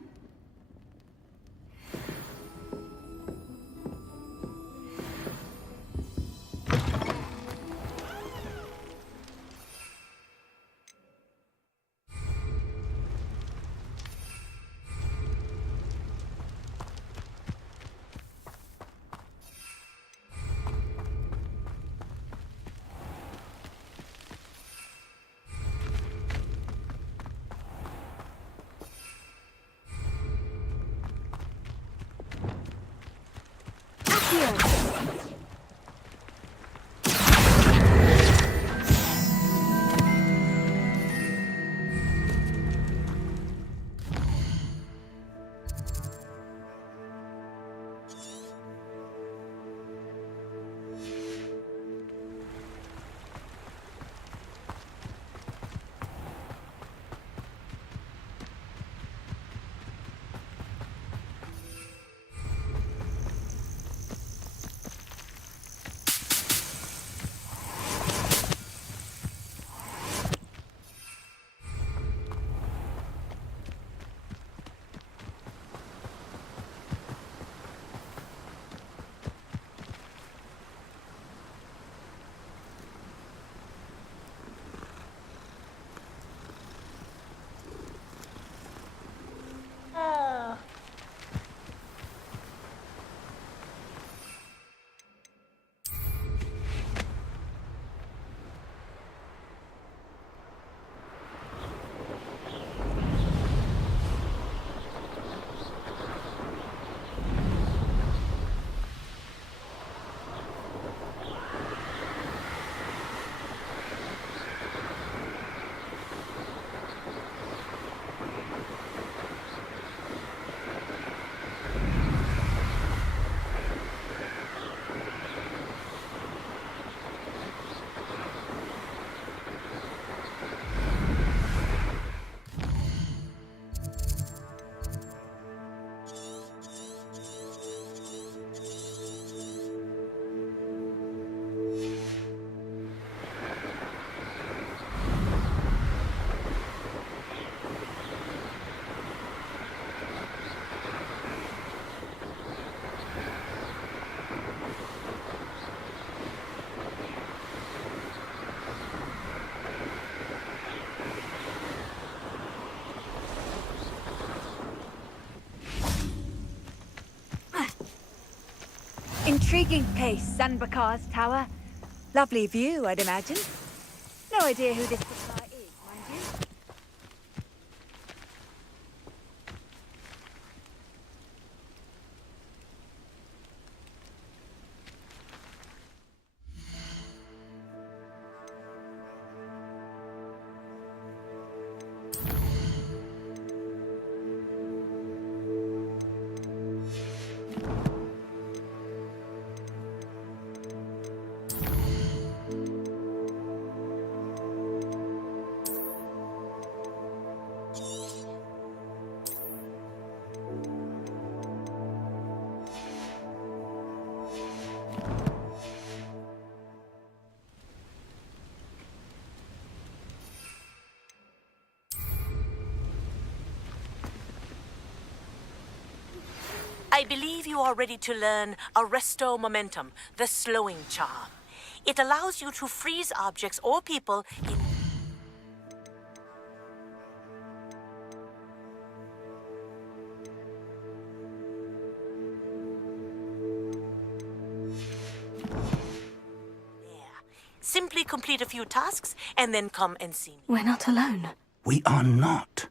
Intriguing place, Sanbakar's tower. Lovely view, I'd imagine. No idea who this guy is, mind you. I believe you are ready to learn Arresto Momentum, the slowing charm. It allows you to freeze objects or people in... Simply complete a few tasks and then come and see me. We're not alone. We are not.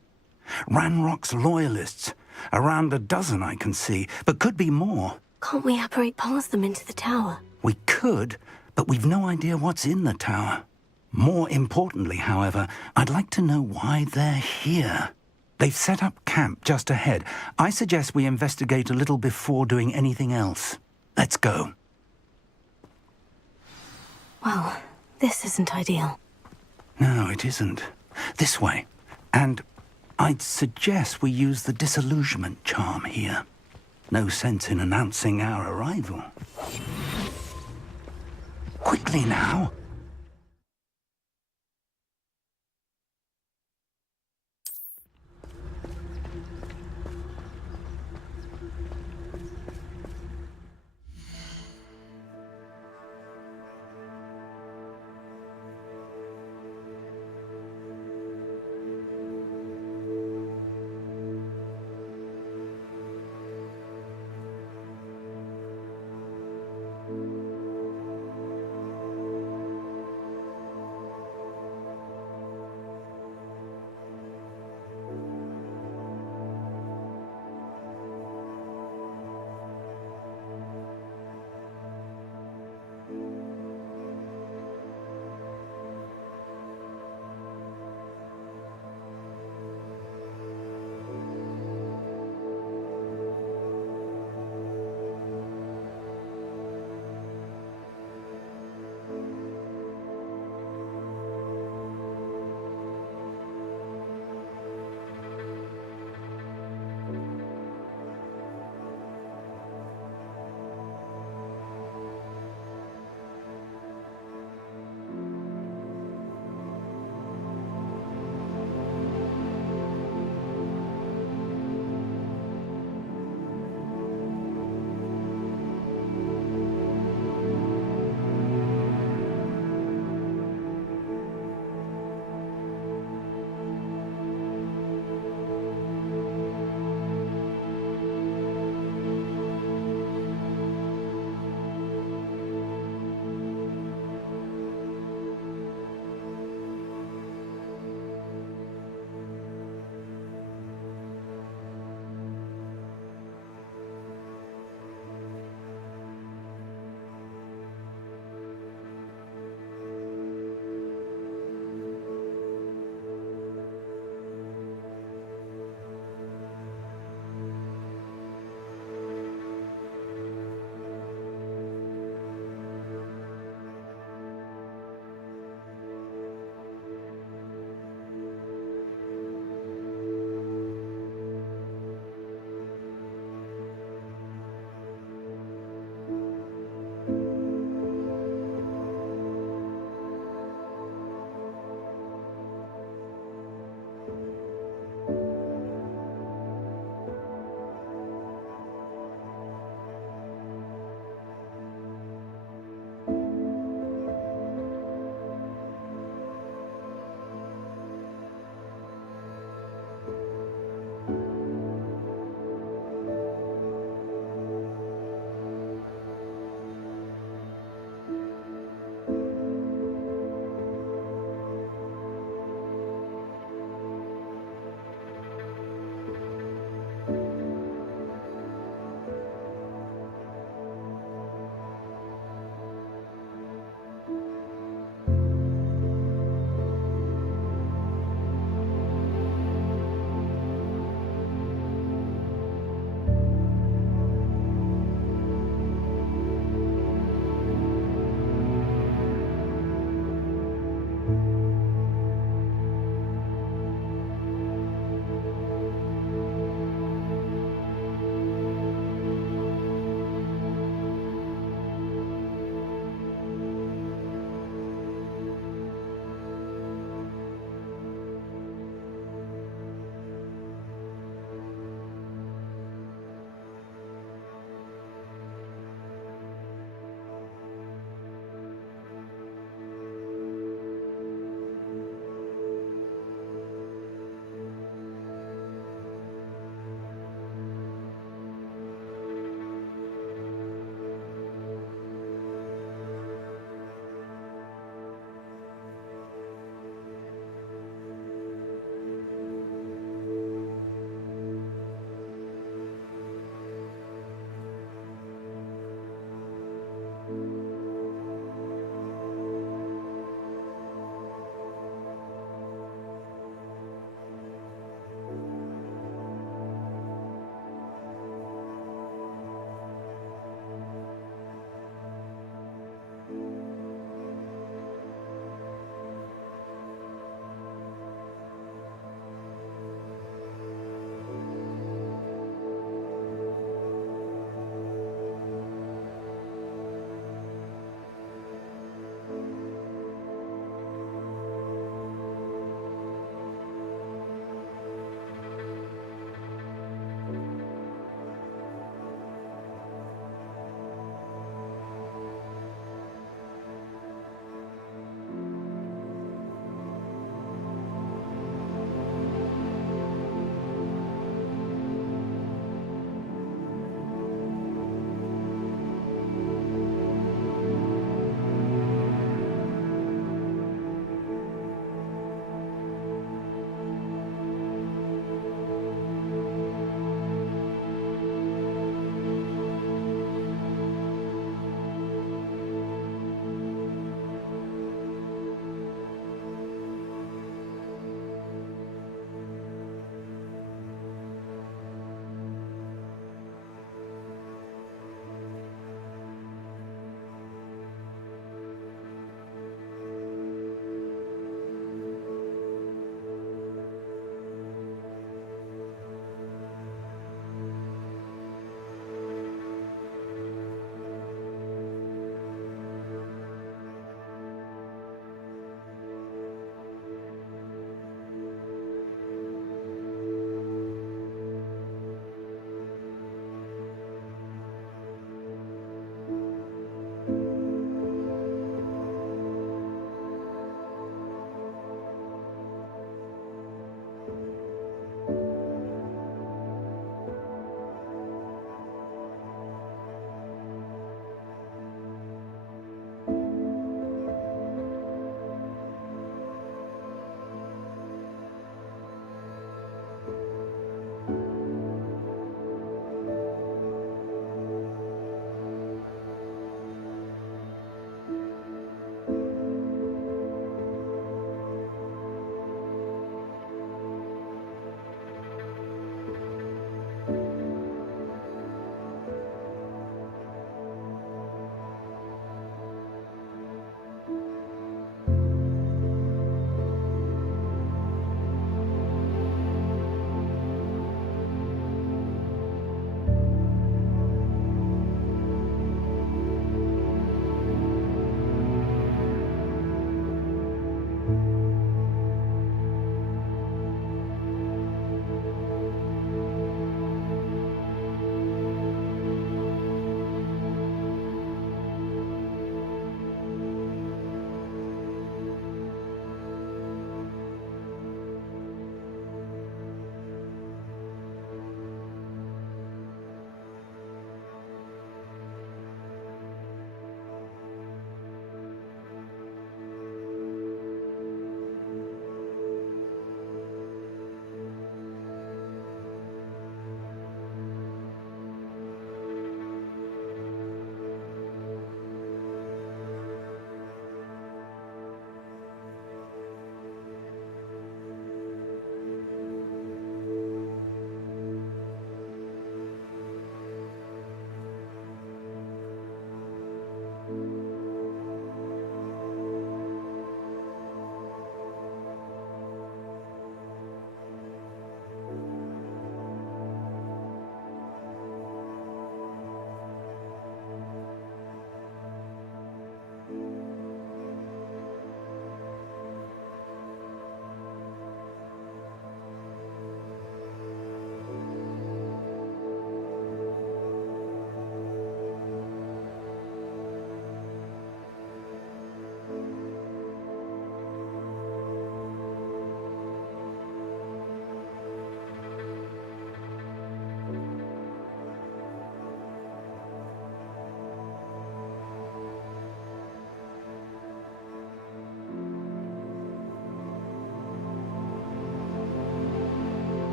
Ranrock's loyalists. Around a dozen I can see, but could be more. Can't we apparate past them into the tower? We could, but we've no idea what's in the tower. More importantly, however, I'd like to know why they're here. They've set up camp just ahead. I suggest we investigate a little before doing anything else. Let's go. Well, this isn't ideal. No, it isn't. This way. And I'd suggest we use the disillusionment charm here. No sense in announcing our arrival. Quickly now.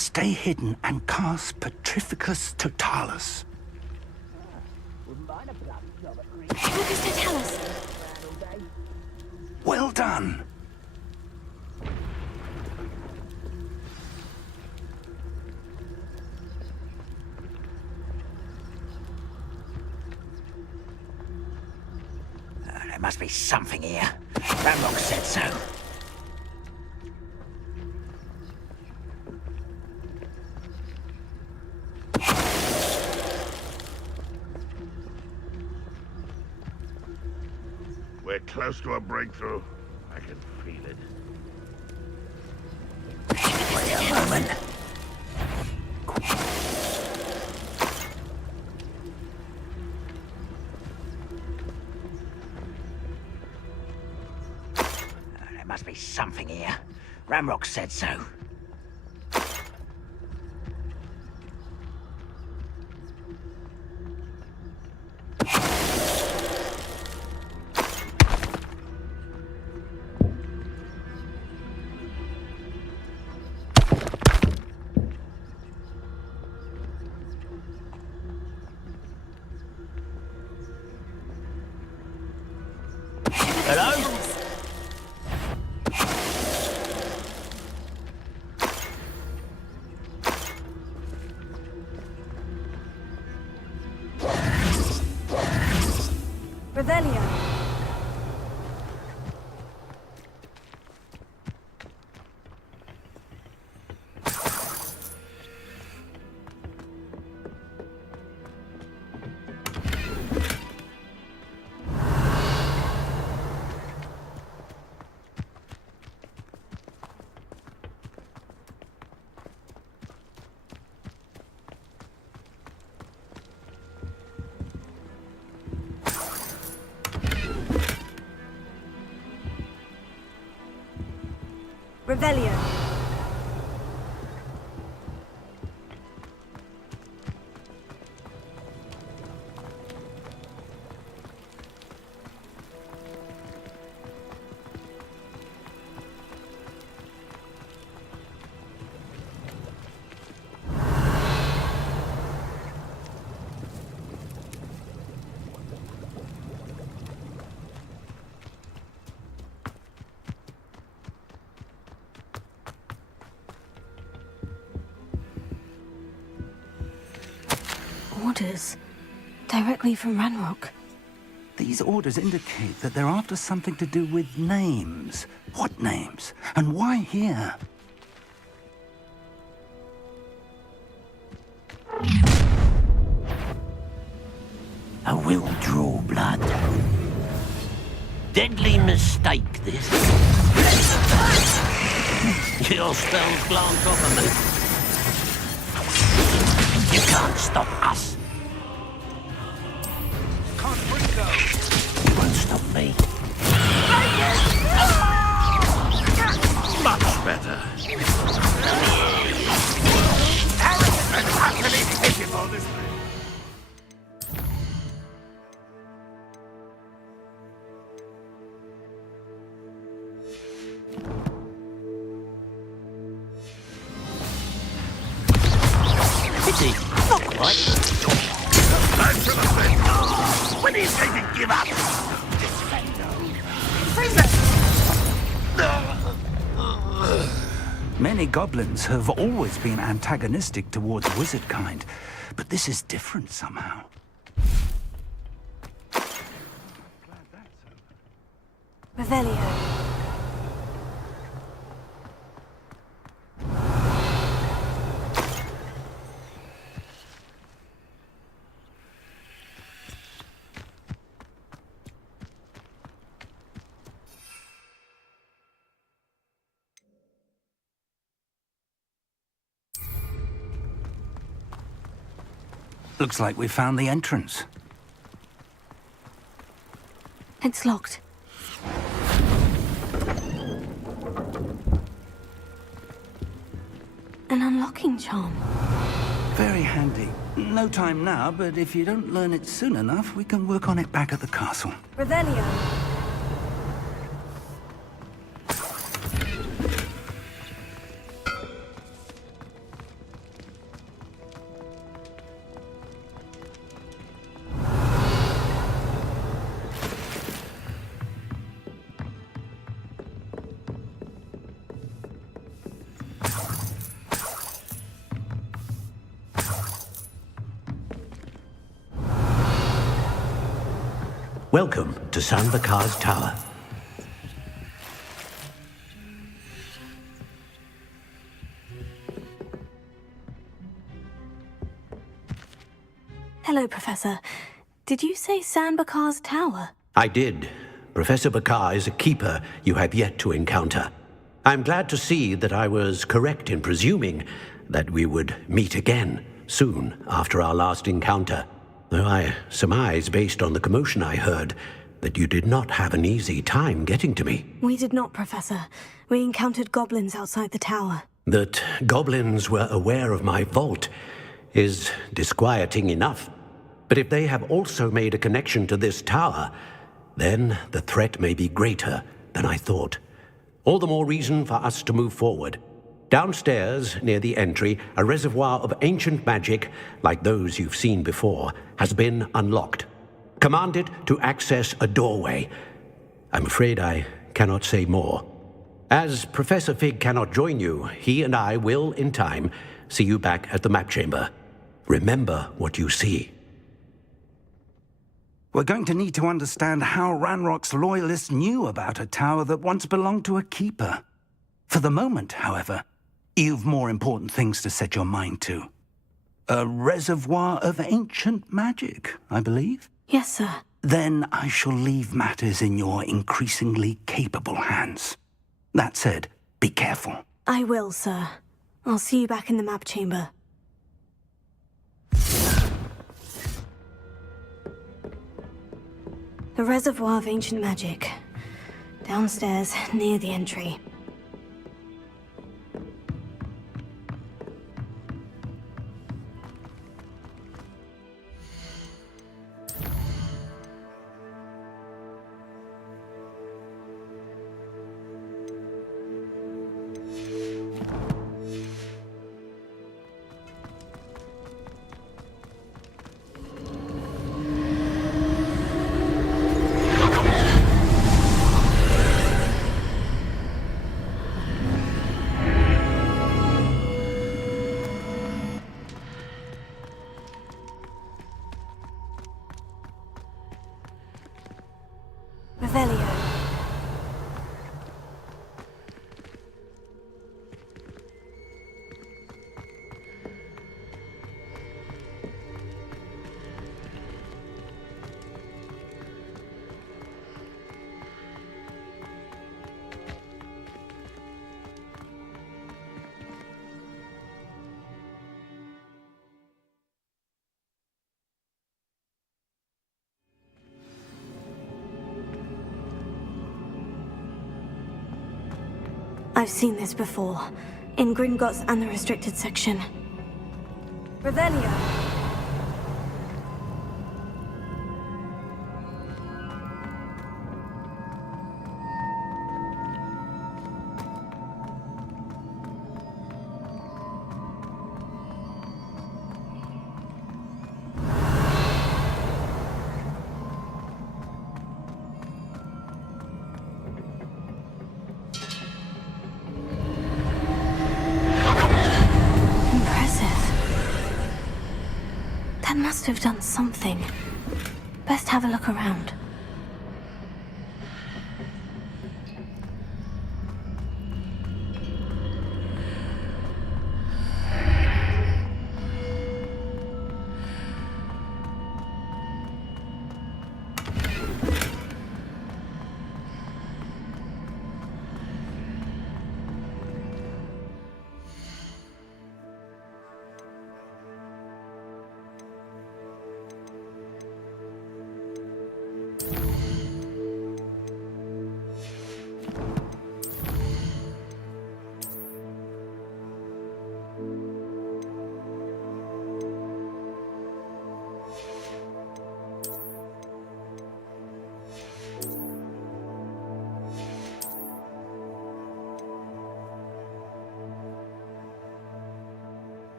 Stay hidden and cast Petrificus Totalis. Focus to tell us. Well done. There must be something here. Ramrock said so. We're close to a breakthrough. I can feel it. Wait a moment. There must be something here. Ramrock said so. Revelio. Revelio. Orders. Directly from Ranrock. These orders indicate that they're after something to do with names. What names? And why here? A will draw blood. Deadly mistake, this. Your spells glance off of me. You can't stop us. You won't stop me. Much better. And utterly pitiful, this man. Pity. Not quite. Time for the thing. When do you think to give up? Many goblins have always been antagonistic towards wizard kind, but this is different somehow. Revelio. Looks like we found the entrance. It's locked. An unlocking charm. Very handy. No time now, but if you don't learn it soon enough, we can work on it back at the castle. Revelio. welcome to Sanbakar's Tower. Hello, Professor. Did you say Sanbakar's Tower? I did. Professor Bakar is a keeper you have yet to encounter. I'm glad to see that I was correct in presuming that we would meet again soon after our last encounter, though I surmise, based on the commotion I heard, that you did not have an easy time getting to me. We did not, Professor. We encountered goblins outside the tower. That goblins were aware of my vault is disquieting enough. But if they have also made a connection to this tower, then the threat may be greater than I thought. All the more reason for us to move forward. Downstairs, near the entry, a reservoir of ancient magic, like those you've seen before, has been unlocked. Command it to access a doorway. I'm afraid I cannot say more. As Professor Fig cannot join you, he and I will, in time, see you back at the map chamber. Remember what you see. We're going to need to understand how Ranrock's loyalists knew about a tower that once belonged to a keeper. For the moment, however, you've more important things to set your mind to. A reservoir of ancient magic, I believe? Yes, sir. Then I shall leave matters in your increasingly capable hands. That said, be careful. I will, sir. I'll see you back in the map chamber. The reservoir of ancient magic. Downstairs, near the entry. Revelio. I've seen this before, in Gringotts and the restricted section. Revelio. That must have done something. Best have a look around.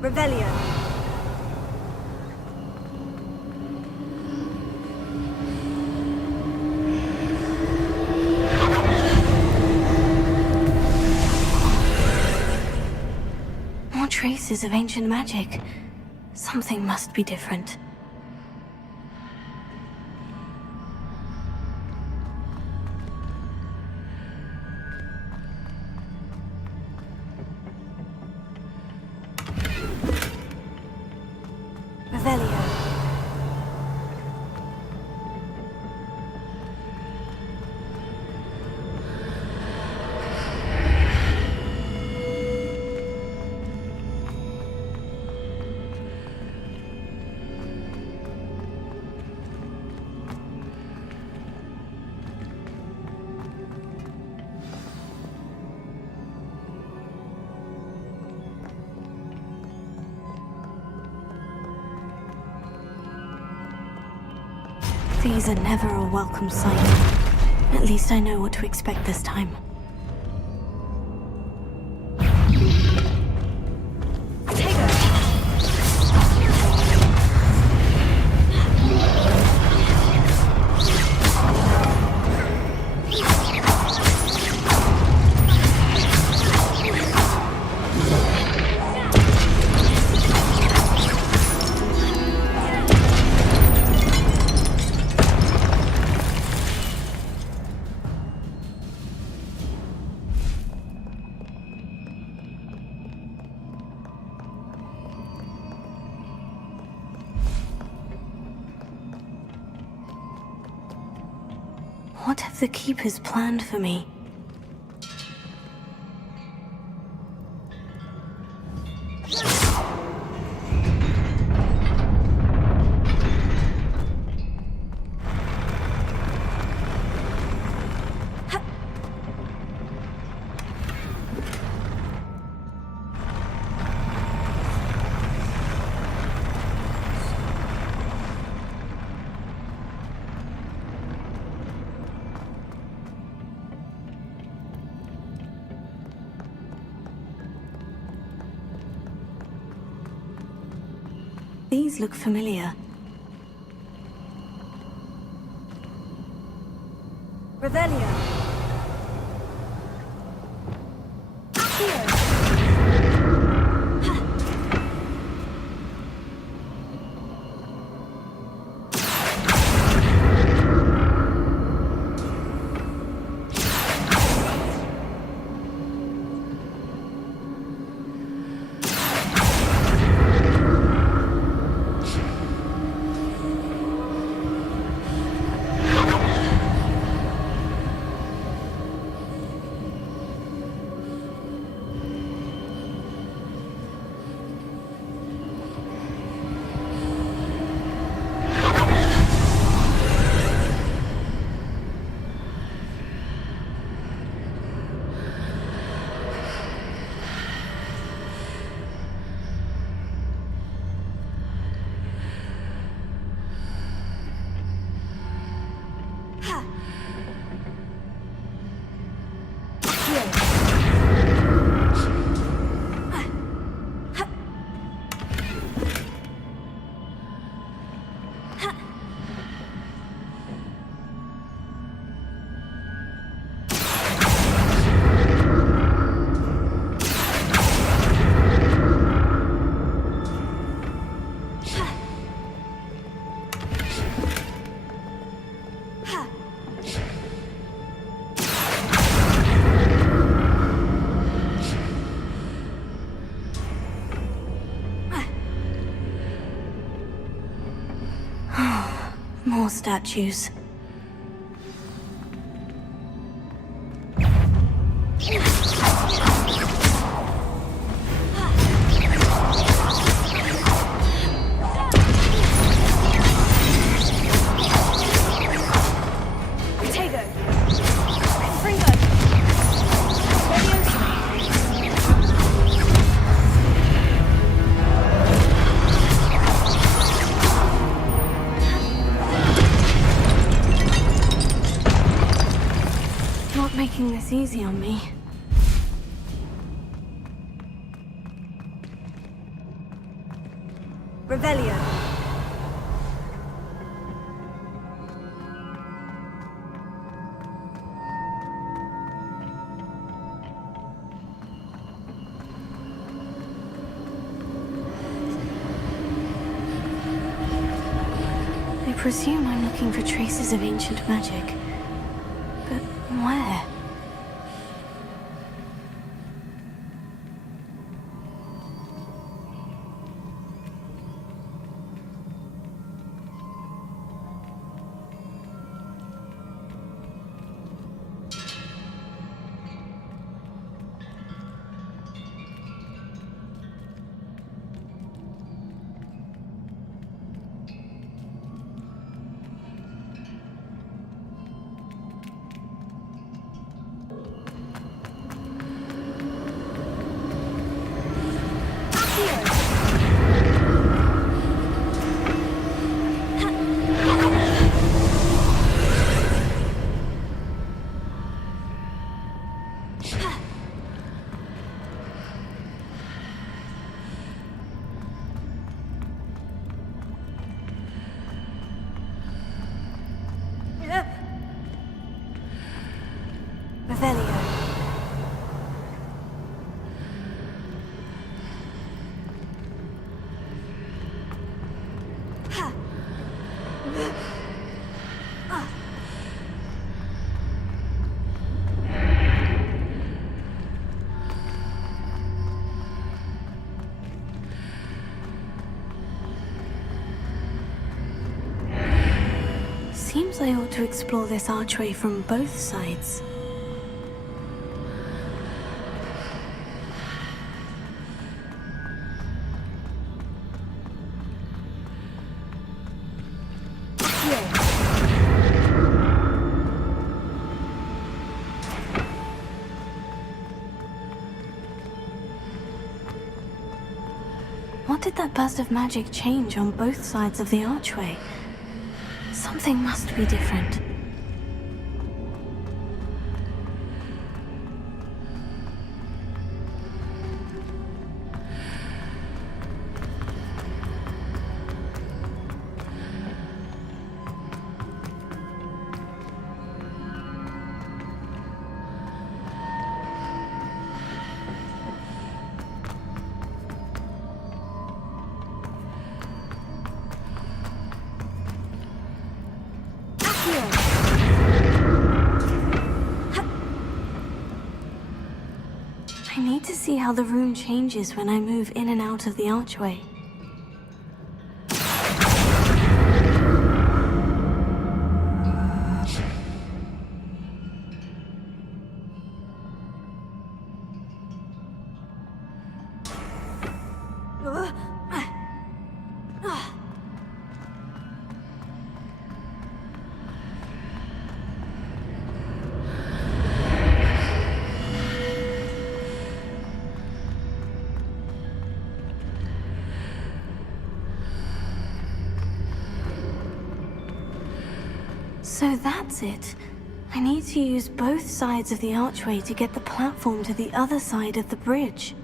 Revelio. More traces of ancient magic. Something must be different. Revelio. These are never a welcome sight. At least I know what to expect this time. What have the Keepers planned for me? These look familiar. Revelio. More statues. Making this easy on me. Revelio. I presume I'm looking for traces of ancient magic. But where? Revelio. Seems I ought to explore this archway from both sides. What did that burst of magic change on both sides of the archway? Something must be different. I need to see how the room changes when I move in and out of the archway. So that's it. I need to use both sides of the archway to get the platform to the other side of the bridge.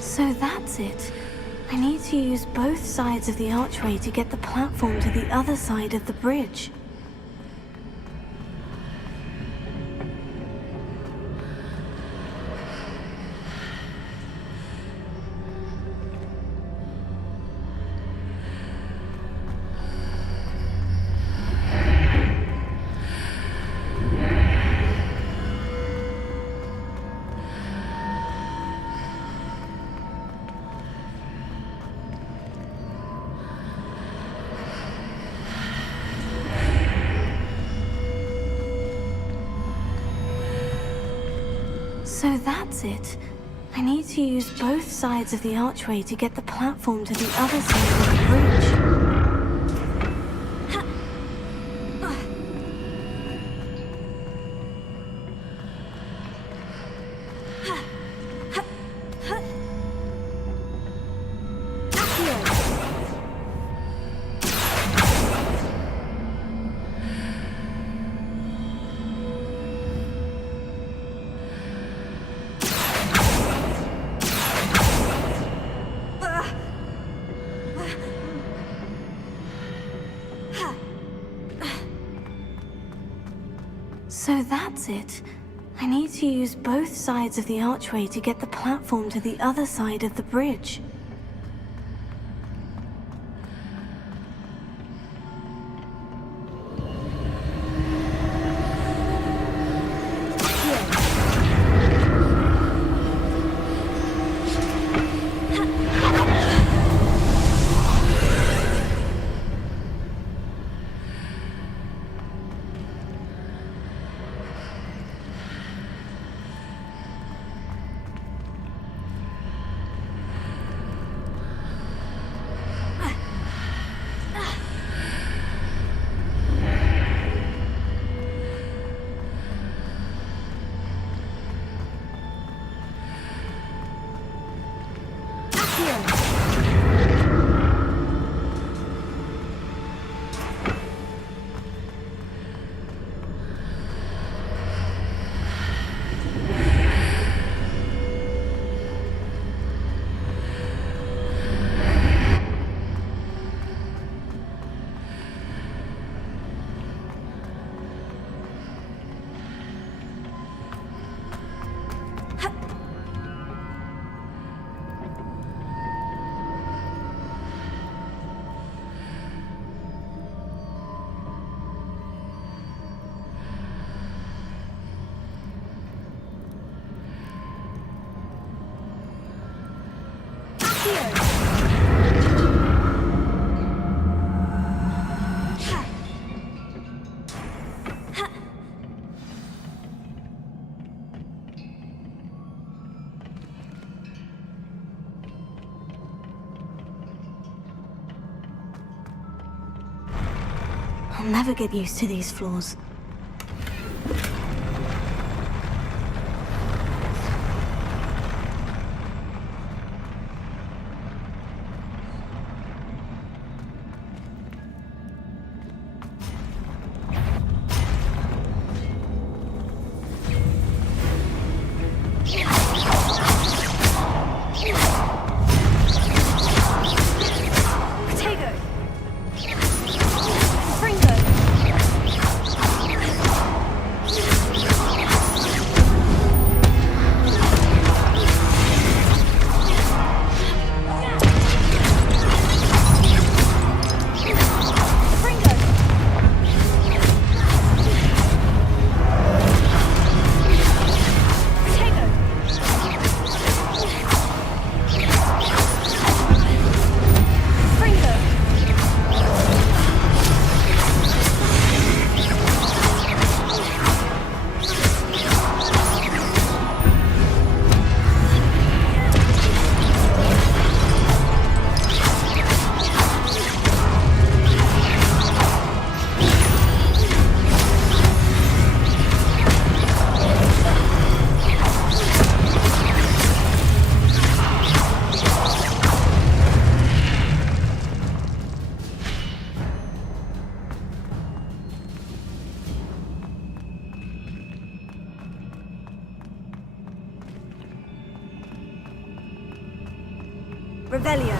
So that's it. I need to use both sides of the archway to get the platform to the other side of the bridge. So that's it. I need to use both sides of the archway to get the platform to the other side of the bridge. So that's it. I need to use both sides of the archway to get the platform to the other side of the bridge. I'll never get used to these floors. Revelio.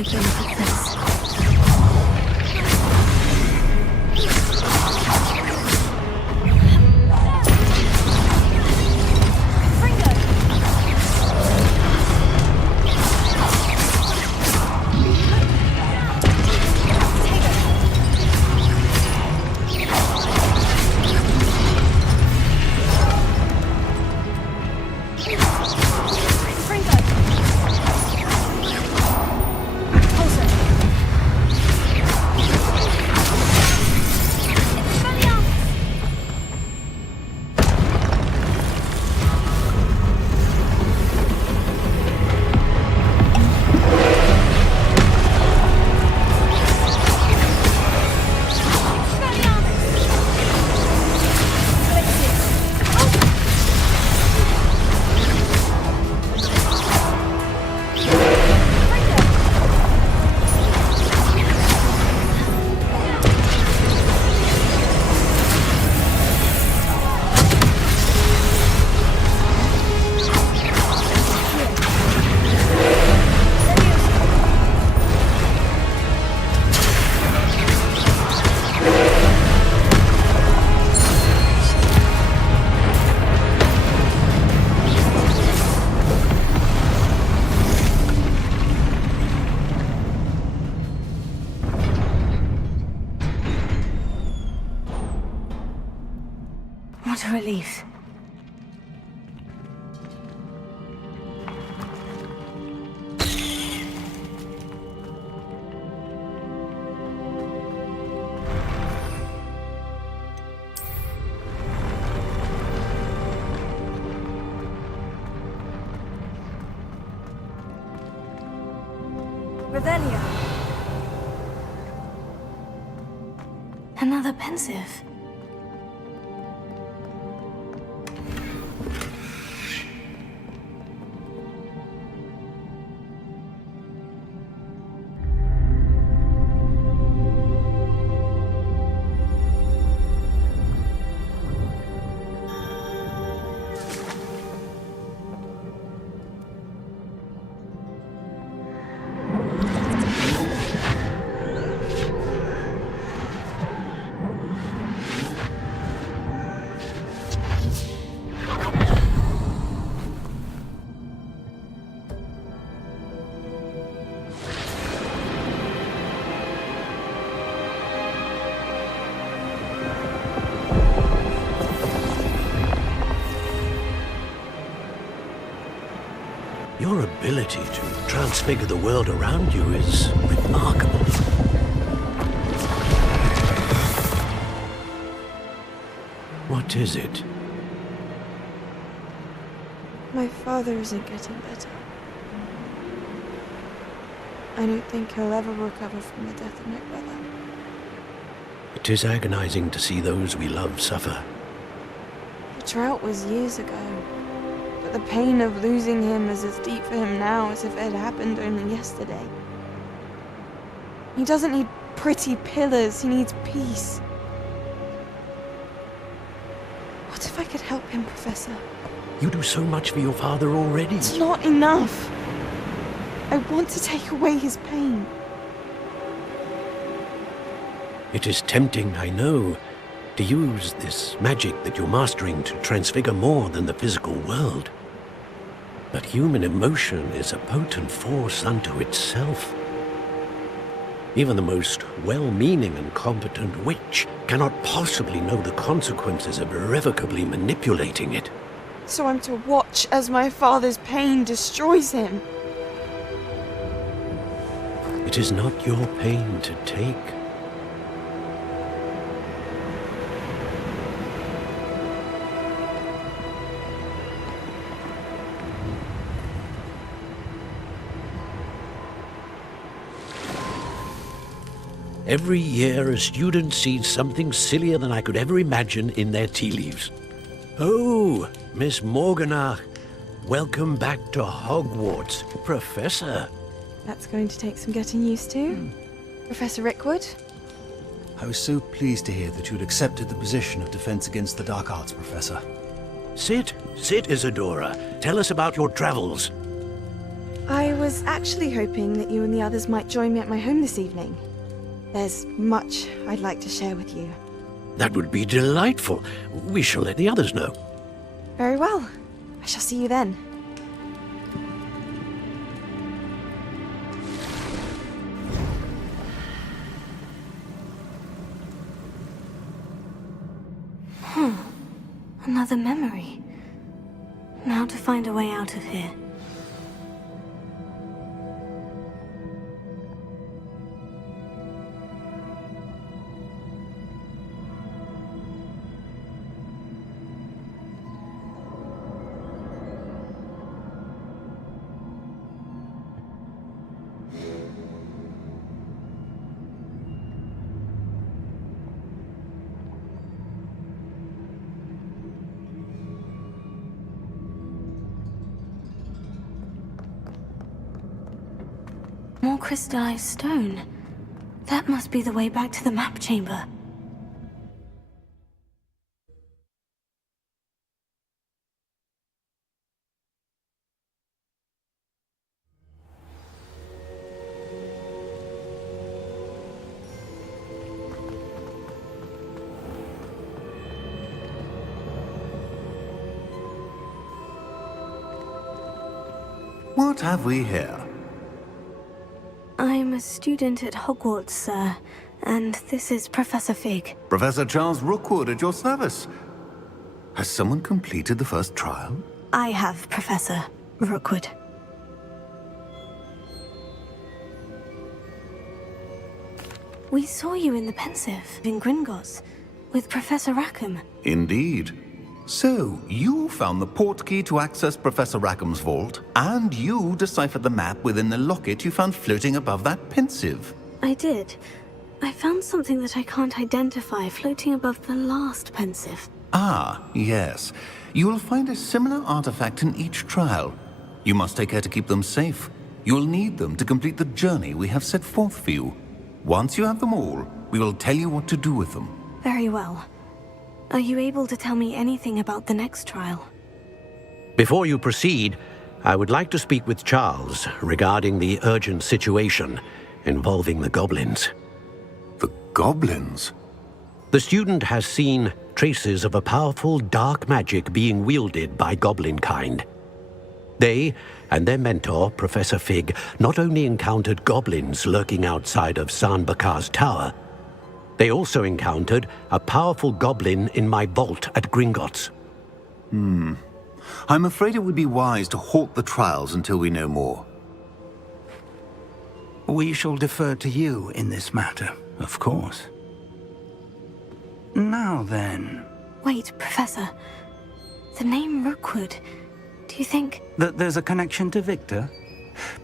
like the look of this. What a relief. Revelia. Another pensive. Your ability to transfigure the world around you is remarkable. What is it? My father isn't getting better. I don't think he'll ever recover from the death of my brother. It is agonizing to see those we love suffer. The drought was years ago. But the pain of losing him is as deep for him now as if it had happened only yesterday. He doesn't need pretty pillars, he needs peace. What if I could help him, Professor? You do so much for your father already. It's not enough. I want to take away his pain. It is tempting, I know, to use this magic that you're mastering to transfigure more than the physical world. But human emotion is a potent force unto itself. Even the most well-meaning and competent witch cannot possibly know the consequences of irrevocably manipulating it. So I'm to watch as my father's pain destroys him. It is not your pain to take. Every year, a student sees something sillier than I could ever imagine in their tea leaves. Oh, Miss Morganach, welcome back to Hogwarts, Professor. That's going to take some getting used to. Professor Rickwood? I was so pleased to hear that you'd accepted the position of Defense Against the Dark Arts, Professor. Sit, Isadora. Tell us about your travels. I was actually hoping that you and the others might join me at my home this evening. There's much I'd like to share with you. That would be delightful. We shall let the others know. Very well. I shall see you then. Another memory. Now to find a way out of here. More crystallized stone. That must be the way back to the map chamber. What have we here? I'm a student at Hogwarts, sir, and this is Professor Fig. Professor Charles Rookwood at your service. Has someone completed the first trial? I have, Professor Rookwood. We saw you in the Pensive in Gringotts with Professor Rackham. Indeed. So, you found the portkey to access Professor Rackham's vault, and you deciphered the map within the locket you found floating above that Pensive. I did. I found something that I can't identify floating above the last Pensive. Ah, yes. You will find a similar artifact in each trial. You must take care to keep them safe. You will need them to complete the journey we have set forth for you. Once you have them all, we will tell you what to do with them. Very well. Are you able to tell me anything about the next trial? Before you proceed, I would like to speak with Charles regarding the urgent situation involving the goblins. The goblins? The student has seen traces of a powerful dark magic being wielded by goblin kind. They and their mentor, Professor Fig, not only encountered goblins lurking outside of Sanbakar's tower, they also encountered a powerful goblin in my vault at Gringotts. I'm afraid it would be wise to halt the trials until we know more. We shall defer to you in this matter, of course. Now then... Wait, Professor. The name Rookwood. Do you think... That there's a connection to Victor?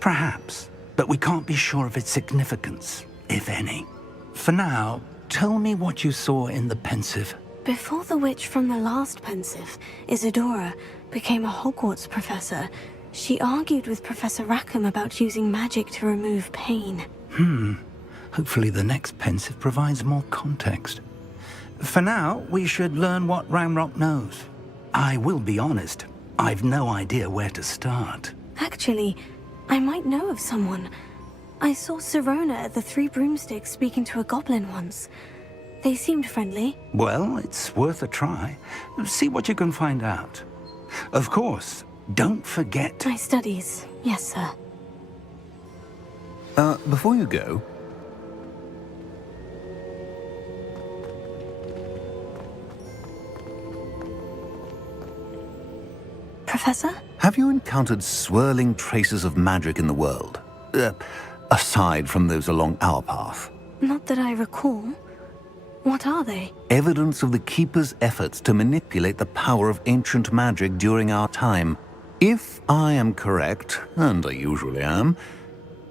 Perhaps, but we can't be sure of its significance, if any. For now, tell me what you saw in the Pensive. Before the witch from the last Pensive, Isadora, became a Hogwarts professor, she argued with Professor Rackham about using magic to remove pain. Hopefully the next Pensive provides more context. For now, we should learn what Ranrock knows. I will be honest, I've no idea where to start. Actually, I might know of someone. I saw Sirona at the Three Broomsticks speaking to a goblin once. They seemed friendly. Well, it's worth a try. See what you can find out. Of course, don't forget... My studies, yes, sir. Before you go... Professor? Have you encountered swirling traces of magic in the world? Aside from those along our path? Not that I recall. What are they? Evidence of the Keeper's efforts to manipulate the power of ancient magic during our time. If I am correct, and I usually am,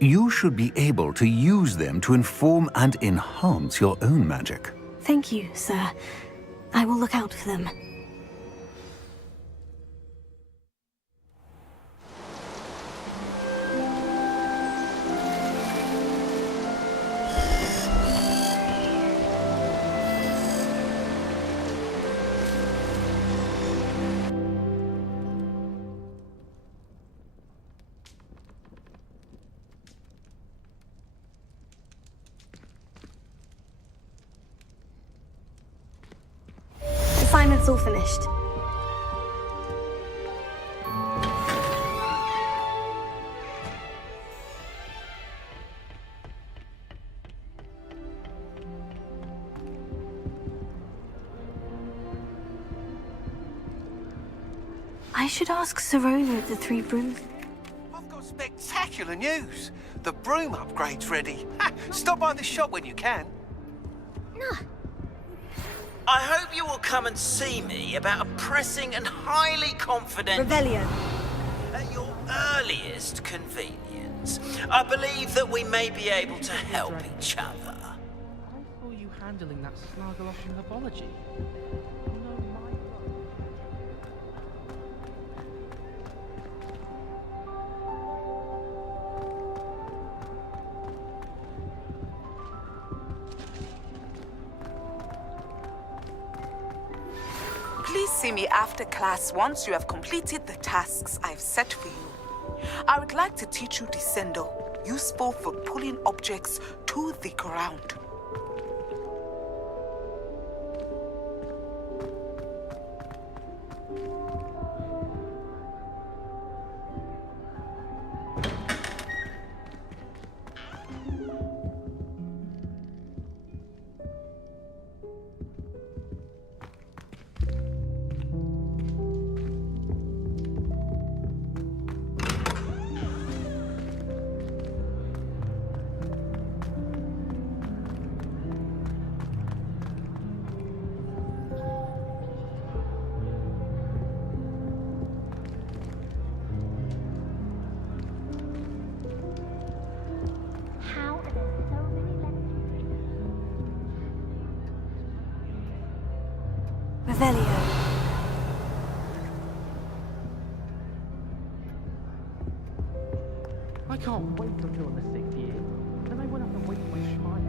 you should be able to use them to inform and enhance your own magic. Thank you, sir. I will look out for them. That's all finished. I should ask Serona at the Three Brooms. I've got spectacular news. The broom upgrade's ready. Ha! Stop by the shop when you can. I hope you will come and see me about a pressing and highly confident... Revelio. At your earliest convenience. I believe that we may be able to help each other. I saw you handling that Snargalosh in herbology. Please see me after class once you have completed the tasks I've set for you. I would like to teach you Descendo, useful for pulling objects to the ground. Revelio. I can't wait until the 6th year. Then I won't have to wait for my smile.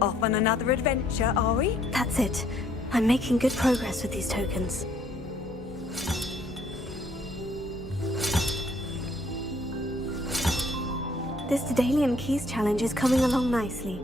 Off on another adventure, are we? That's it. I'm making good progress with these tokens. This Daedalian Keys challenge is coming along nicely.